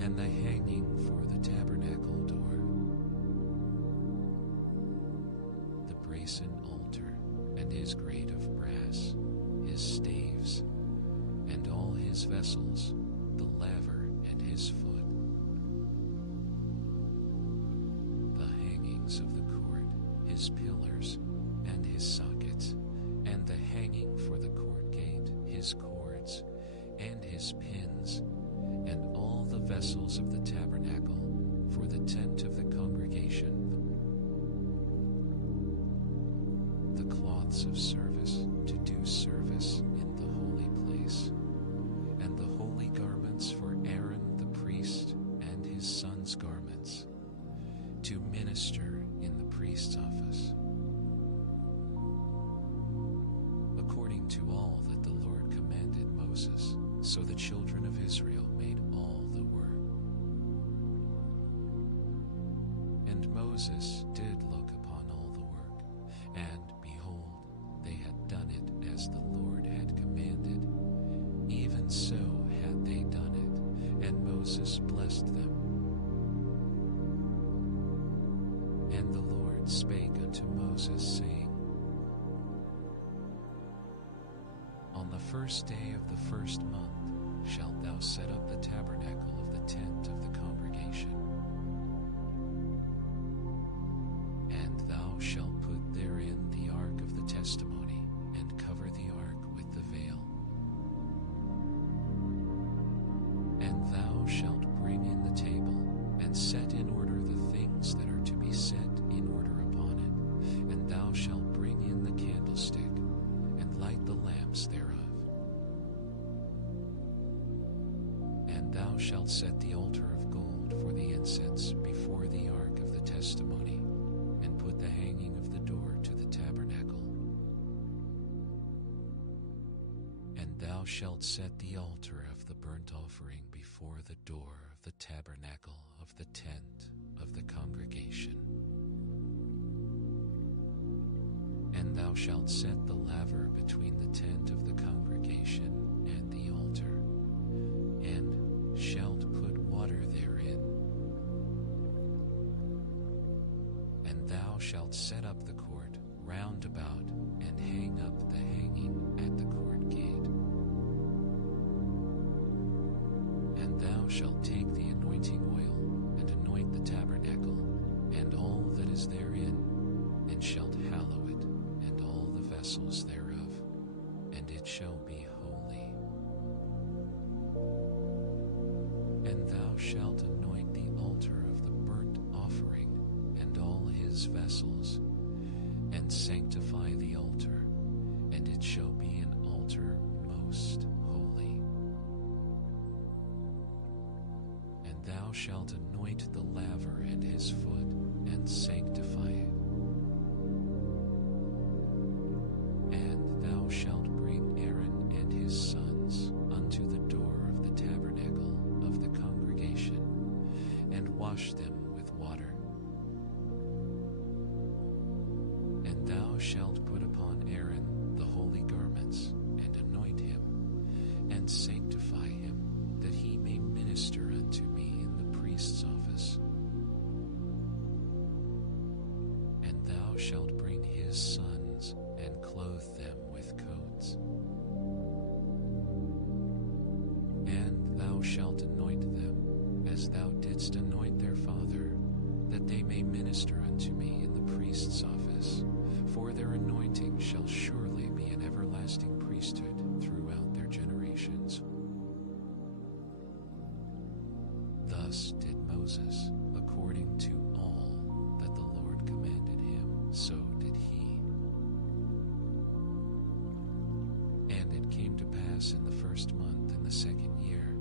and the hanging for the tabernacle basin altar, and his grate of brass, his staves, and all his vessels, the laver and his foot, the hangings of the court, his pillars, and his sockets, and the hanging for the court gate, his cords, and his pins, and all the vessels of the tabernacle for the tent of the congregation, the cloths of service to do service in the holy place, and the holy garments for Aaron the priest and his sons' garments, to minister in the priest's office, according to all that the Lord commanded Moses. So the children of Israel made all the work. And Moses did look upon all the work, and behold, they had done it as the Lord had commanded. Even so had they done it, and Moses blessed them. And the Lord spake unto Moses, saying, On the first day of the first month shalt thou set up the tabernacle of the tent of the congregation. And thou shalt put therein the ark of the testimony, and cover the ark with the veil. And thou shalt bring in the table, and set in order the things that are to be set in order upon it. And thou shalt bring in the candlestick, and light the lamps thereof. And thou shalt set the altar of gold for the incense before the ark of the testimony, and put the hanging of the door to the tabernacle. And thou shalt set the altar of the burnt offering before the door of the tabernacle of the tent of the congregation. And thou shalt set the laver between the tent of the congregation and the altar, and shalt put water therein. And thou shalt set up the court round about, and hang up the hanging at the court gate. And thou shalt take the anointing oil, and anoint the tabernacle, and all that is therein, and shalt hallow it, and all the vessels thereof, and it shall be holy. And thou shalt anoint the altar of the burnt offering, and all his vessels, and sanctify the altar, and it shall be an altar most holy. And thou shalt anoint the laver and his foot, and sanctify it. And thou shalt bring Aaron and his sons unto the door of the tabernacle of the congregation, and wash them with water. And thou shalt put upon Aaron the holy garments, and anoint him, and sanctify him, that he may minister unto me in the priest's office. And thou shalt bring his sons, and clothe them with coats. And thou shalt anoint them, as thou didst anoint their father, that they may minister unto me in the priest's office. For their anointing shall surely be an everlasting priesthood throughout their generations. Thus did Moses, according to all that the Lord commanded him, so did he. And it came to pass in the first month in the second year,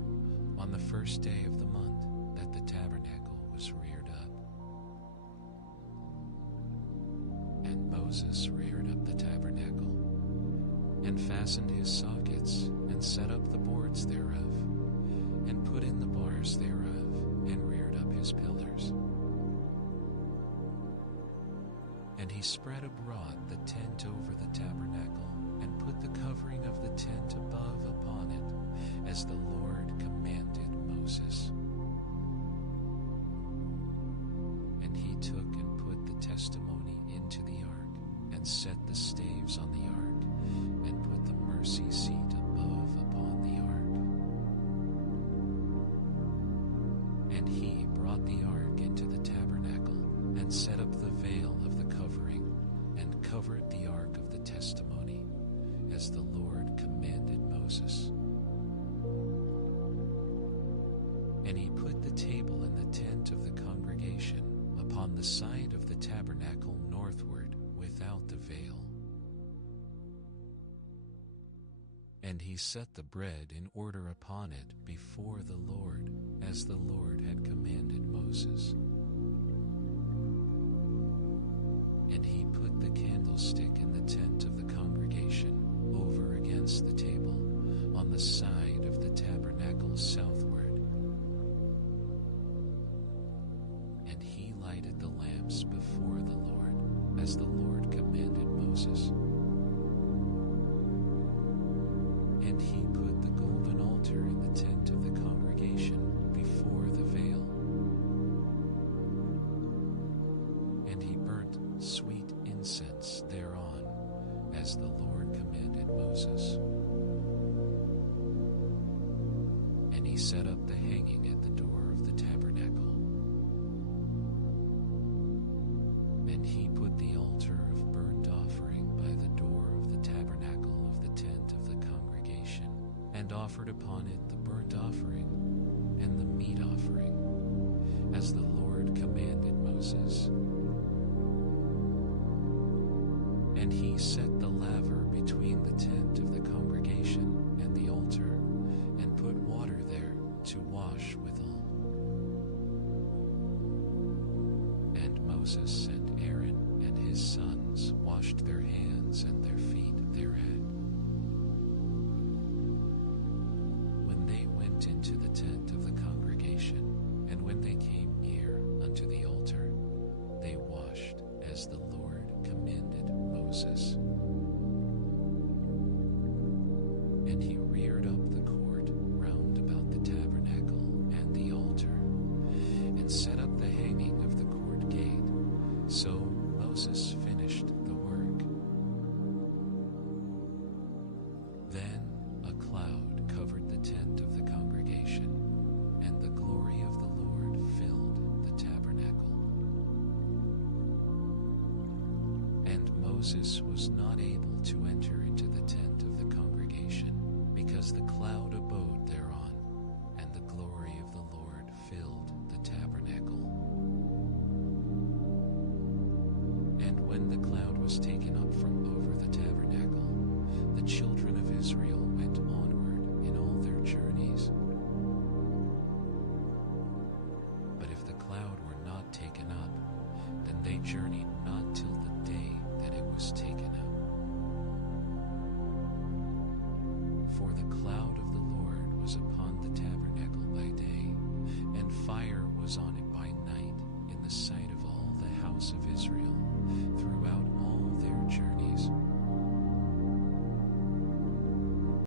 on the first day of the month, that the tabernacle was reared up. And Moses reared up the tabernacle, and fastened his sockets, and set up the boards thereof, and put in the bars thereof, and reared up his pillars. And he spread abroad the tent over the tabernacle, and put the covering of the tent above upon it, as the Lord commanded Moses. And he took and put the testimony into the ark, and set the staves on the ark, and put the mercy seat above upon the ark. And he brought the ark into the tabernacle, and set up the veil of the covering, and covered the ark of the testimony, as the Lord commanded Moses. And he put the table in the tent of the congregation upon the side of the tabernacle northward without the veil. And he set the bread in order upon it before the Lord, as the Lord had commanded Moses. And he put the candlestick in the tent of the congregation over against the table on the side of the tabernacle southward. And he lighted the lamps before the Lord, as the Lord commanded Moses. And he put the golden altar in the tent of the congregation before the veil. And he burnt sweet incense thereon, as the Lord commanded Moses. And he set up the hanging at the door of the tabernacle. And he put the altar of burnt offering by the door of the tabernacle of the tent of the congregation, and offered upon it the burnt offering and the meat offering, as the Lord commanded Moses. And he set the laver between the tent of the congregation and the altar, and put water there to wash withal. And Moses and Aaron and his sons washed their hands and their feet thereat. When they went into the tent of the congregation, and when they came near unto the altar, they washed as the Lord commanded Moses. And he reared up the court round about the tabernacle and the altar, and set up the hanging of the court gate. So Moses finished the work. Then a cloud covered the tent of the congregation, and the glory of the Lord filled the tabernacle. And Moses was not able to enter into the tent of the congregation, because the cloud abode thereon, and the glory of the Lord filled the tabernacle. And when the cloud was taken up from over the tabernacle, the children of Israel went onward in all their journeys. But if the cloud were not taken up, then they journeyed not till the day that it was taken up. For the cloud of the Lord was upon the tabernacle by day, and fire was on it by night in the